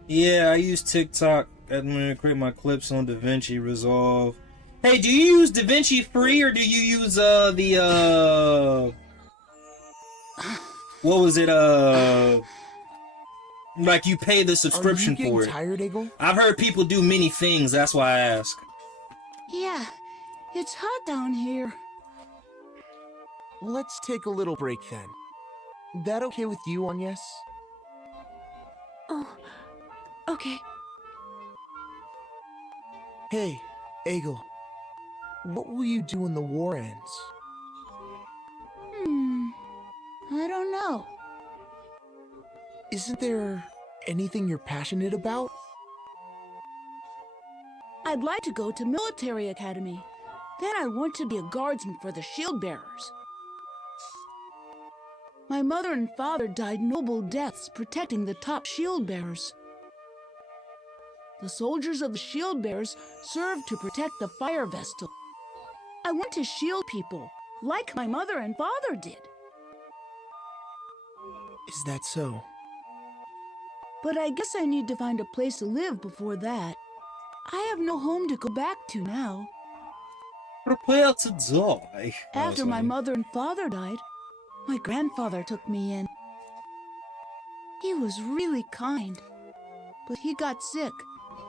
Yeah, I use TikTok. I'm gonna create my clips on DaVinci Resolve. Hey, do you use DaVinci free or do you use the what was it? Like you pay the subscription Are you for getting it. tired, Eagle? I've heard people do many things. That's why I ask. Yeah, it's hot down here. Let's take a little break then. That okay with you, Agnes? Oh, okay. Hey, Eagle. What will you do when the war ends? I don't know. Isn't there anything you're passionate about? I'd like to go to military academy. Then I want to be a guardsman for the shield bearers. My mother and father died noble deaths protecting the top shield bearers. The soldiers of the shield bearers served to protect the fire vestal. I want to shield people, like my mother and father did. Is that so? But I guess I need to find a place to live before that. I have no home to go back to now. Prepare to die. After my mother and father died, my grandfather took me in. He was really kind, but he got sick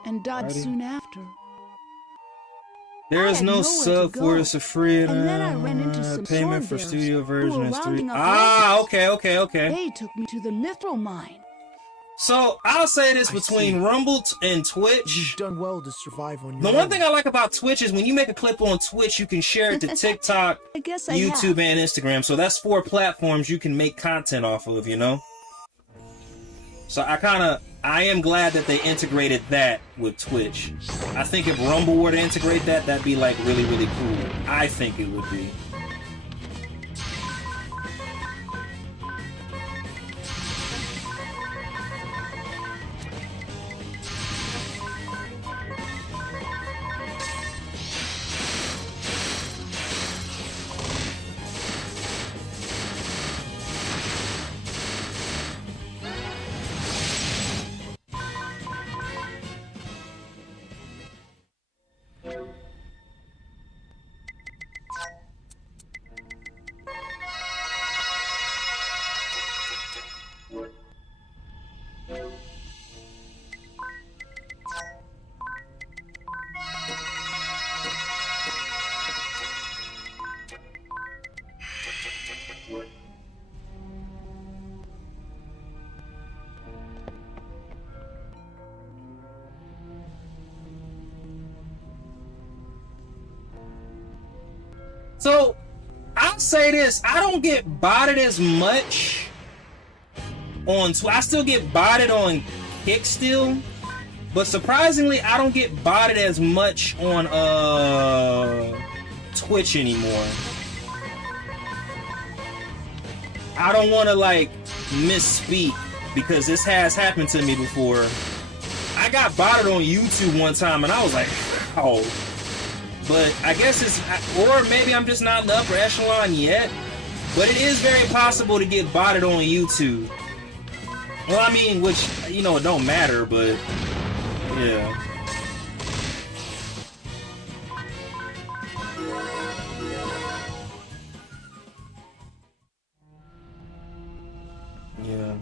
and died Alrighty. soon after. There I is had no nowhere sub to for go. us a free And then I ran into some payment sword for bearers studio who version were is 3. rounding up Ah, weapons. okay. They took me to the mithril mine. So I'll say this I between see. Rumble and You've Twitch. done well to survive on your The own. one thing I like about Twitch is when you make a clip on Twitch, you can share it to TikTok, I guess I YouTube, have. and Instagram. So that's 4 platforms you can make content off of, you know? So I am glad that they integrated that with Twitch. I think if Rumble were to integrate that, that'd be like really, really cool. I think it would be. So, I'll say this, I don't get botted as much on I still get botted on Kick still, but surprisingly I don't get botted as much on Twitch anymore. I don't want to like misspeak because this has happened to me before. I got botted on YouTube one time and I was like, oh. But I guess it's, or maybe I'm just not in the upper echelon yet. But it is very possible to get botted on YouTube. Well, I mean, which, you know, it don't matter, but yeah. Yeah.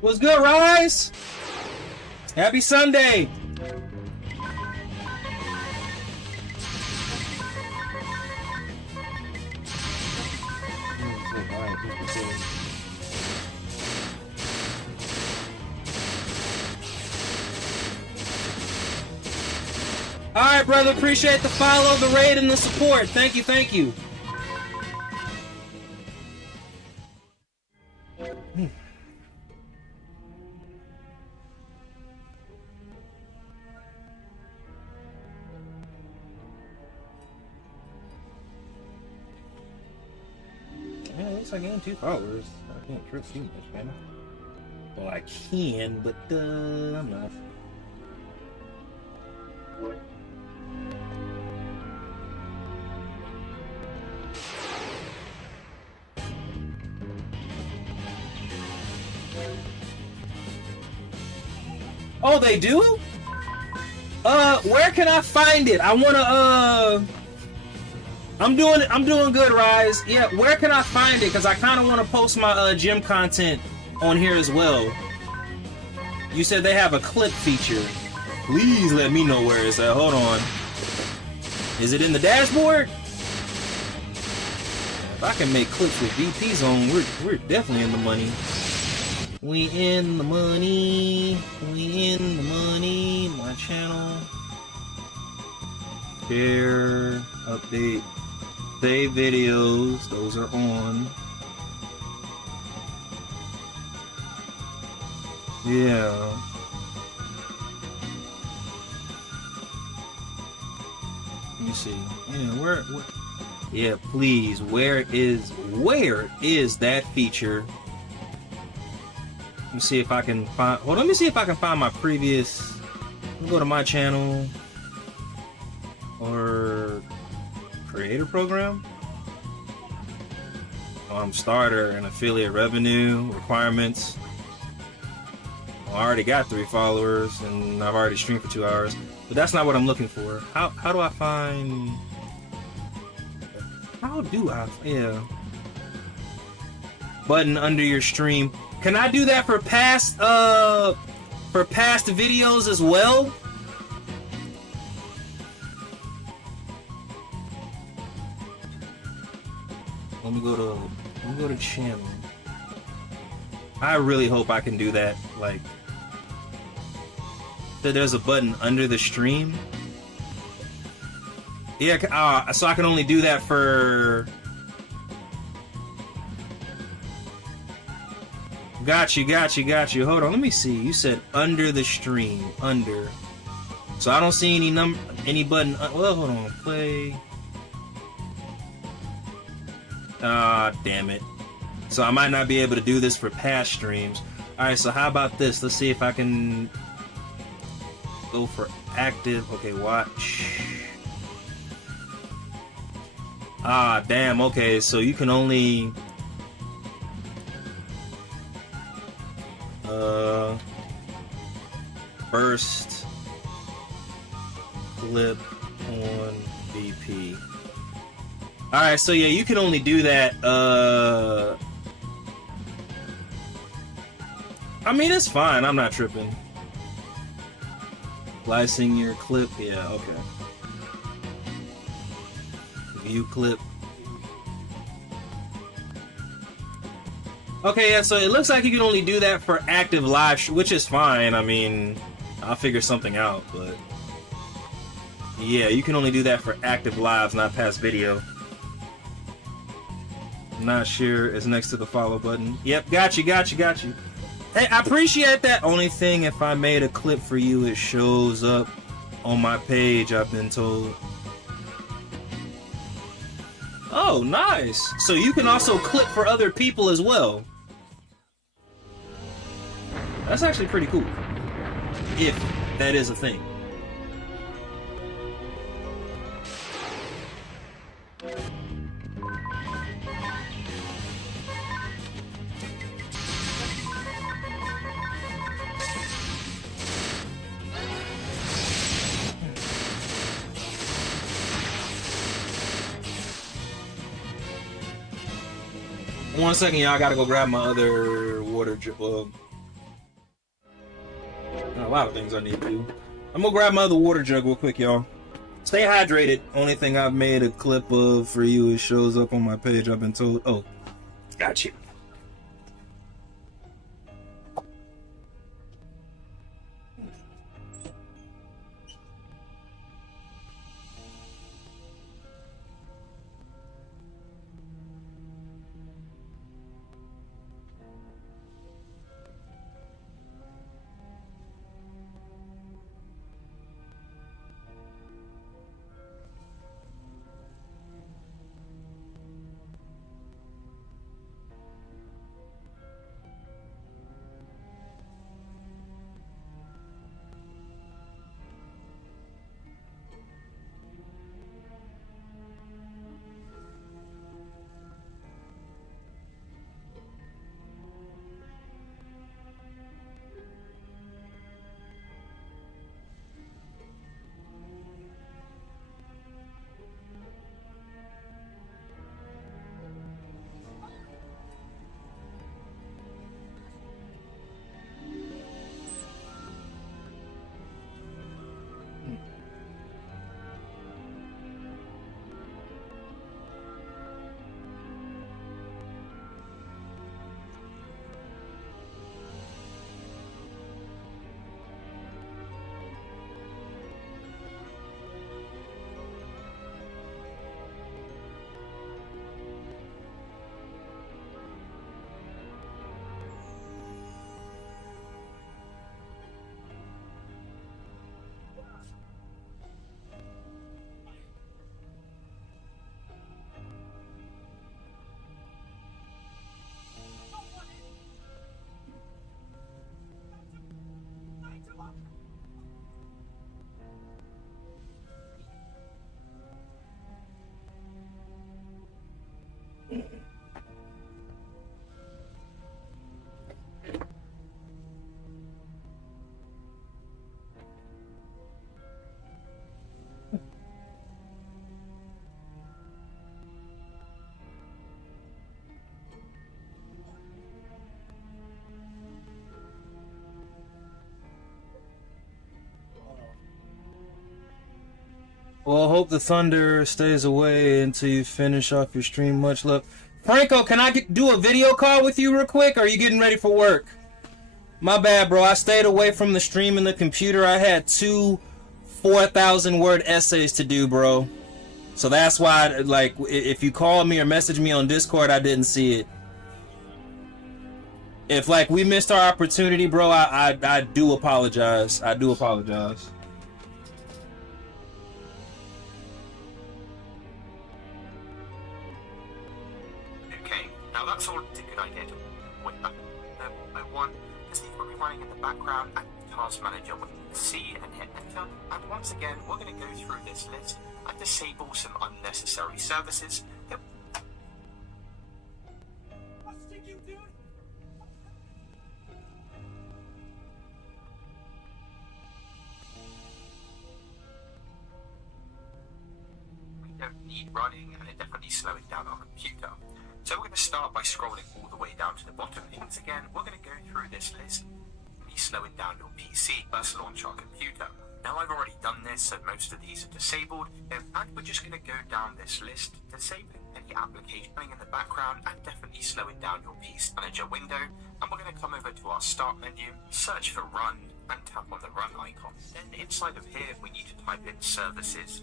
What's good, Rise? Happy Sunday. All right, brother. Appreciate the follow, the raid, and the support. Thank you, thank you. Man, it looks like I gained 2 followers. I can't trip too much, man. Well, I can, but I'm not. Oh, they do? Where can I find it? I wanna, I'm doing good, Rise. Yeah, where can I find it? Cause I kinda wanna post my, gym content on here as well. You said they have a clip feature. Please let me know where it's at. Hold on. Is it in the dashboard? If I can make clips with VPs on, we're definitely in the money. We in the money. We in the money. My channel. Share. Update. Save videos. Those are on. Yeah. Let me see. Yeah, where yeah, please. Where is that feature? Let me see if I can find. Well, let me see if I can find my previous. Let me go to my channel or creator program. Starter and affiliate revenue requirements. I already got 3 followers and I've already streamed for 2 hours, but that's not what I'm looking for. How do I find? How do I? Yeah. Button under your stream. Can I do that for past videos as well? Let me go to channel. I really hope I can do that. Like, that there's a button under the stream. Yeah, so I can only do that for. Got you. Hold on, let me see. You said under the stream, under. So I don't see any button. Well, hold on, play. Ah, damn it. So I might not be able to do this for past streams. All right, so how about this? Let's see if I can go for active. Okay, watch. Ah, damn. Okay, so you can only. First clip on VP. Alright, so yeah, you can only do that, I mean, it's fine, I'm not tripping. Slicing your clip, yeah, okay. View clip. Okay, yeah, so it looks like you can only do that for active live, which is fine. I mean, I'll figure something out, but yeah, you can only do that for active lives, not past video. Not sure it's next to the follow button. Yep, got you. Hey, I appreciate that. Only thing, if I made a clip for you, it shows up on my page, I've been told. Oh, nice. So you can also clip for other people as well. That's actually pretty cool. If that is a thing. One second, y'all. I gotta go grab my other water. a lot of things I need to do. I'm gonna grab my other water jug real quick, y'all. Stay hydrated. Only thing I've made a clip of for you, it shows up on my page. I've been told. Oh, got you. Well, I hope the thunder stays away until you finish off your stream. Much love. Franco, can I do a video call with you real quick? Or are you getting ready for work? My bad, bro. I stayed away from the stream and the computer. I had 2 4,000-word essays to do, bro. So that's why, like, if you call me or message me on Discord, I didn't see it. If, like, we missed our opportunity, bro, I do apologize. I do apologize. Now that's all a good idea to wait back. I want to see what we're running in the background and task manager with C and hit enter. And once again, we're going to go through this list and disable some unnecessary services. We don't need running, and it definitely slowing down our computer. So we're going to start by scrolling all the way down to the bottom. Once again, we're going to go through this list, slowing down your PC. Let's launch our computer. Now I've already done this, so most of these are disabled, and we're just going to go down this list, disabling any application running in the background, and definitely slowing down your PC manager window. And we're going to come over to our start menu, search for run, and tap on the run icon. Then inside of here, we need to type in services.ms.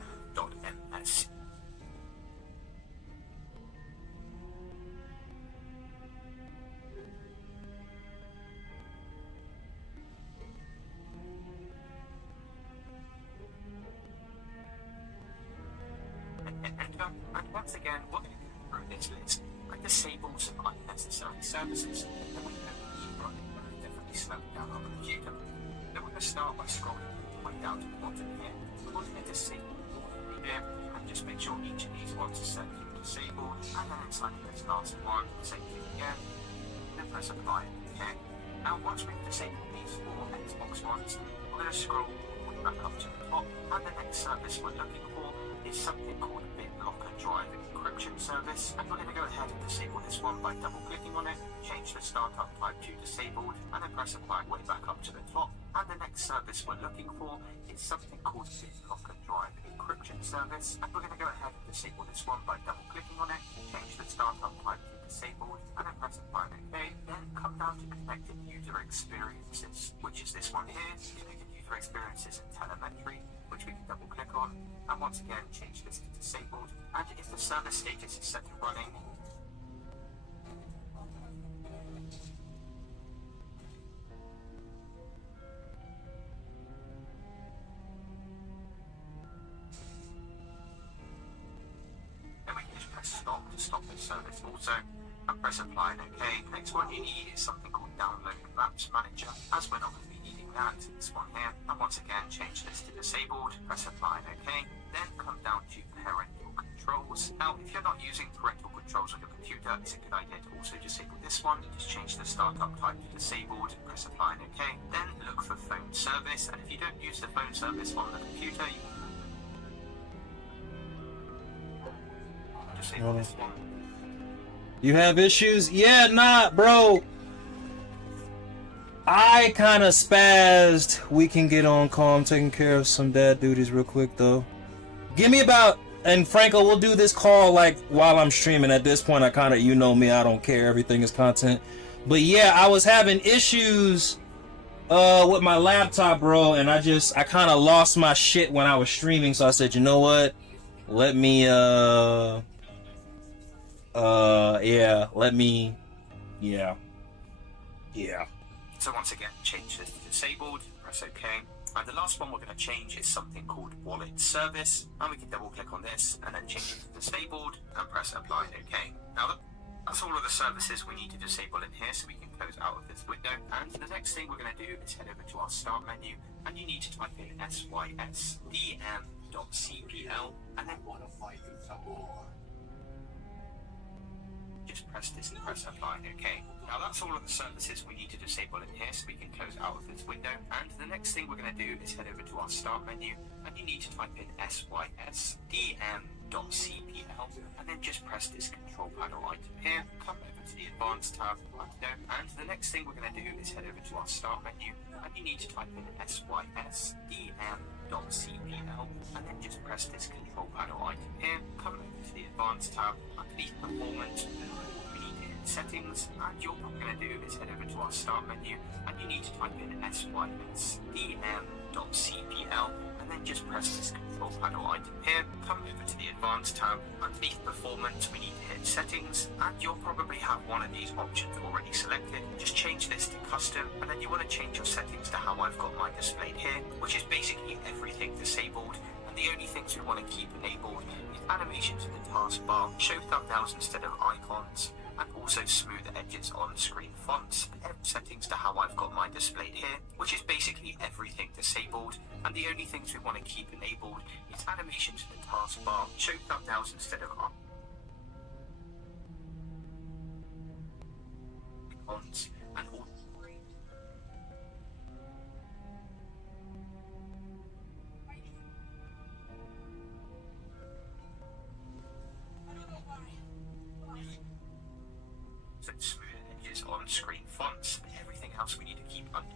And once again, we're going to go through this list and disable some unnecessary services that we don't need running and definitely slow down our computer. Then we're going to start by scrolling all the way down to the bottom here. We're going to disable all of them here and just make sure each of these ones are set to disabled. And then inside of this last one, same thing again. Then press apply. Okay. Now once we've disabled these 4 Xbox ones, we're going to scroll all the way back up to the top, and the next service we're looking for is something called BitLocker Drive Encryption service, and we're going to go ahead and disable this one by double clicking on it, change the startup type to disabled, and then press apply way back up to the top. And the next service we're looking for is something called BitLocker Drive Encryption Service, and we're going to go ahead and disable this one by double clicking on it, change the startup type to disabled, and then press apply and OK. Then come down to connected user experiences, which is this one here, connected user experiences and telemetry, which we can double click on, and once again change this to disabled. And if the service status is set to running, then we can just press stop to stop the service also, and press apply and OK. Next one you need is something called download maps manager, as we're not going to be needing that, this one here. And once again change this to disabled, press apply and OK. Then come down to parental controls. Now if you're not using parental controls on your computer, it's a good idea to also disable this one. Just change the startup type to disabled, press apply and OK. Then look for phone service, and if you don't use the phone service on the computer, you can disable this one. You have issues? Yeah, nah, bro. I kind of spazzed. We can get on call. I'm taking care of some dad duties real quick, though. Give me about... And Franco, we'll do this call, like, while I'm streaming. At this point, I kind of... You know me, I don't care. Everything is content. But yeah, I was having issues with my laptop, bro. And I kind of lost my shit when I was streaming. So I said, you know what? Let me, Yeah. So once again, change this to disabled, press OK. And the last one we're going to change is something called wallet service. And we can double click on this and then change it to disabled and press apply and OK. Now that's all of the services we need to disable in here, so we can close out of this window. And the next thing we're going to do is head over to our start menu, and you need to type in sysdm.cpl and then just press this and press apply and OK. Now that's all of the services we need to disable in here, so we can close out of this window. And the next thing we're going to do is head over to our start menu, and you need to type in sysdm.cpl and then just press this control panel item here, come over to the advanced tab, and the next thing we're going to do is head over to our start menu, and you need to type in sysdm.cpl and then just press this control panel item here, come over to the advanced tab, underneath performance, settings, and you're what we're going to do is head over to our start menu, and you need to type in sysdm.cpl and then just press this control panel item here, come over to the advanced tab, underneath performance we need to hit settings, and you'll probably have one of these options already selected. Just change this to custom, and then you want to change your settings to how I've got mine displayed here, which is basically everything disabled, and the only things we want to keep enabled is animations in the taskbar, show thumbnails instead of icons, and also smooth edges on screen fonts, and settings to how I've got mine displayed here, which is basically everything disabled, and the only things we want to keep enabled is animations in the taskbar, show thumbnails instead of icons, and all. So smooth edges on screen fonts, and everything else we need to keep under.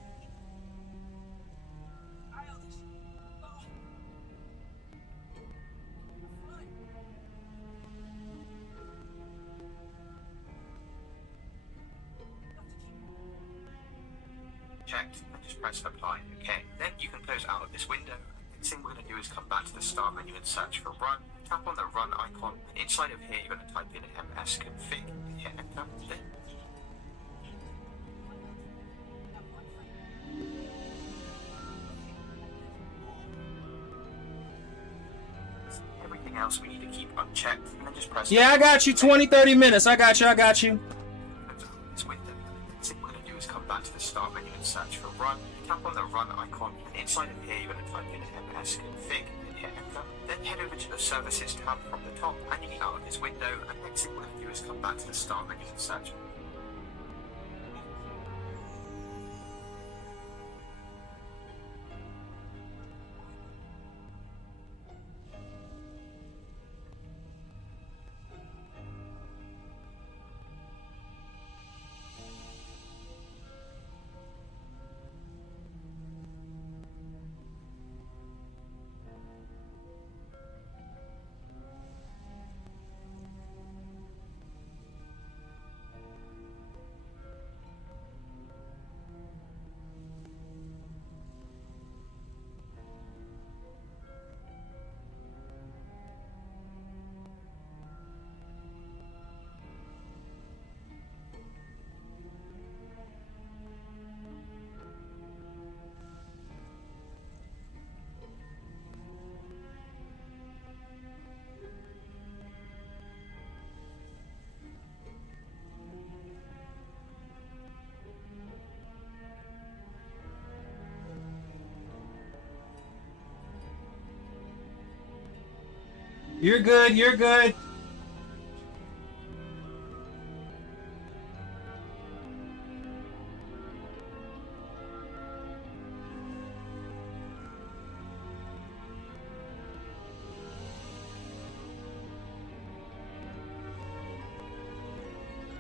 Checked, and just press apply. Okay, then you can close out of this window. The next thing we're going to do is come back to the start menu and search for run. Tap on the run icon, and inside of here you're going to type in msconfig and hit enter. Then everything else we need to keep unchecked, and then just press. Yeah, I got you. 20-30 minutes. I got you. This window. The next thing we're going to do is come back to the start menu and search for run. Tap on the run icon, and inside of here you're going to type in msconfig and hit enter. Then head over to the services tab from the top, and you get out of this window. And next thing we're going to do is come back to the start menu and search. You're good, you're good.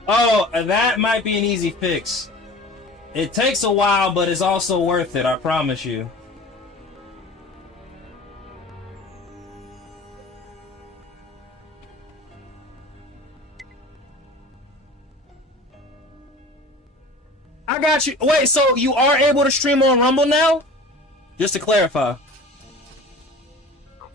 Oh, that might be an easy fix. It takes a while, but it's also worth it, I promise you. I got you. Wait, so you are able to stream on Rumble now? Just to clarify.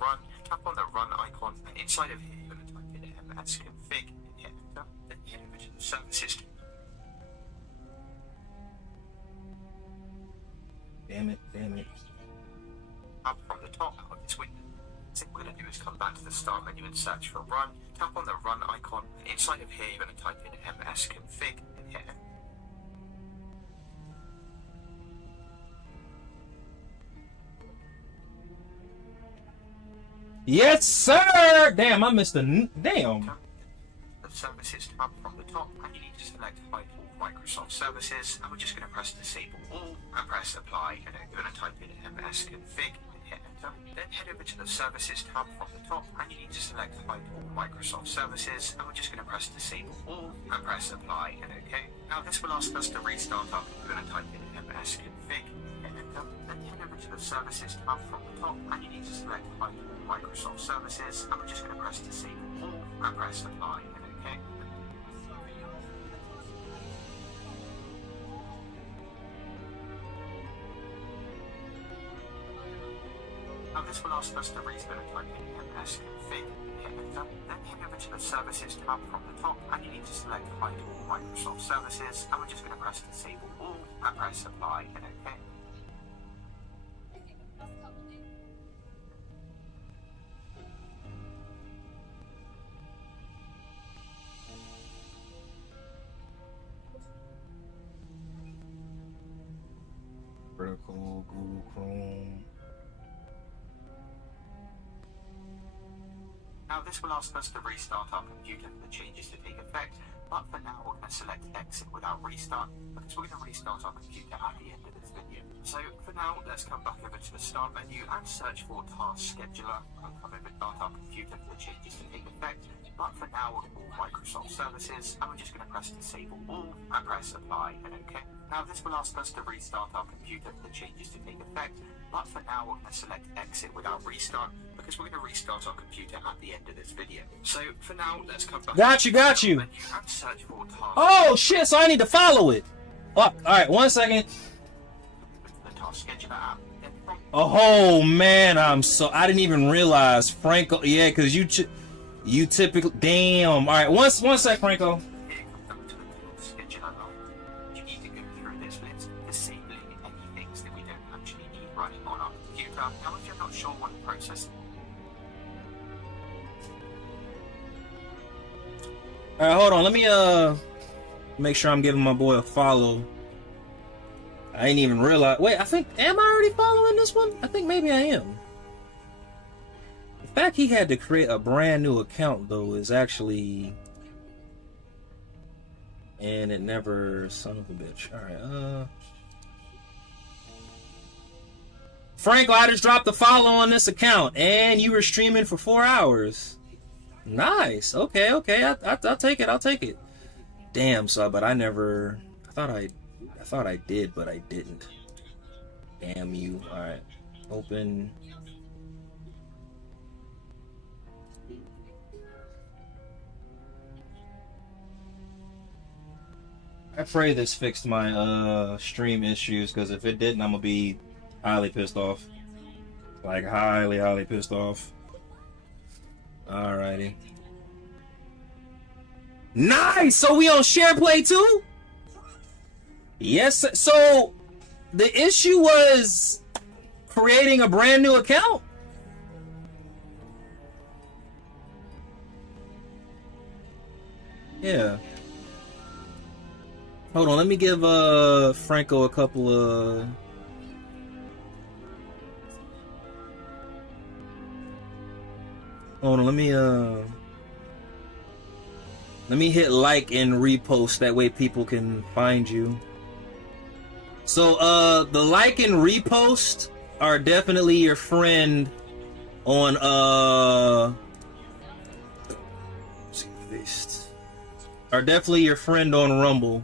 Run, tap on the run icon, and inside of here, you're going to type in ms config, and hit enter, then hit over to the services. Damn it, damn it. Up from the top of this window. So what we're going to do is come back to the start menu and search for run, tap on the run icon, and inside of here, you're going to type in ms config, and hit enter. Yes, sir! Damn, I missed the... Damn. The services tab from the top, and you need to select hide all Microsoft services, and we're just going to press disable all, and press apply, and then you're going to type in ms config, and hit enter. Then head over to the services tab from the top, and you need to select hide all Microsoft services, and we're just going to press disable all, and press apply, and OK. Now this will ask us to restart our computer, and type in ms config, and hit enter. Then head over to the services tab from the top, and you need to select hide all Microsoft services, and we're just going to press disable all, and press apply, and OK. Now this will ask us to restart and type in ms config, hit enter, then head over to the services tab from the top, and you need to select hide all Microsoft services, and we're just going to press disable all, and press apply, and OK. Critical, Google Chrome. Now this will ask us to restart our computer for the changes to take effect, but for now we're going to select exit without restart, because we're going to restart our computer at the end of this video. So for now, let's come back over to the start menu and search for Task Scheduler. We'll come over to start our computer for the changes to take effect, but for now we're all Microsoft services, and we're just going to press disable all, and press apply, and OK. Now this will ask us to restart our computer for the changes to take effect, but for now we're going to select exit without restart, because we're going to restart our computer at the end of this video. So for now, let's come back Got you. and search for Task. Oh, shit, so I need to follow it. Oh, alright, 1 second. The Task Scheduler app. Then from Oh, man, I didn't even realize. Franco, yeah, because you typically... Damn. Alright, one sec, Franco. here comes up to the Task Scheduler line. You need to go through this list, disabling any things that we don't actually need running on our computer. Now if you're not sure what process Alright, hold on. Let me, make sure I'm giving my boy a follow. I didn't even realize. Wait, am I already following this one? I think maybe I am. The fact he had to create a brand new account, though, is actually... And it never... Son of a bitch. Alright, Franco, I just dropped the follow on this account, and you were streaming for 4 hours. Nice. Okay. I'll take it. Damn, so but I never. I thought I did, but I didn't. Damn you. All right. Open. I pray this fixed my stream issues, because if it didn't, I'm gonna be highly pissed off. Like highly pissed off. Alrighty. Nice! So we on SharePlay too? Yes. So the issue was creating a brand new account? Yeah. Hold on, let me give Franco a couple of... Hold on, let me hit like and repost, that way people can find you. So the like and repost are definitely your friend on are definitely your friend on Rumble.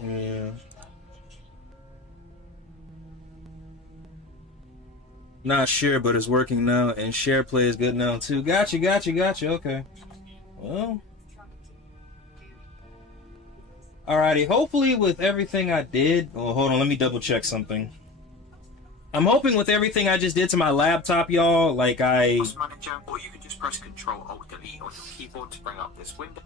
Yeah. Not sure, but it's working now, and share play is good now too. Gotcha. Okay. Well. Alrighty. Hopefully, with everything I did. Oh, hold on. Let me double check something. I'm hoping with everything I just did to my laptop, y'all, like Task Manager, or you can just press Control Alt Delete on your keyboard to bring up this window.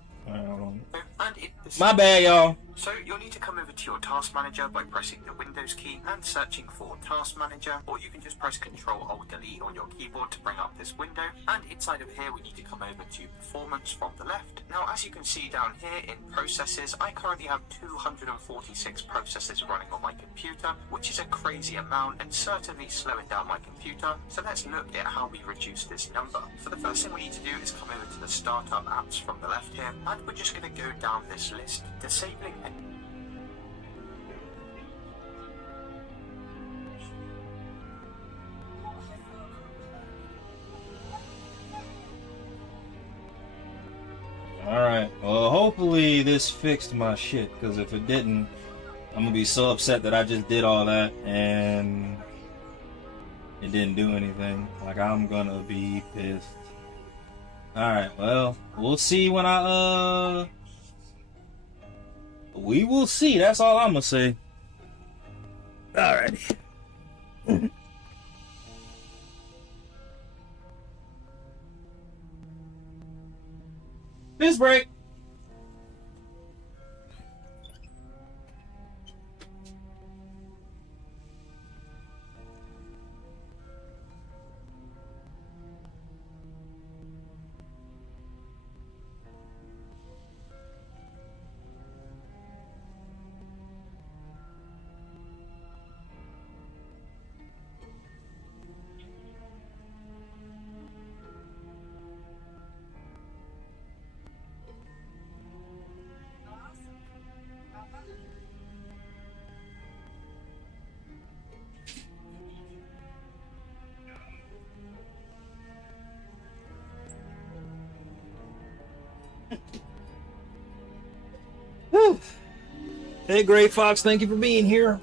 My bad, y'all. So you'll need to come over to your Task Manager by pressing the Windows key and searching for Task Manager, or you can just press Control Alt Delete on your keyboard to bring up this window. And inside of here, we need to come over to Performance from the left. Now, as you can see down here in Processes, I currently have 246 processes running on my computer, which is a crazy amount and certainly slowing down my computer. So let's look at how we reduce this number. So the first thing we need to do is come over to the Startup Apps from the left here, and we're just going to go down this list, disabling and Alright, well, hopefully this fixed my shit, because if it didn't, I'm gonna be so upset that I just did all that and it didn't do anything. Like, I'm gonna be pissed. Alright, well, we'll see when we will see, that's all I'm gonna say. Alrighty. This break. Whew. Hey, Gray Fox, thank you for being here.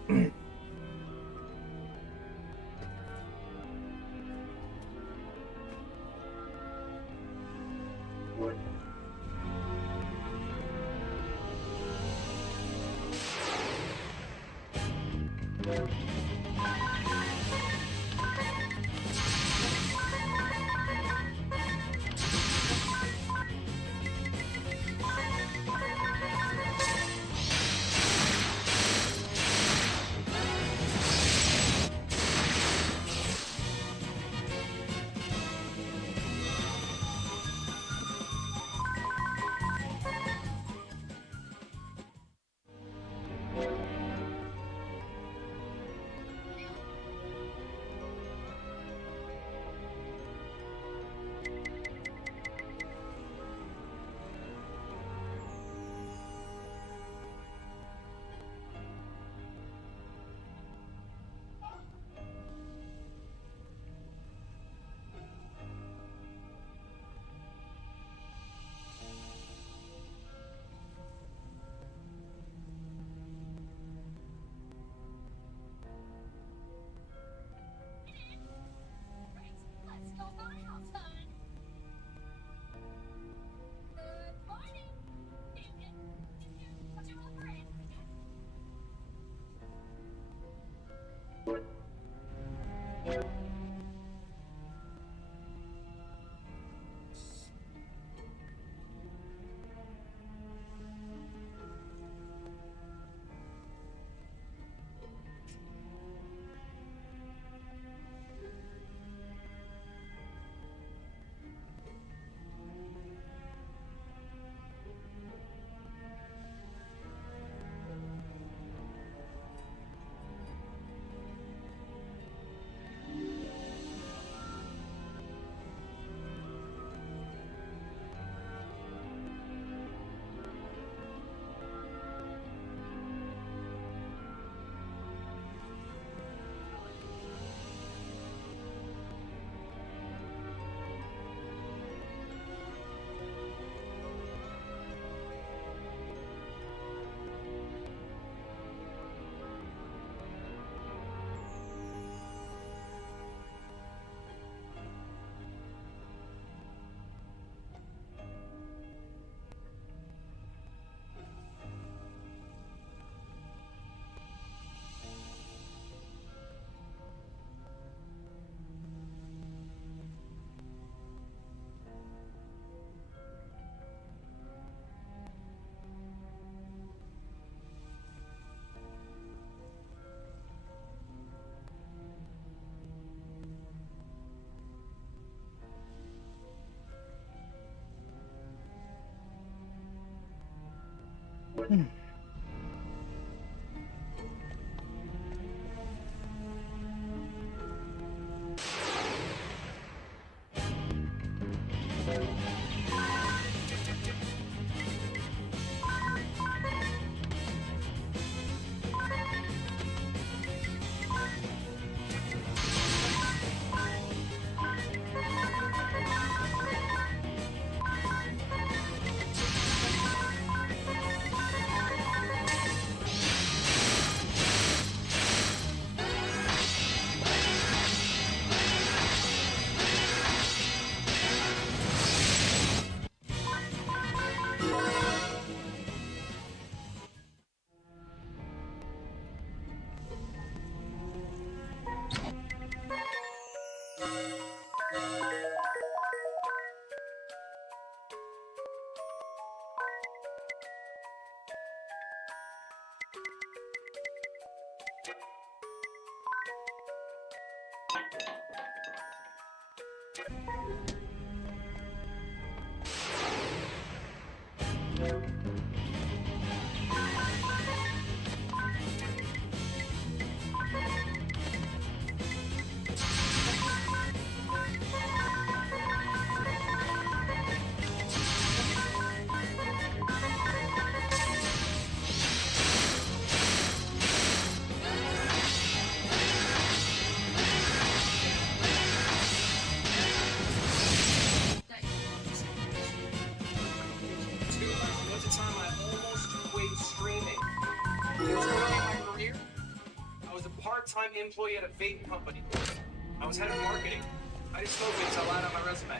Was a time I almost quit streaming. It was early in my career. I was a part-time employee at a vape company. I was head of marketing. I did smoke vapes, I lied on my resume.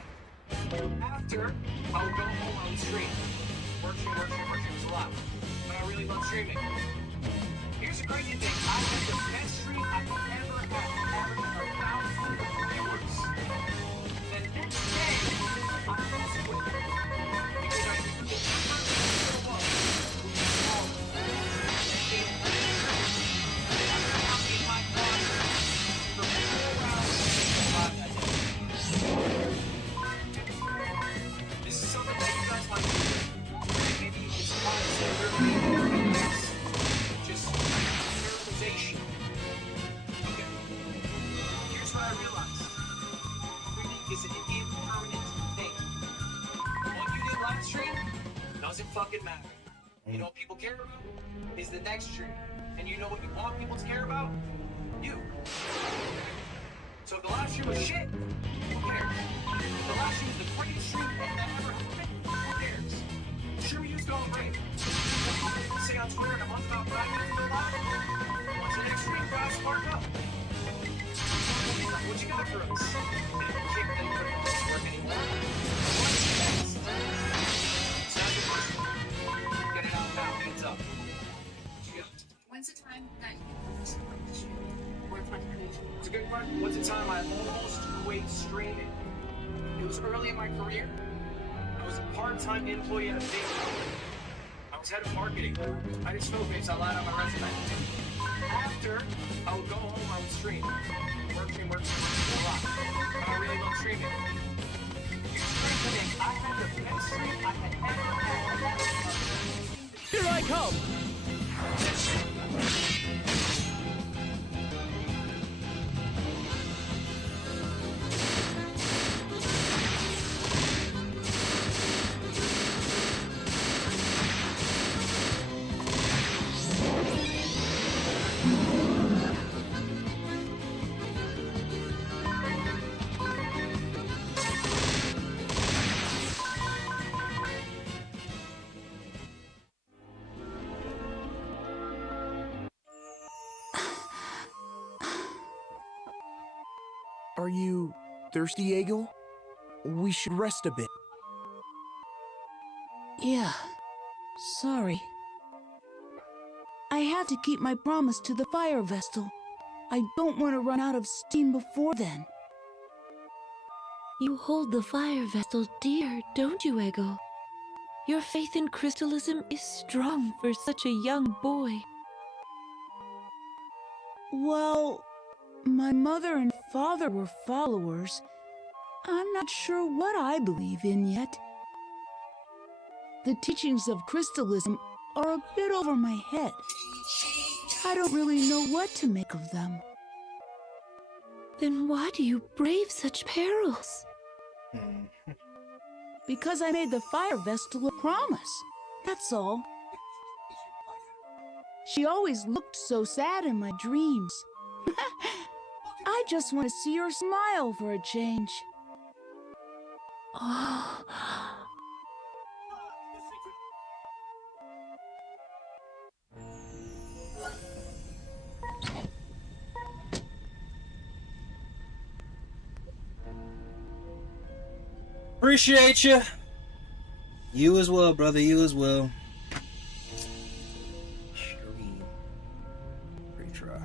After, I would go home, I would stream. Work stream was a lot. But I really love streaming. Here's the crazy thing. I had the best stream I've ever had. Averaging 1,000 viewers. The next day, I almost quit. Because I knew the person who was small. I'm in my closet for 4 hours live that day. This is something that you guys might do. Maybe it's fun to learn. Just nervization. Okay. Here's what I realized. Reading is an impermanent thing. What you did last stream doesn't fucking matter. You know what people care about is the next stream. And you know what you want people to care about? You. So if the last stream was shit, who cares? If the last stream was the greatest stream that ever happened, who cares? Sure, you was going great. Say on Twitter in a month about Friday to the live. Once the next stream, guys, spark up. What you got for us? Kick that you couldn't make this work anymore. What's next? Sound your question. Get it out now. Hands up. What you got? When's the time that you work on creation? It's a good question. What's the time I almost quit streaming? It was early in my career. I was a part-time employee at a vape company. I was head of marketing. I did smoke vapes, I lied on my resume. After, I would go home, I would stream. Work stream a lot. But I really love streaming. Here's the crazy thing. I had the best stream I had ever had. Here I come! Are you thirsty, Egil? We should rest a bit. Yeah. Sorry. I have to keep my promise to the fire vestal. I don't want to run out of steam before then. You hold the fire vestal dear, don't you, Egil? Your faith in crystalism is strong for such a young boy. Well, my mother and father were followers. I'm not sure what I believe in yet. The teachings of crystalism are a bit over my head. I don't really know what to make of them. Then why do you brave such perils? Because I made the fire vestal a promise. That's all. She always looked so sad in my dreams. I just want to see her smile for a change. Oh. Appreciate you. You as well, brother. You as well. Great try.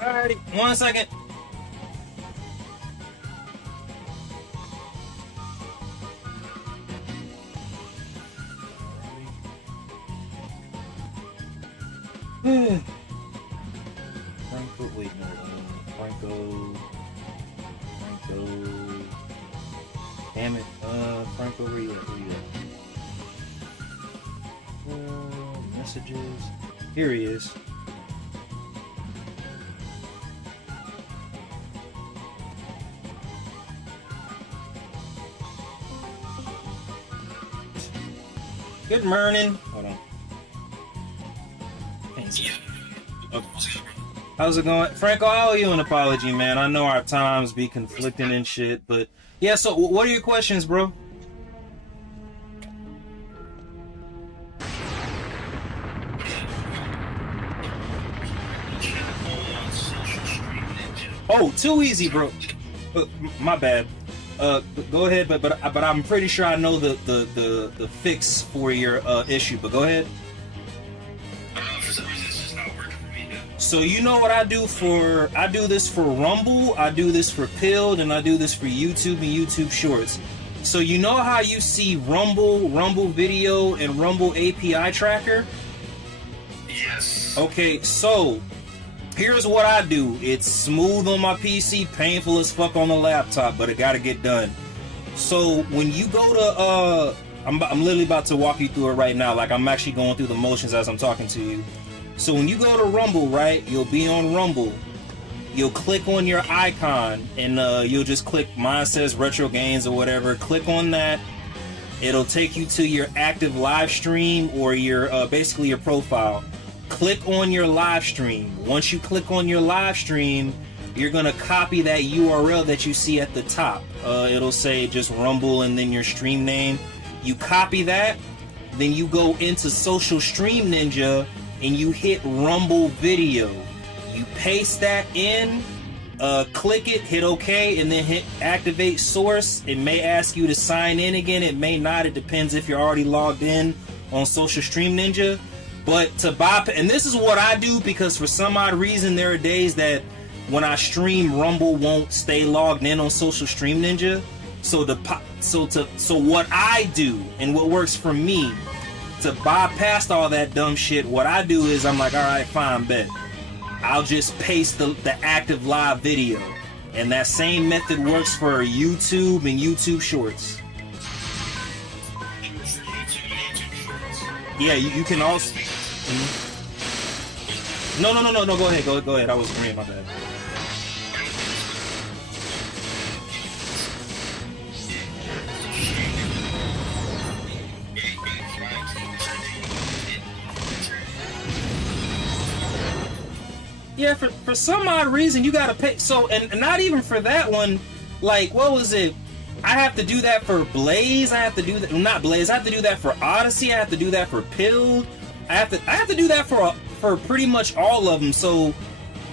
Alrighty, 1 second. Franco, wait, no, Franco. Damn it, Franco, where you at? Messages. Here he is. Good morning. Hold on. Okay. How's it going? Franco, I owe you an apology, man. I know our times be conflicting and shit, but yeah, so what are your questions, bro? Oh, too easy, bro. My bad. Go ahead, but I'm pretty sure I know the fix for your issue. But go ahead. For some reason, it's just not working for me now. So you know what I do I do this for Rumble, I do this for Pilled, and I do this for YouTube and YouTube Shorts. So you know how you see Rumble Video, and Rumble API Tracker? Yes. Okay, so here's what I do. It's smooth on my PC, painful as fuck on the laptop, but it gotta get done. So when you go to, I'm literally about to walk you through it right now. Like, I'm actually going through the motions as I'm talking to you. So when you go to Rumble, right, you'll be on Rumble. You'll click on your icon, and you'll just click, mine says Retro Games or whatever. Click on that. It'll take you to your active live stream, or your basically your profile. Click on your live stream. Once you click on your live stream, you're gonna copy that URL that you see at the top. It'll say just Rumble and then your stream name. You copy that, then you go into Social Stream Ninja and you hit Rumble Video. You paste that in, click it, hit OK, and then hit Activate Source. It may ask you to sign in again. It may not. It depends if you're already logged in on Social Stream Ninja. But to bypass, and this is what I do, because for some odd reason there are days that when I stream, Rumble won't stay logged in on Social Stream Ninja. So what I do, and what works for me, to bypass all that dumb shit, what I do is I'm like, all right, fine, bet. I'll just paste the active live video, and that same method works for YouTube and YouTube Shorts. Yeah, you can also. No. Go ahead. I was agreeing, my bad. Yeah, for some odd reason you gotta pay. So, and not even for that one. Like, what was it? I have to do that for Blaze. I have to do that. Not Blaze. I have to do that for Odyssey. I have to do that for Pilled. I have to do that for pretty much all of them. So,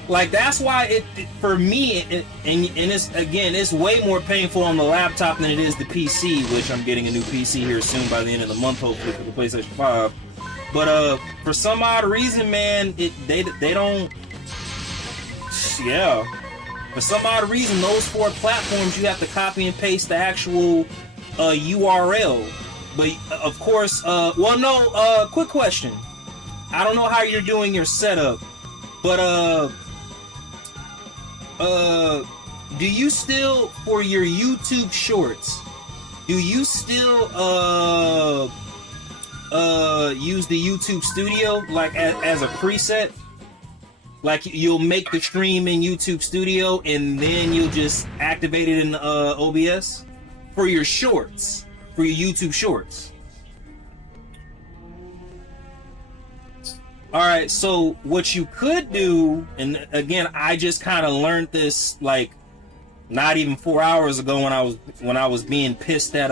like, that's why it for me and it's way more painful on the laptop than it is the PC, which I'm getting a new PC here soon by the end of the month, hopefully, for the PlayStation 5. But for some odd reason, man, they don't. Yeah. For some odd reason, those 4 platforms, you have to copy and paste the actual URL. But of course, quick question. I don't know how you're doing your setup, but do you still, for your YouTube Shorts, do you still use the YouTube Studio like as a preset? Like, you'll make the stream in YouTube Studio and then you'll just activate it in OBS for your shorts, for your YouTube Shorts. All right, so what you could do, and again, I just kind of learned this like not even 4 hours ago when I was being pissed at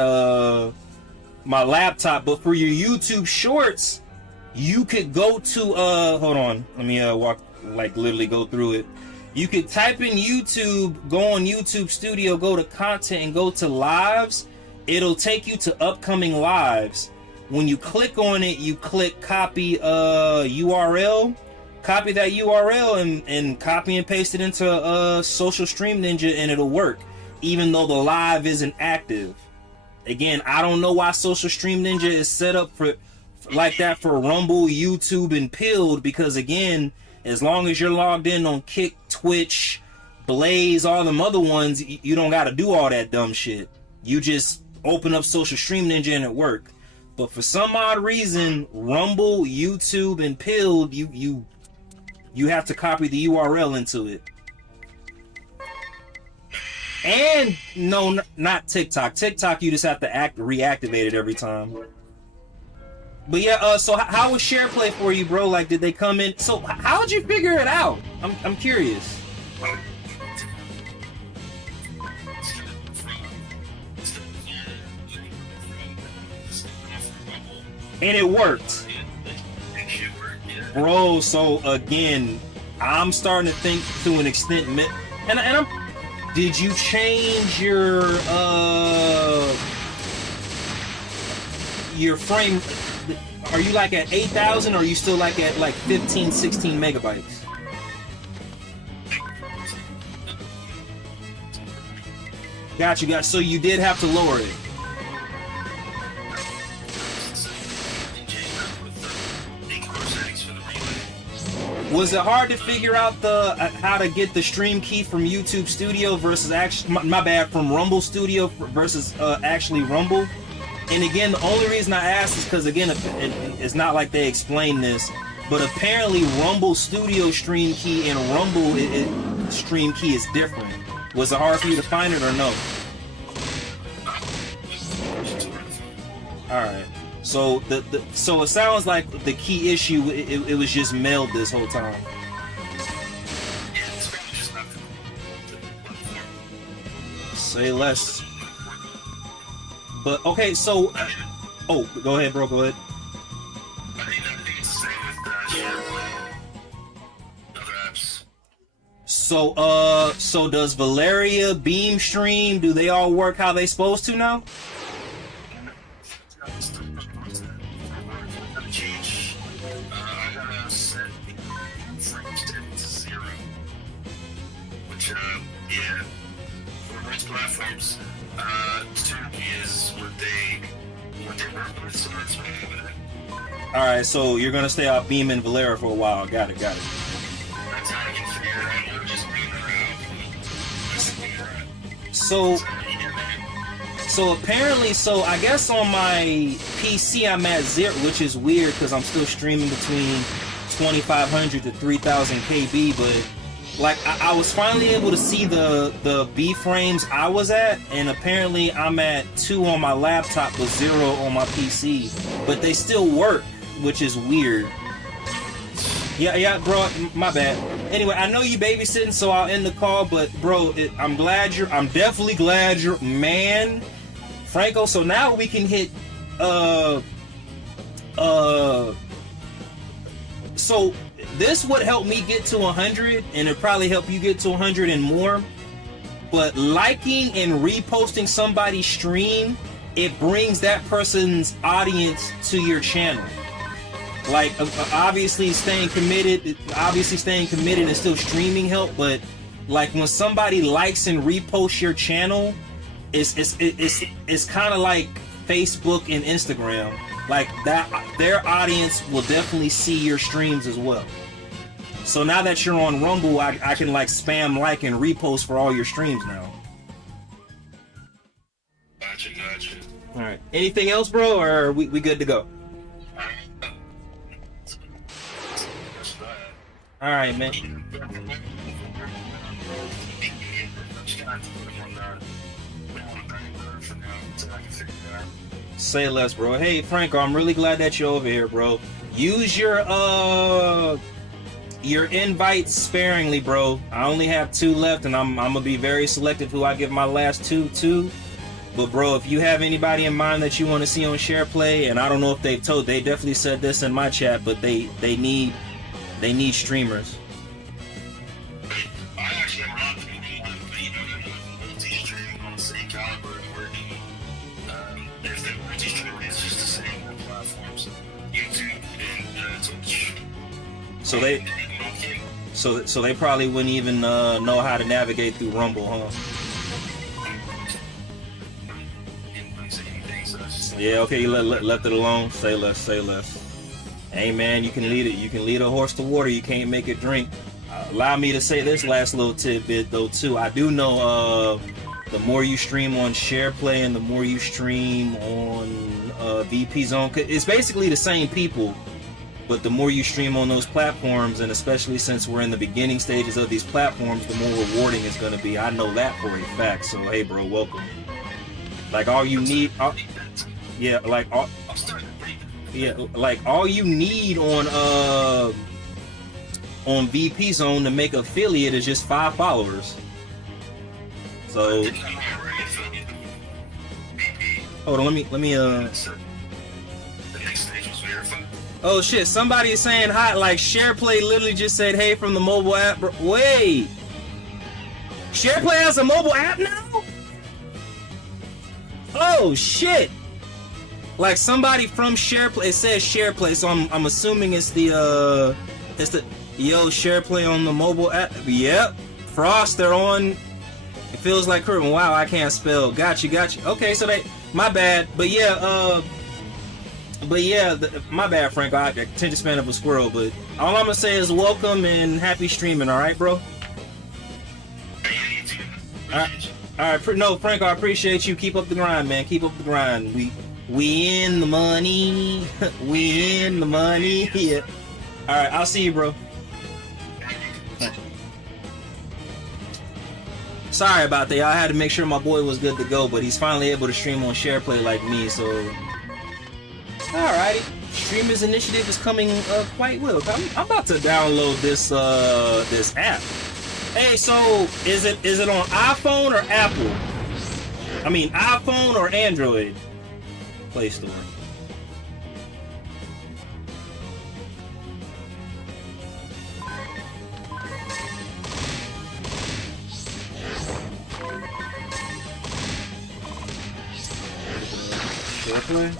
my laptop. But for your YouTube Shorts, you could go to hold on, let me literally go through it. You could type in YouTube, go on YouTube Studio, go to content, and go to lives. It'll take you to upcoming lives. When you click on it, you click copy URL. Copy that URL and copy and paste it into Social Stream Ninja, and it'll work, even though the live isn't active. Again, I don't know why Social Stream Ninja is set up for like that for Rumble, YouTube, and Pilled, because again, as long as you're logged in on Kick, Twitch, Blaze, all them other ones, you don't got to do all that dumb shit. You just open up Social Stream Ninja and it work. But for some odd reason, Rumble, YouTube, and Pilled, you have to copy the URL into it. And no, not TikTok. TikTok, you just have to reactivate it every time. But yeah, so how was SharePlay for you, bro? Like, did they come in? So how'd you figure it out? I'm curious. And it worked. Bro, so again, I'm starting to think to an extent, and I'm. Did you change your frame? Are you like at 8,000, or are you still like at like 15, 16 megabytes? Got you. So you did have to lower it. Was it hard to figure out the how to get the stream key from YouTube Studio versus actually my bad, from Rumble Studio versus actually Rumble? And again, the only reason I asked is because again, it's not like they explained this, but apparently Rumble Studio stream key and Rumble stream key is different. Was it hard for you to find it or no? All right. So so it sounds like the key issue it was just mailed this whole time. Say less. But okay, so oh, go ahead, bro. Go ahead. So does Valeria, Beamstream, do they all work how they supposed to now? Platforms, is what they work with, so it's all right, so you're gonna stay off Beam and Valera for a while. Got it. that's how I can figure it out. You're just being around. So apparently, so I guess on my PC I'm at 0, which is weird because I'm still streaming between 2500 to 3000 KB, but like I was finally able to see the B frames I was at, and apparently I'm at 2 on my laptop but 0 on my PC, but they still work, which is weird. Yeah, bro, my bad. Anyway, I know you babysitting, so I'll end the call, but bro, I'm definitely glad you're, man, Franco. So now we can hit so this would help me get to 100, and it'll probably help you get to 100 and more. But liking and reposting somebody's stream, it brings that person's audience to your channel. Like, obviously staying committed and still streaming help, but like when somebody likes and reposts your channel, it's kind of like Facebook and Instagram. Like that, their audience will definitely see your streams as well. So now that you're on Rumble, I can like spam like and repost for all your streams now. Gotcha. All right. Anything else, bro, or are we good to go? All right, man. Say less, bro. Hey, Franco, I'm really glad that you're over here, bro. Use your invites sparingly, bro. I only have 2 left, and I'm gonna be very selective who I give my last 2 to. But bro, if you have anybody in mind that you want to see on SharePlay, and I don't know if they definitely said this in my chat, but they need streamers. I actually am not multi-streaming on the same caliber and working. If they're multi-streaming, it's just the same platforms, YouTube and Twitch. So they probably wouldn't even know how to navigate through Rumble, huh? Yeah, okay, you left it alone. Say less. Hey man, you can lead it. You can lead a horse to water. You can't make it drink. Allow me to say this last little tidbit though too. I do know the more you stream on SharePlay and the more you stream on VP Zone, it's basically the same people. But the more you stream on those platforms, and especially since we're in the beginning stages of these platforms, the more rewarding it's going to be. I know that for a fact. So hey, bro, welcome. Like all you need, all you need on VP Zone to make affiliate is just 5 followers. So hold on, let me oh shit, somebody is saying hi, like SharePlay literally just said hey from the mobile app. Wait, SharePlay has a mobile app now? Oh shit. Like somebody from SharePlay, it says SharePlay, so I'm assuming it's the SharePlay on the mobile app. Yep. Frost, they're on. It feels like curtain. Wow, I can't spell. Got you. Okay, so my bad. But yeah, But yeah, my bad, Frank. I the attention span of a squirrel. But all I'm gonna say is welcome and happy streaming. All right, bro. Yeah, you too. All right, Appreciate you. all right. No, Frank, I appreciate you. Keep up the grind, man. Keep up the grind. We in the money. We in the money. Yeah. All right, I'll see you, bro. Sorry about that. I had to make sure my boy was good to go, but he's finally able to stream on SharePlay like me. So, alrighty. Streamers Initiative is coming quite well. I'm about to download this this app. Hey, so is it on iPhone or Apple? I mean, iPhone or Android Play Store? SharePlay?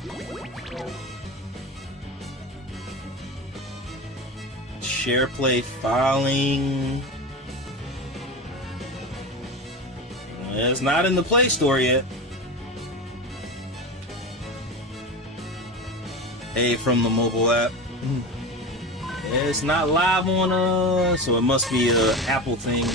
SharePlay filing. It's not in the Play Store yet. Hey, from the mobile app. It's not live on so it must be a Apple thing.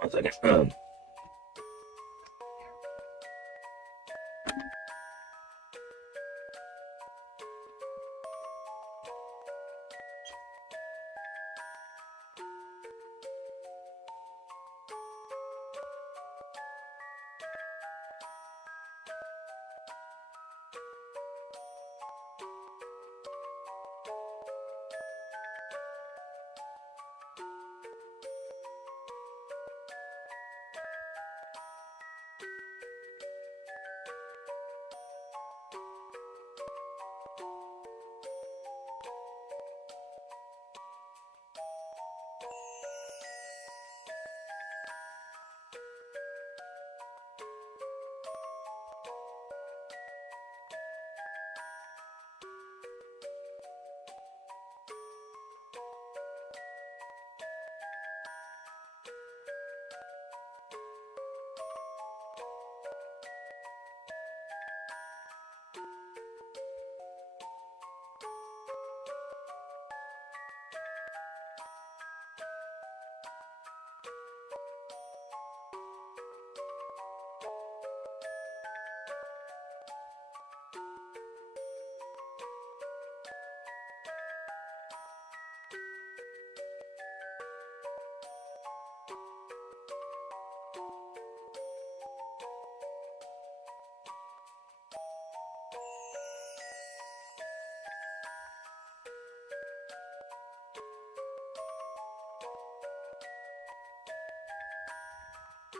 One second.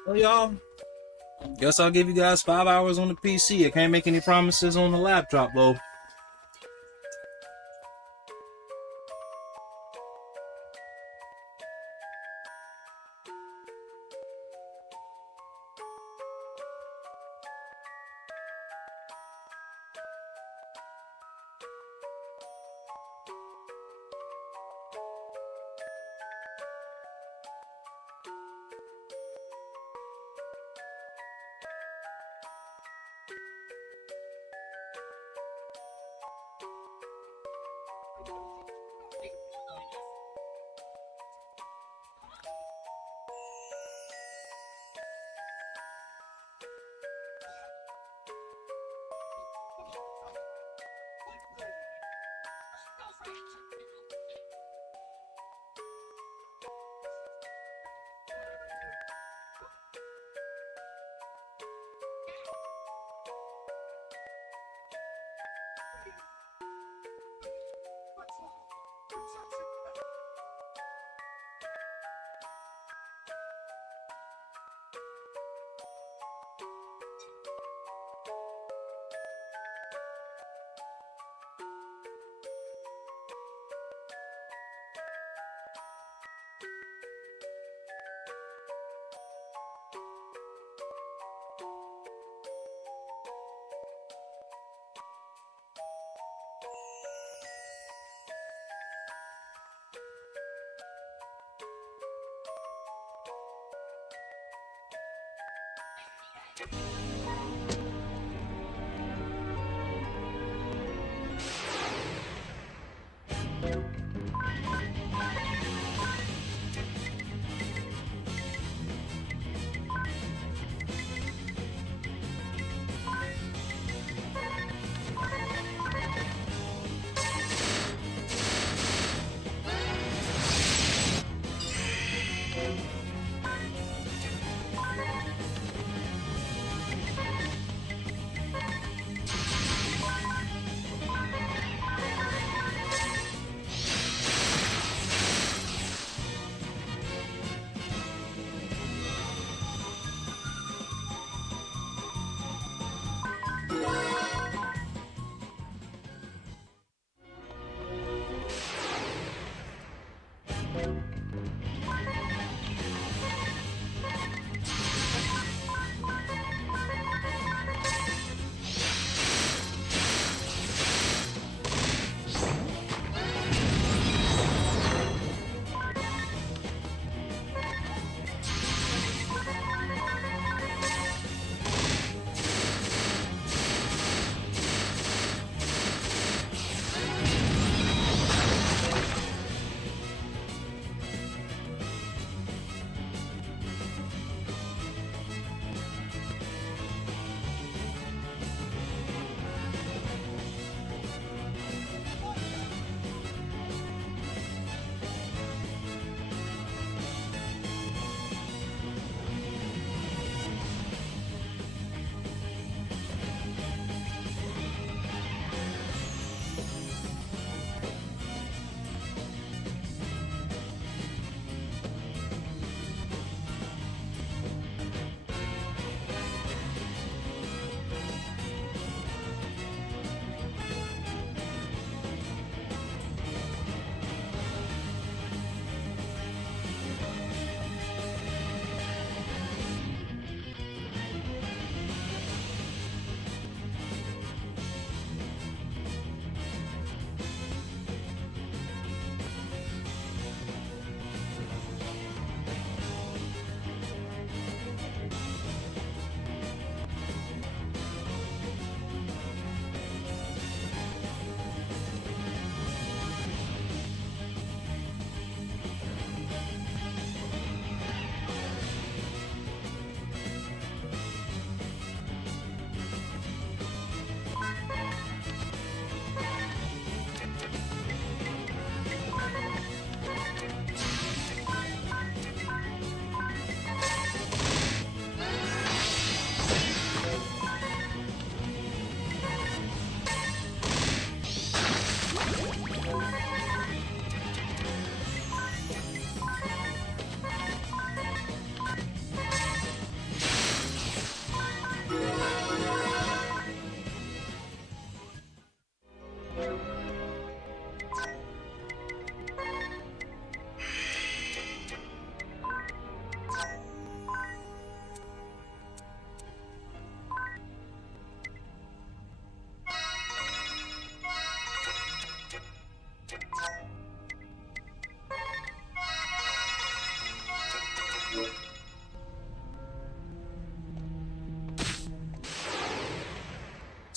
Well, y'all, guess I'll give you guys 5 hours on the PC. I can't make any promises on the laptop, though.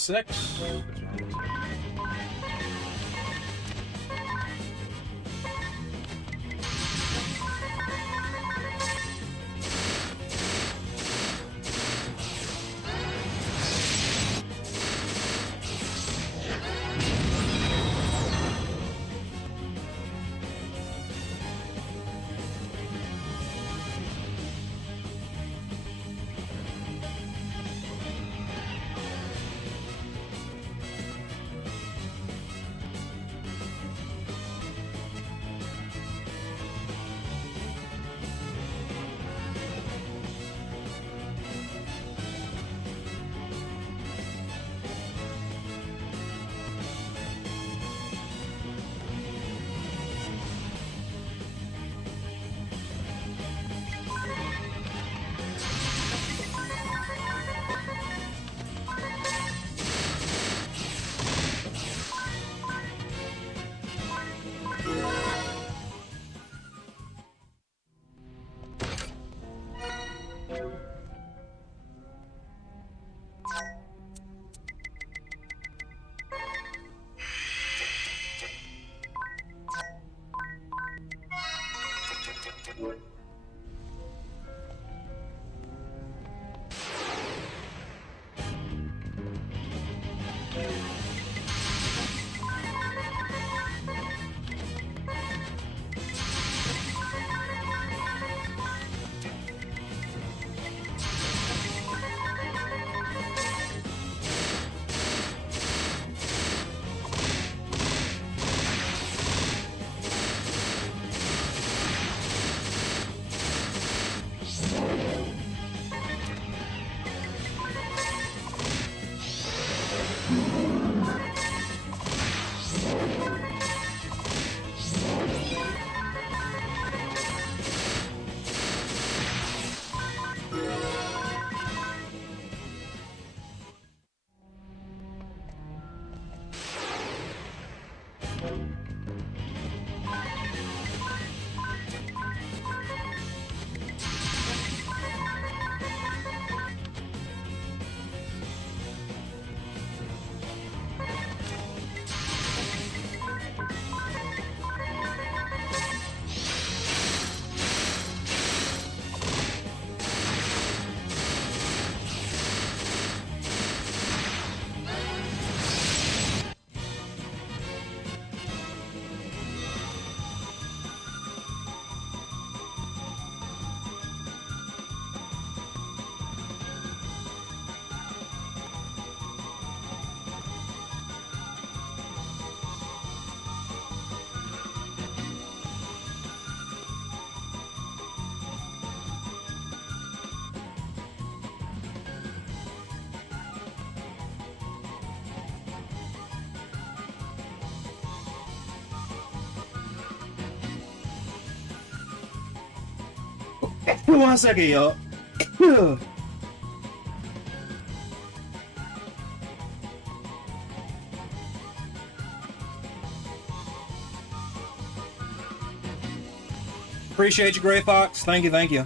6. 1 second, y'all. Appreciate you, Gray Fox. Thank you, thank you.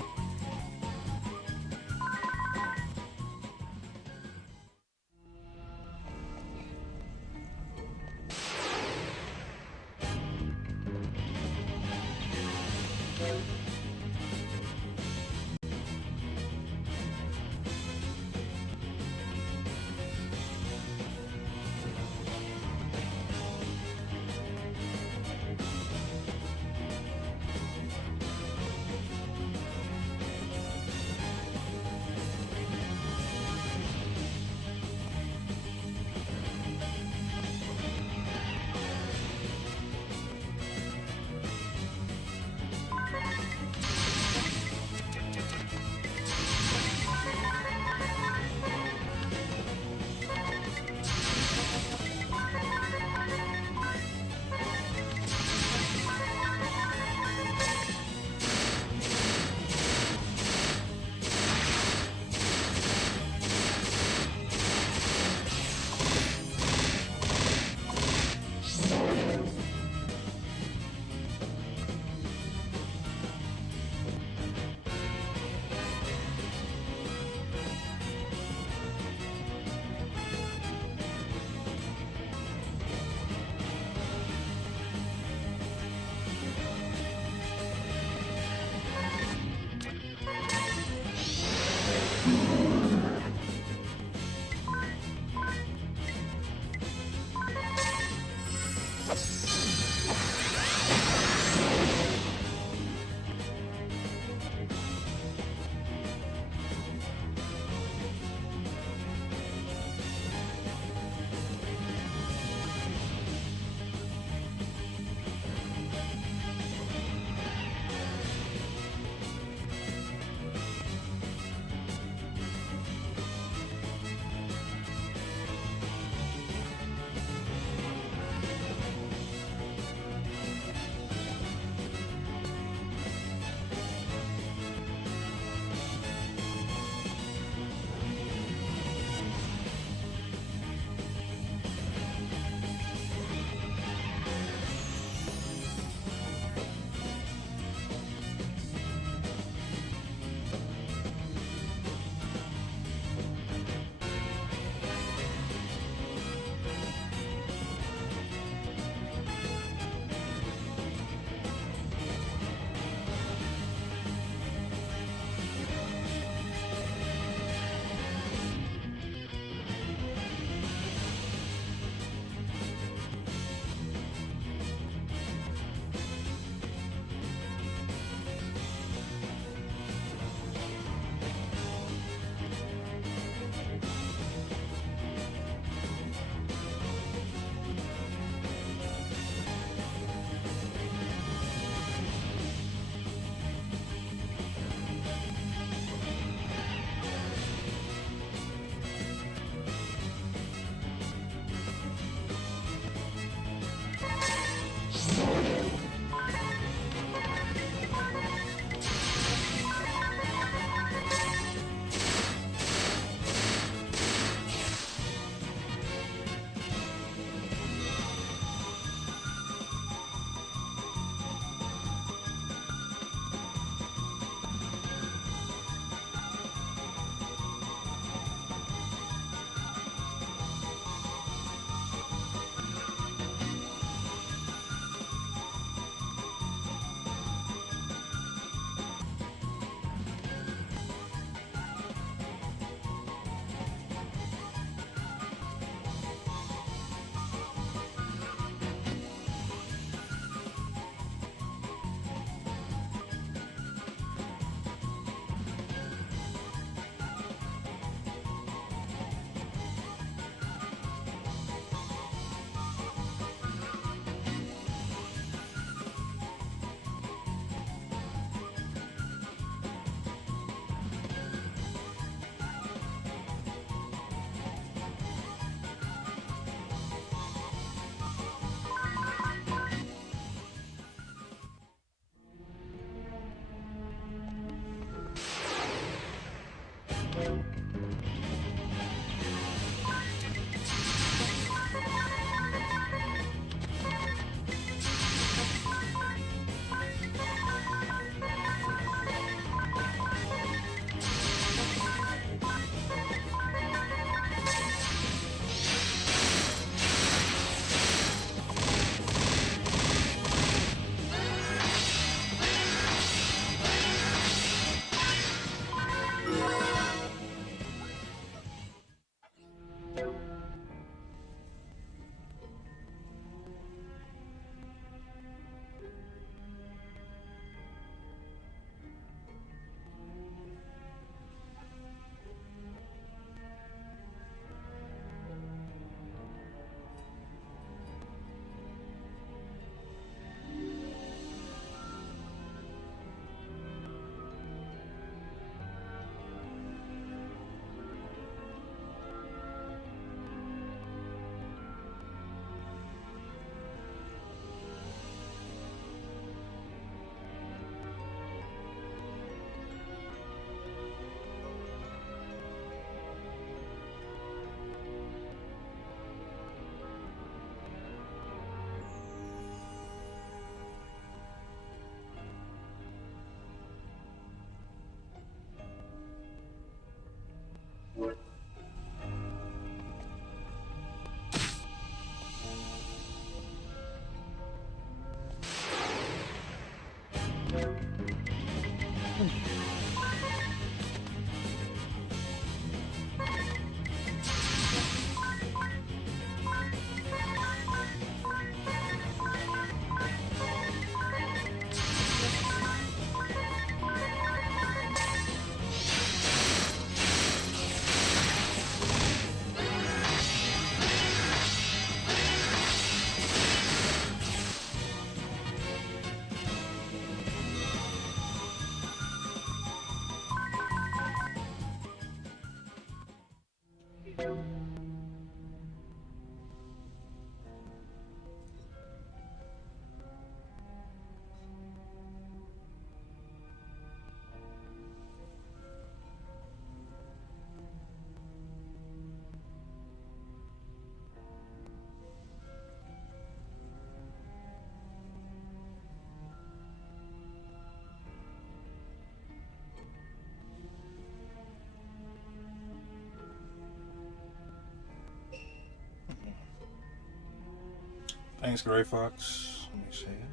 Thanks, Gray Fox. Let me see.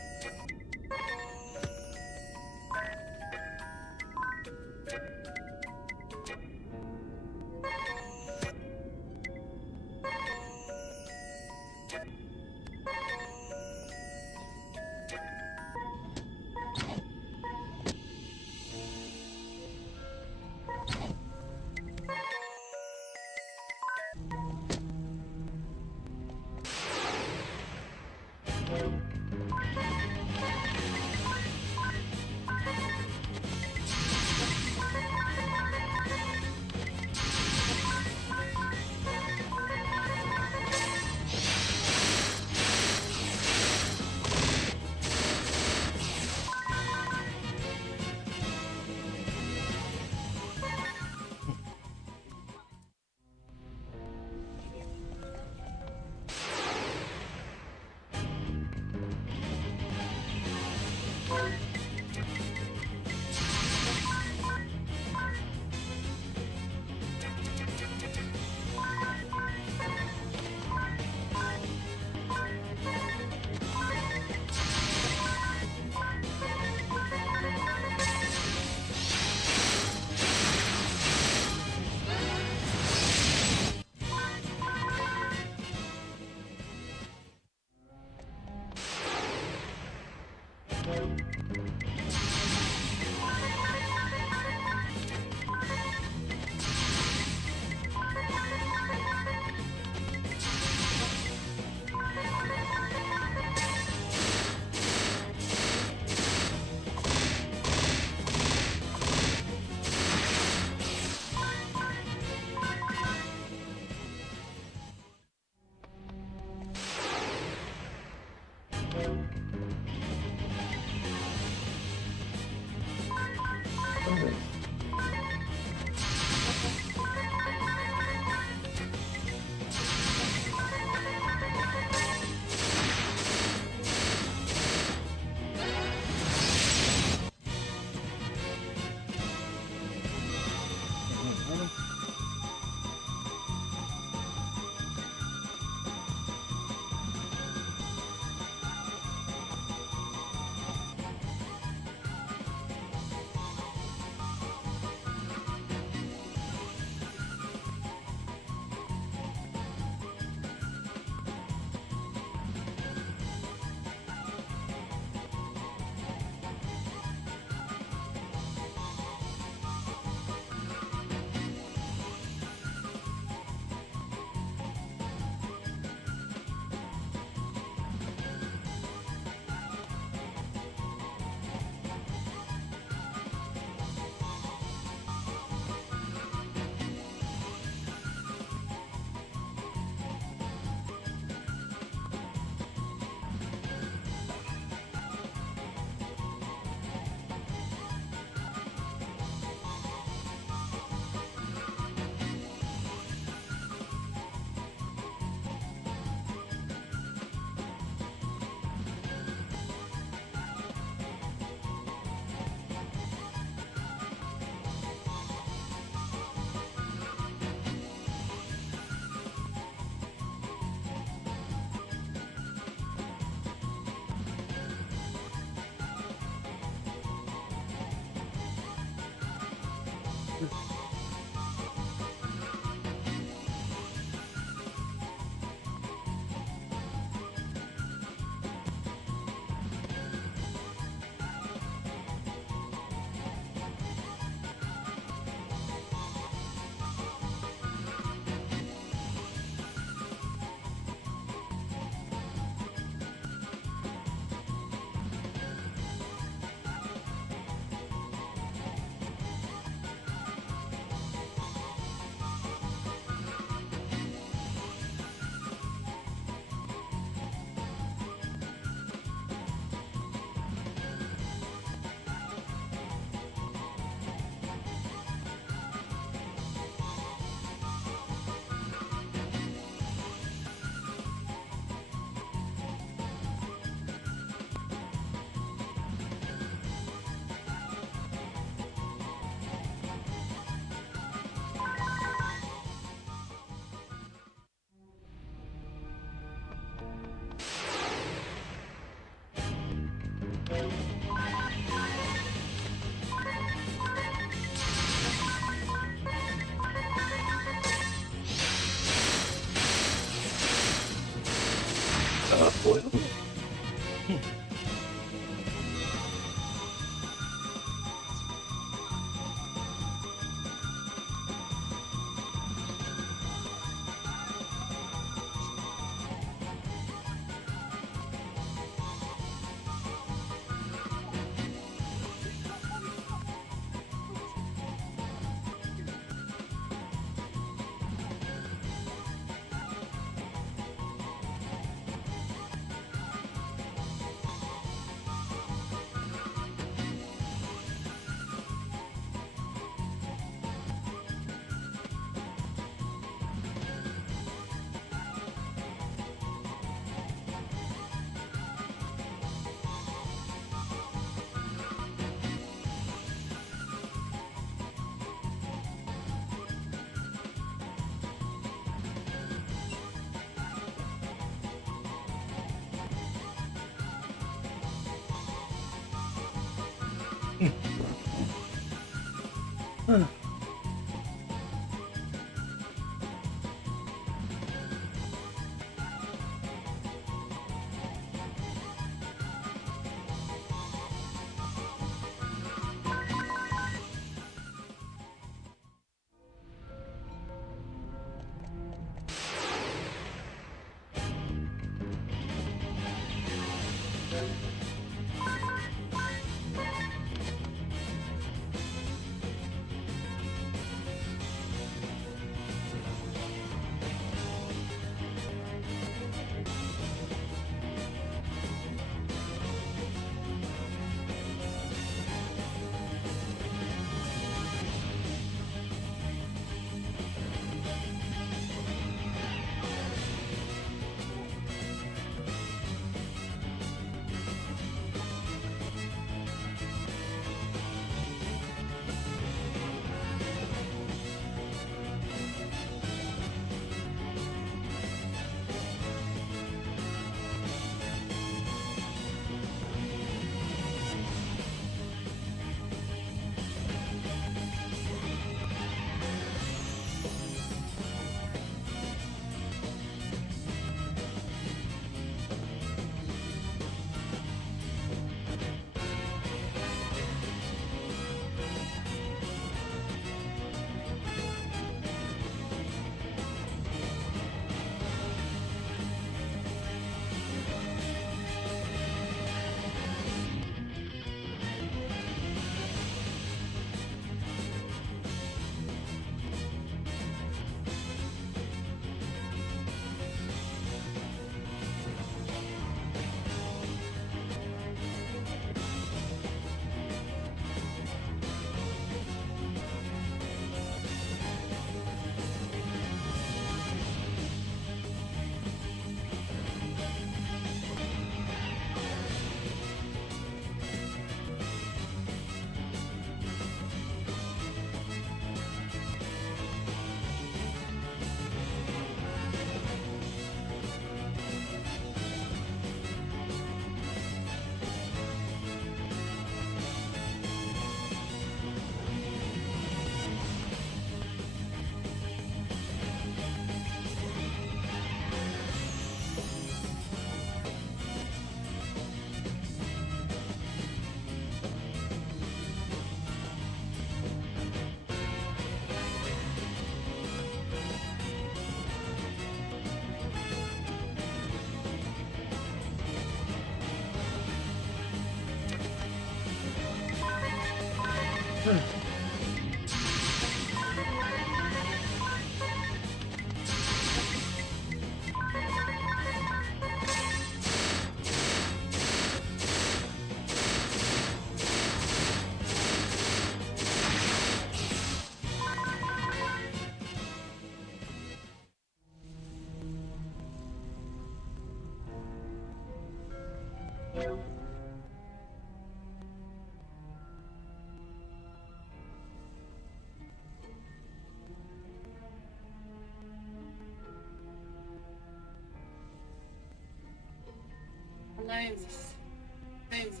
They've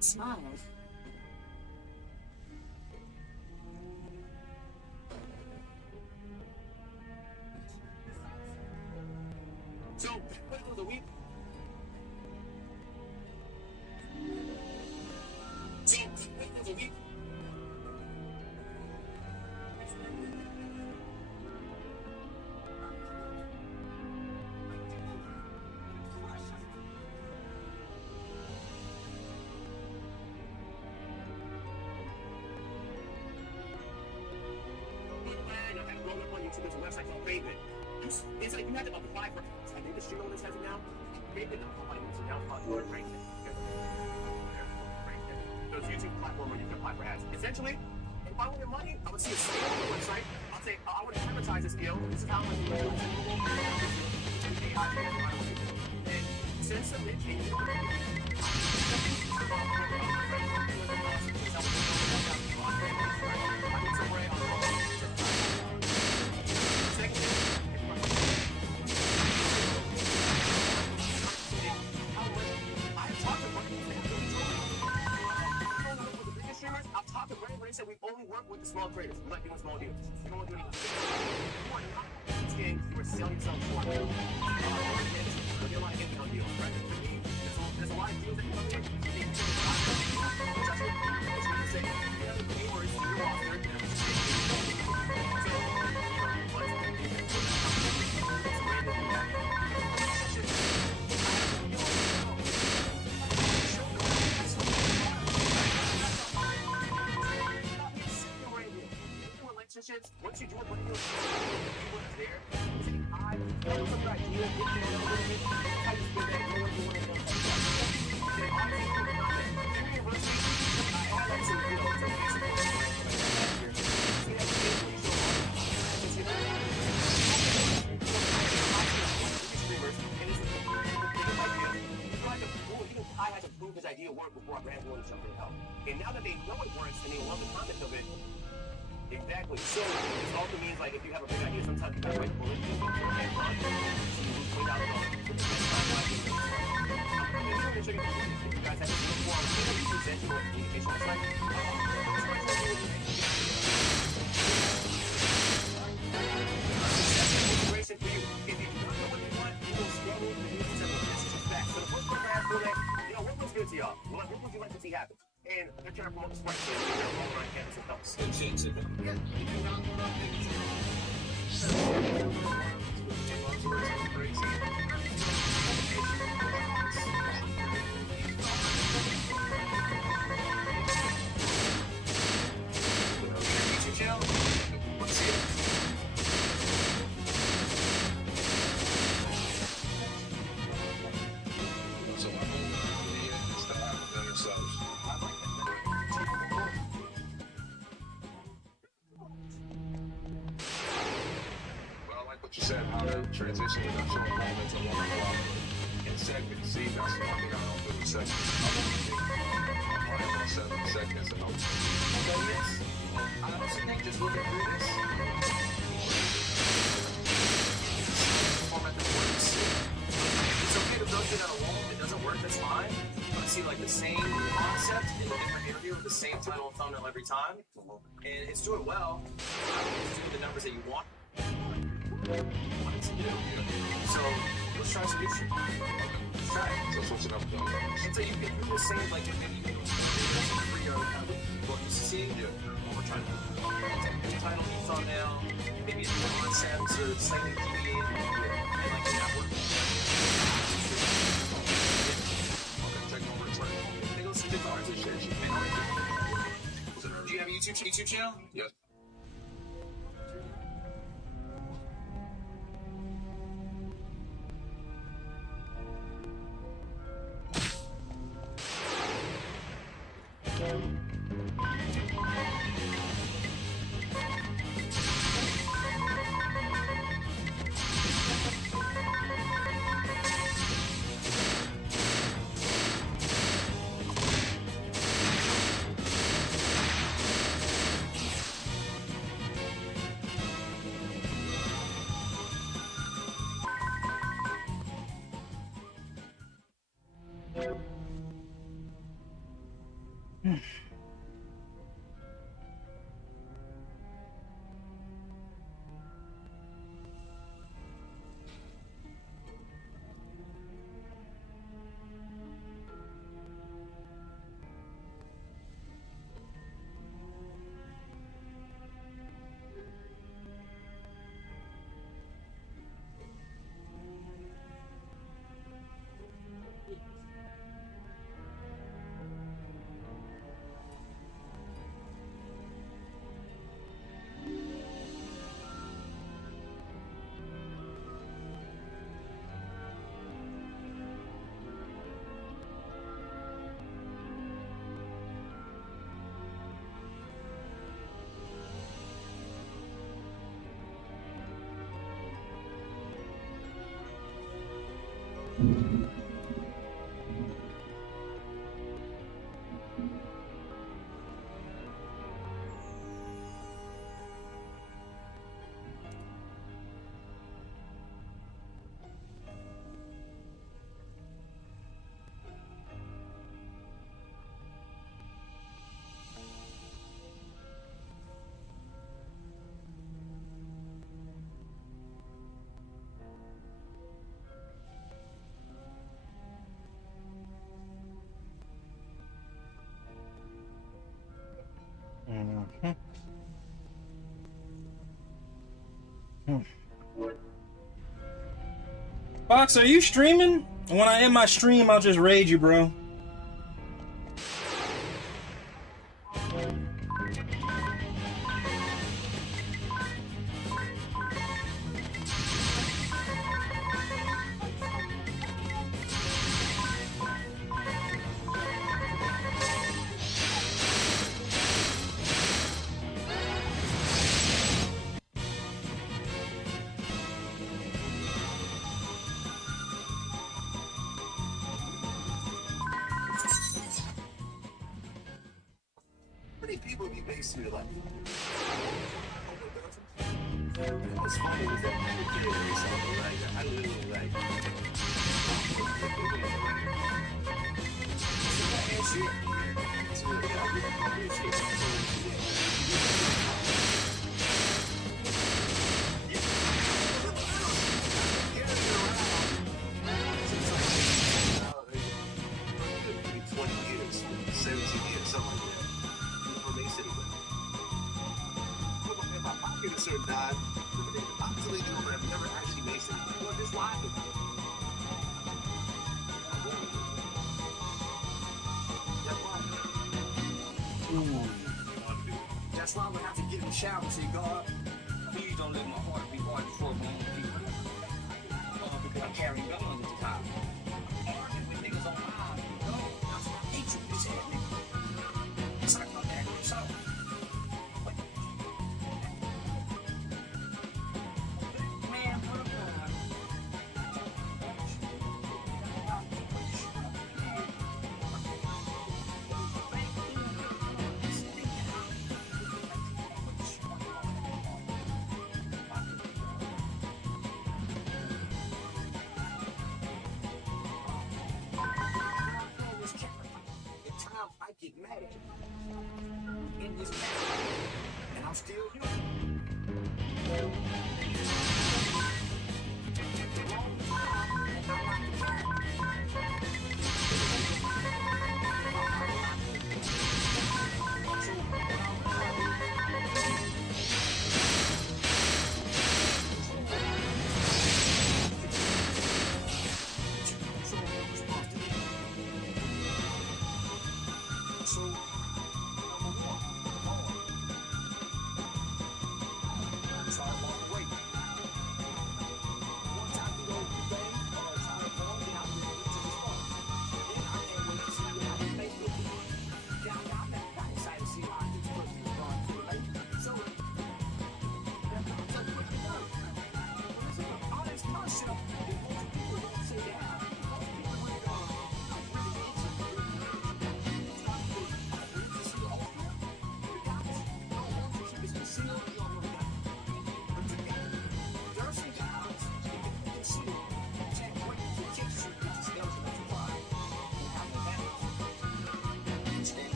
smiled. So, what for the week? So, what for the week? There's a website called Raven. It's like you have to apply for. I think the stream on this has it now. Raven, so now it's called Raven. There's a YouTube platform where you can apply for ads. Essentially, if I wanted money, I would see a skill on the website. I'll say, I want to advertise this skill. This is how much you do. And send some link and you said we only work with the small creators. We like doing small deals. You don't want to do anything. You want not skin, you are selling yourself short. Look at a lot of hidden on deals, right? For me, there's a lot of deals that come in. Say, you have the viewers, you're off there. Once you do it, what do you there? I know some idea, get to know a little bit, how you spend that, know what you want to know. Then obviously, in university, I had like some, some basic I had to prove his idea worked before I ran one something else. And now that they know it works and they love the content of it, exactly. So this also means like if you have a big idea, sometimes you gotta write the bullet points and run. So you point out the if you guys have a uniform, you present your communication website. Inspiration for you. If you don't know what you want, you will struggle to do simple. This is just facts. So the first program for that, what was good to y'all? What would you like to see happen? And they're trying to promote the sports team. They're all around campus and helps. Good shit to them. Yeah. You do not want to think YouTube channel. Let's see it. So my whole idea is to have a better self. You said how to transition production moment to one block in segments. See, that's what I mean. I don't do the segments. I'm on about 7 seconds and I also think just looking through this, format that works. It's okay to build it out alone. If it doesn't work, that's fine. But I see like the same concept in a different interview with the same title and thumbnail every time, and it's doing well. It's doing the numbers that you want. What it's to do. So let's try some new shit. Let's try it. so switching up though. And so you can do the same like with any for your kind of what you see. Yeah. What we're trying to do. New title, new thumbnail, maybe a new concept or slightly TV and like a network. Okay, take over. It's like, They go see the cards and shit. was it YouTube channel? Yes. Fox, are you streaming? When I end my stream, I'll just raid you, bro. How many people be based in your life? What's funny is that when you kid or something like that, I literally like. And shit. So, yeah, I really appreciate it. 20 years, 17 years, something like that. My pocket is certain died. I'm telling you, but I've never actually made something. Well, just lie to me. That's why I'm gonna have to get in the shower and say, God, please don't let my heart be hard before my own people. Because I'm carrying guns at the time. Arguing with niggas on my eye. No, that's why I hate you, bitch ass nigga. It's like my dad himself. I get mad at you in this matter, and I'm still human. So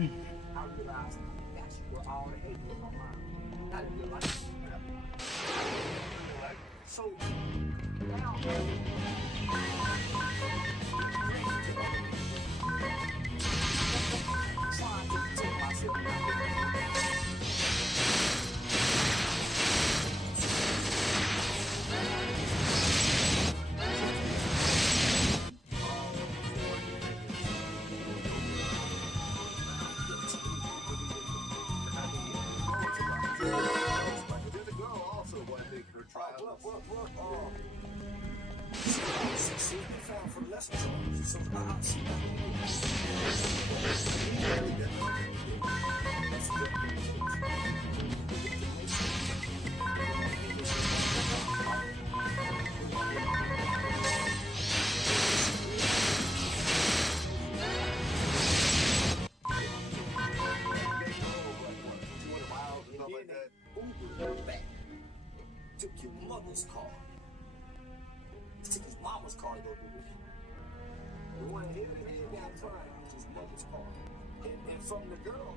I realized that's where all the hate was on mine. Not in real life. So now trying to protect myself. There's a girl also one thing her trial. She's been found for lesser charges, so I see Uber back. Took your mother's car. Took his mama's car to go do this. We went ahead and head down turn. His mother's car. And from the girl,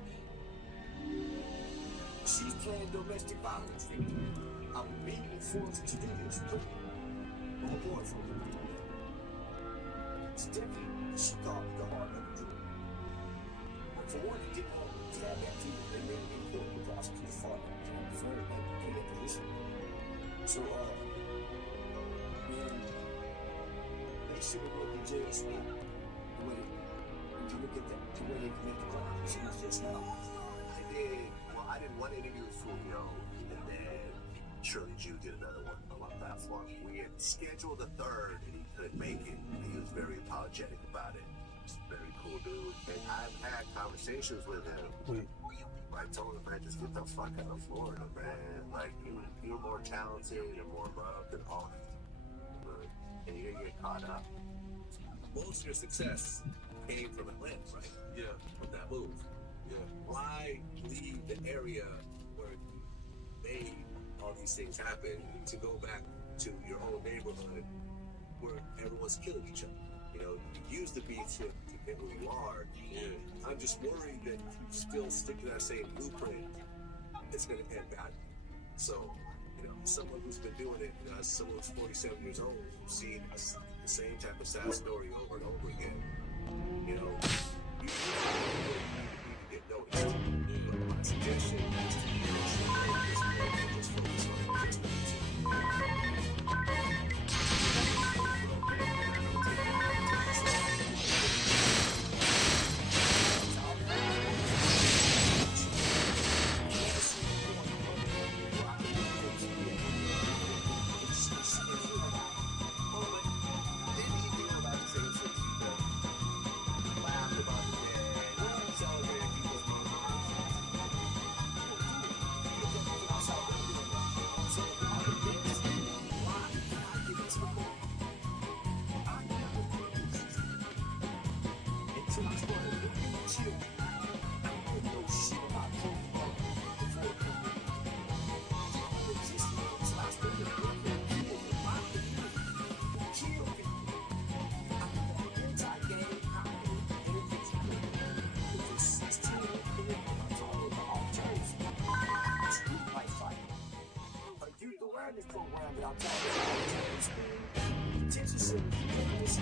she's playing domestic violence victim. I'm being forced to do this. My boyfriend will do that. Stephanie, she called me the heart of the drug. But for one, it didn't want to have activity. They made me go to the prosecutor for it. I'm very angry at that position. So, man, they should have wrote the jail spot the way, if you look at that, the way they commit the crime. It was just now. I did one interview with Fulvio, and then Shirley Jew did another one on my platform. We had scheduled a third, and he couldn't make it. And he was very apologetic about it. Very cool dude. And I've had conversations with him. I told him, man, just get the fuck out of Florida, man. Like, you're more talented and more loved than all of them. And you're gonna get caught up. Most of your success came from Atlanta, right? Yeah. From that move. Yeah. Why leave the area where you made all these things happen to go back to your own neighborhood where everyone's killing each other? You know, you used to be to get who you are. Yeah. I'm just worried that if you still stick to that same blueprint, it's going to end badly. So, you know, someone who's been doing it, someone who's 47 years old, who's seen the same type of sad story over and over again, you know, you need to get noticed. But my suggestion is to just focus on just awareness program that I'm talking about. Detention centers,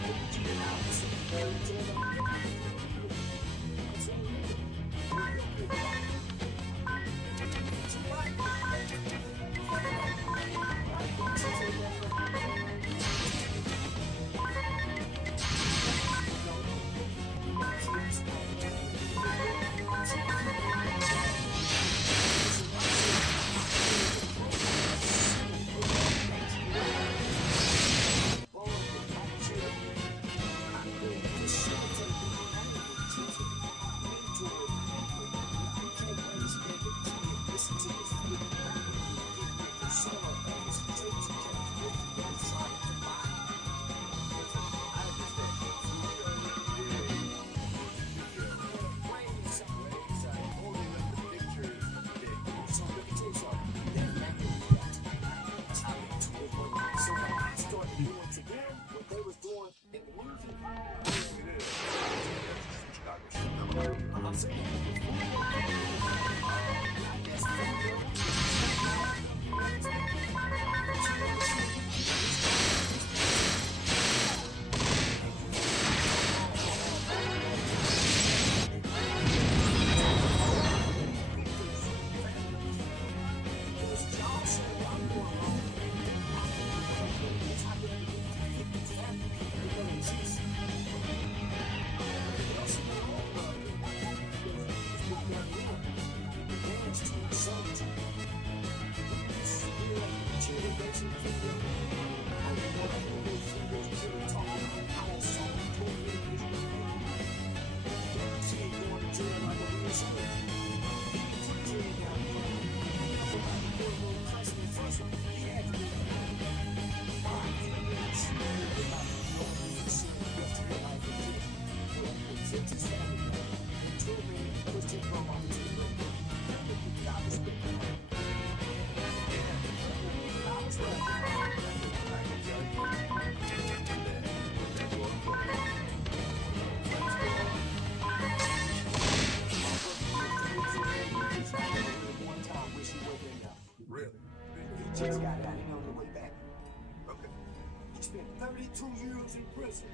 spent 32 years in prison.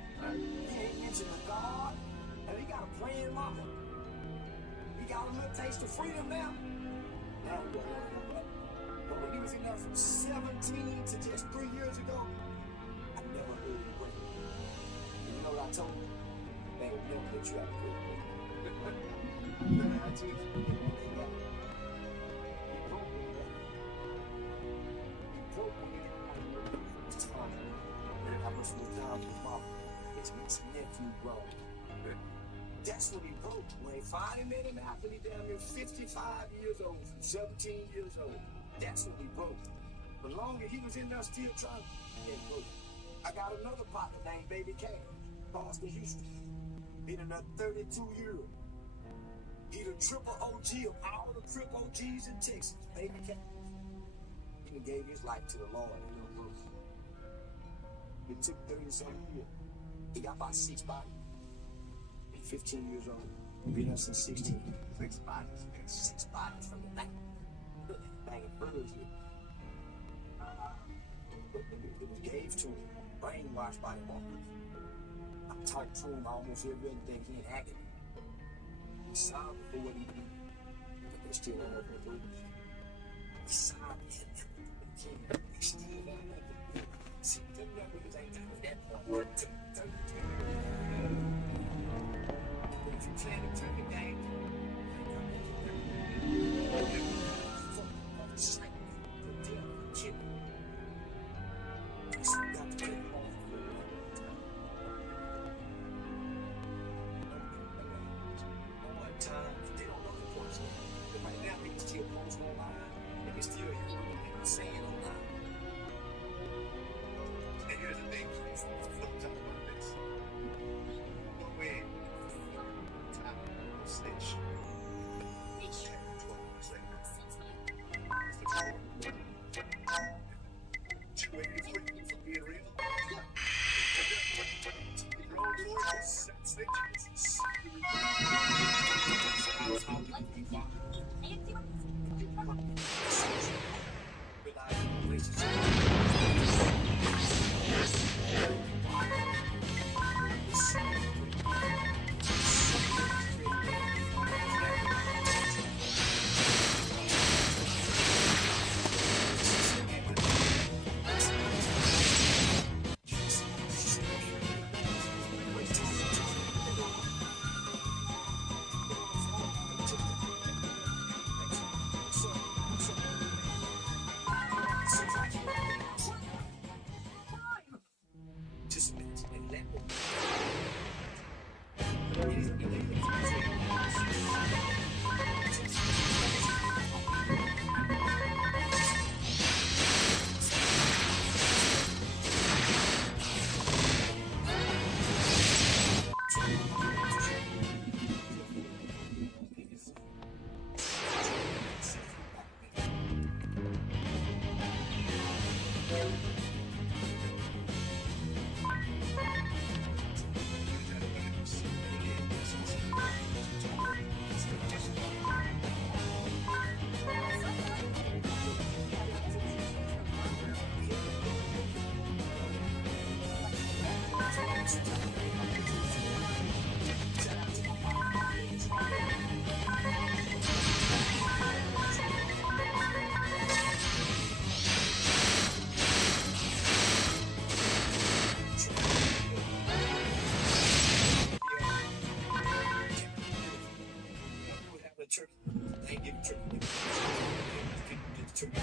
He ain't mentioned a God, and he got a praying mama. He got a little taste of freedom now. Now he don't want it, but when he was in there from 17 to just 3 years ago, I never heard him break. And you know what I told him? They would never let you out of prison. I told you, he broke me. He broke me. I must move down to his mama. His nephew broke. That's when he broke. When they finally met him after he damn near 55 years old, 17 years old. That's when he broke. The longer he was in there still trying, he broke. I got another partner named Baby K, Boston, Houston. Been in there 32 years. He the triple OG of all the triple OGs in Texas. Baby K. He done gave his life to the Lord and he broke. It took 30-something years. He got about 6 bodies. He's 15 years old. Been there since 16. 6 bodies. 6 bodies from the back. Banging birds here. But it was gave to him. Brainwashed by the walkers. I talked to him almost every other day. He ain't acting. He's sorry for what he did. But they still don't open the doors. He's sorry. They still don't open the doors. See, them numbers ain't got that point. But if you plan to turn the game, they don't know the person. But right now, they can still post online. They can still hear what they're saying online. And here's the thing, let's talk about this. No way, time, stitch. Being real. Turkey.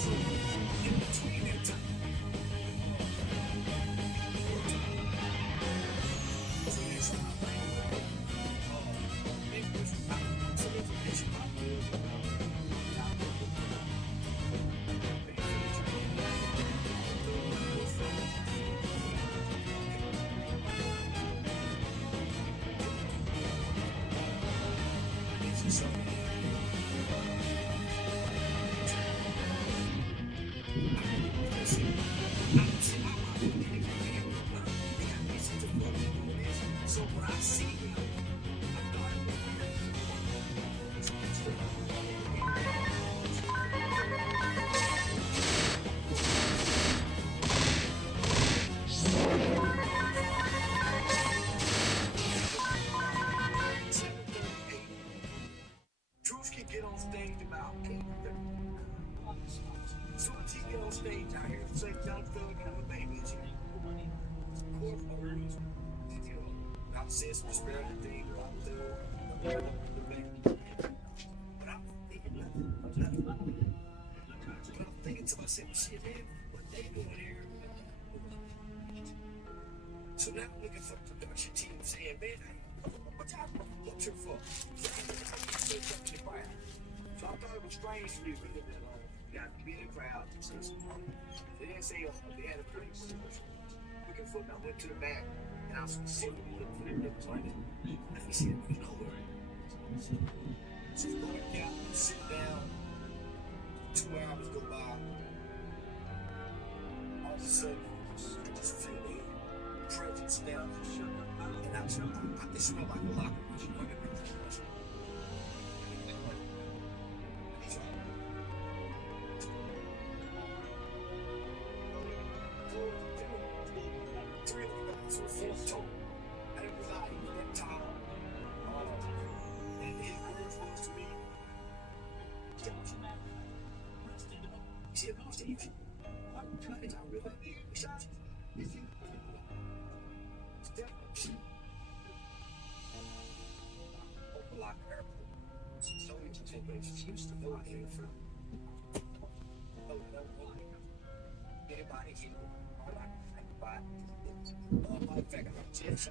So, in between that time, so when I see him, I know Drewski get on stage about 8:30. Soon as he get on stage out here, say John Thug and the babies, not saying some disparaging things about the baby. But I'm thinking nothing. But I'm thinking to myself, shit, man, what they doing here? So now I'm looking for the production team saying, man, what y'all look here for? So I thought it was strange for me to got to be in the crowd. They didn't say they had a pretty looking for me. I went to the back and I was specifically looking for them niggas like that. I didn't see them nowhere. So I go down, sit down, 2 hours go by. All of a sudden, I just feel the presence down. And I smell like a locker. I didn't realize he was that tall. And his words was to me, he said, "What's the issue?" I realized he shot you. It's definitely open lock airport. So we just take excuse to know I came from. Anybody here? All I can think about in fact, I'm just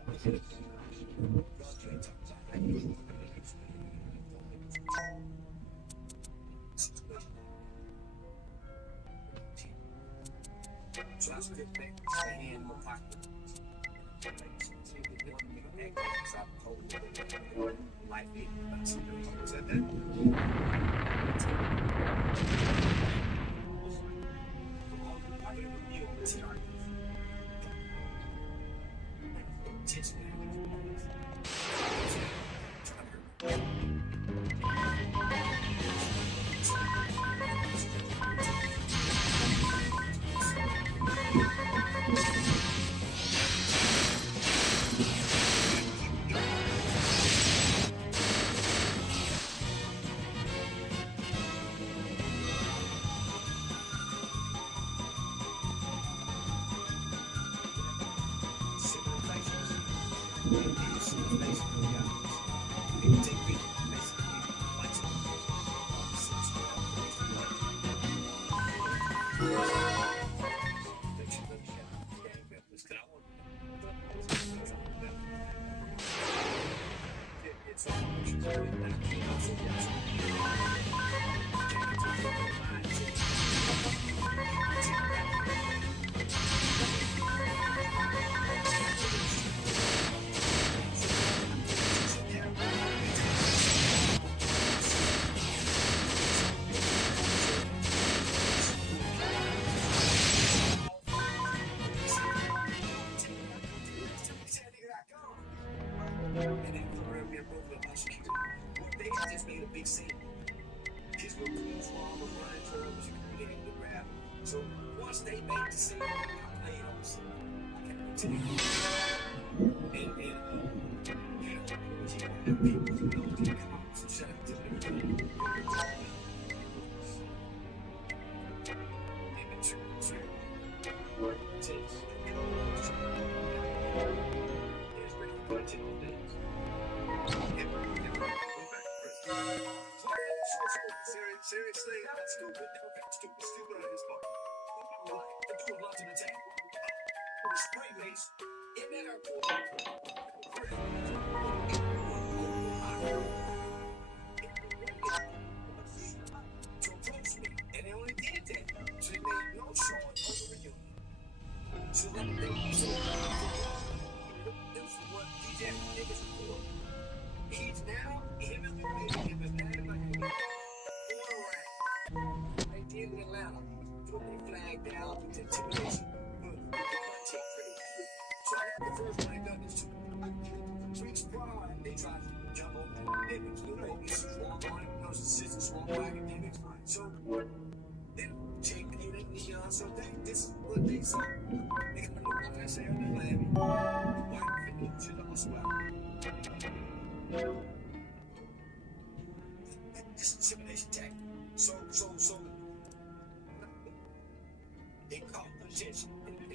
so I spit back my hand in my pocket. Life said that. So once they made the scene, I played on the scene. I can't continue. And people who know the cops and shut up to them. Seriously, stupid. Stupid. in that airport. To approach me, and they only did that. So they made no showing of the reunion. So then they so this is what DJ niggas for. He's now him and the they did in Atlanta. Put the flag down with intimidation. So I got the first one I done this to. Freaks Pride, they tried to jump on academics. You know, this is wrong on it, because the system's wrong on academics. So then take the so this is what they saw. They got to look like I say on the Miami. White people should also out. This is intimidation tactic. So they caught the attention and they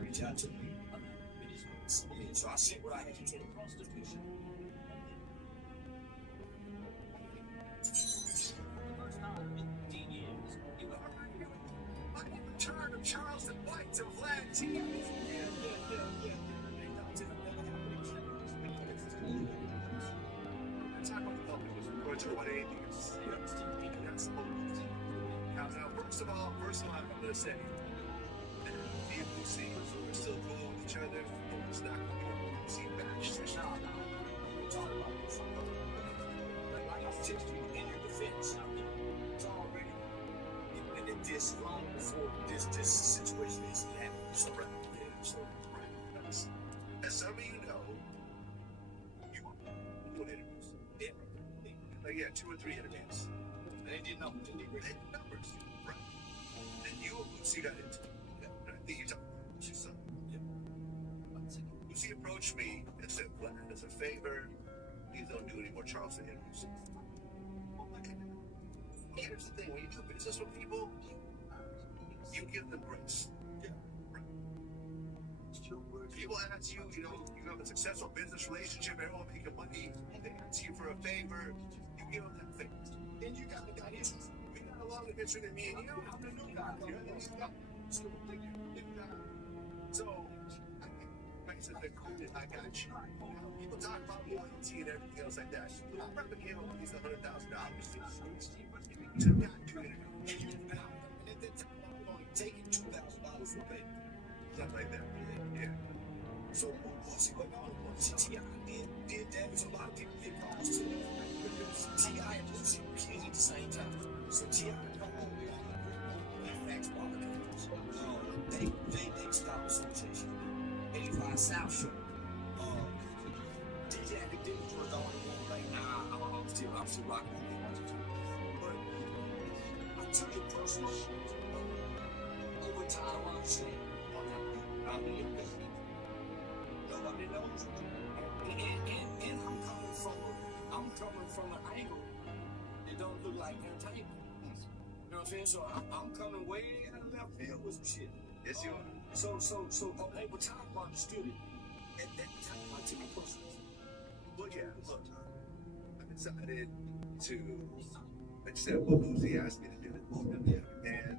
reach out to me. So I said what I had to do. Return of Charleston White to Vlad T. Yeah. Now, first of all, I'm going to say, people see we're still cool with each other. It's not going to see match. It's not. We're talking about this. Like I said to you in your defense, it's already in this long before this situation is happening. So, right. As some of you know, you doing interviews. Yeah. Like, 2 or 3 interviews. And they did numbers. They did numbers. Right. And you and Lucy got into it. I think you talked about Lucy's son. Yeah. Lucy approached me and said, well, as a favor, please don't do any more Charleston interviews. Here's the thing, when you do business with people, you give them grace. Yeah. Right. People ask you, you have a successful business relationship, everyone making money, they ask you for a favor, you give them that favor. Then you got the guy history. We got a lot of history than me and you. I'm the new guy. So, I said, I got you. People talk about loyalty and everything else like that. I'm not going to give him at least $100,000. To not do it. And at that time, I'm only taking $2,000 for pay. Something like that. Yeah. So, Lucy went on T.I. did that. So a lot of people get calls too. T.I. and Lucy were kids at the same time. So T.I. come over there and Max Barbecues. They Stop Association. 85 South Shore. DJ Academics was the only one like, nah, I'm still rocking with it. But I took it personal over time. I'm saying, I'm the investor. Nobody knows. And I'm coming from an angle that don't look like entertainment. You know what I'm saying? So I'm coming way in the left field with some shit. Yes, you are. So over time I understood it. At that time I took it personal. Well, yeah, look, I decided to accept what Lucy asked me to do. And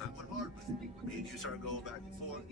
I went hard with it. Me and you started going back and forth.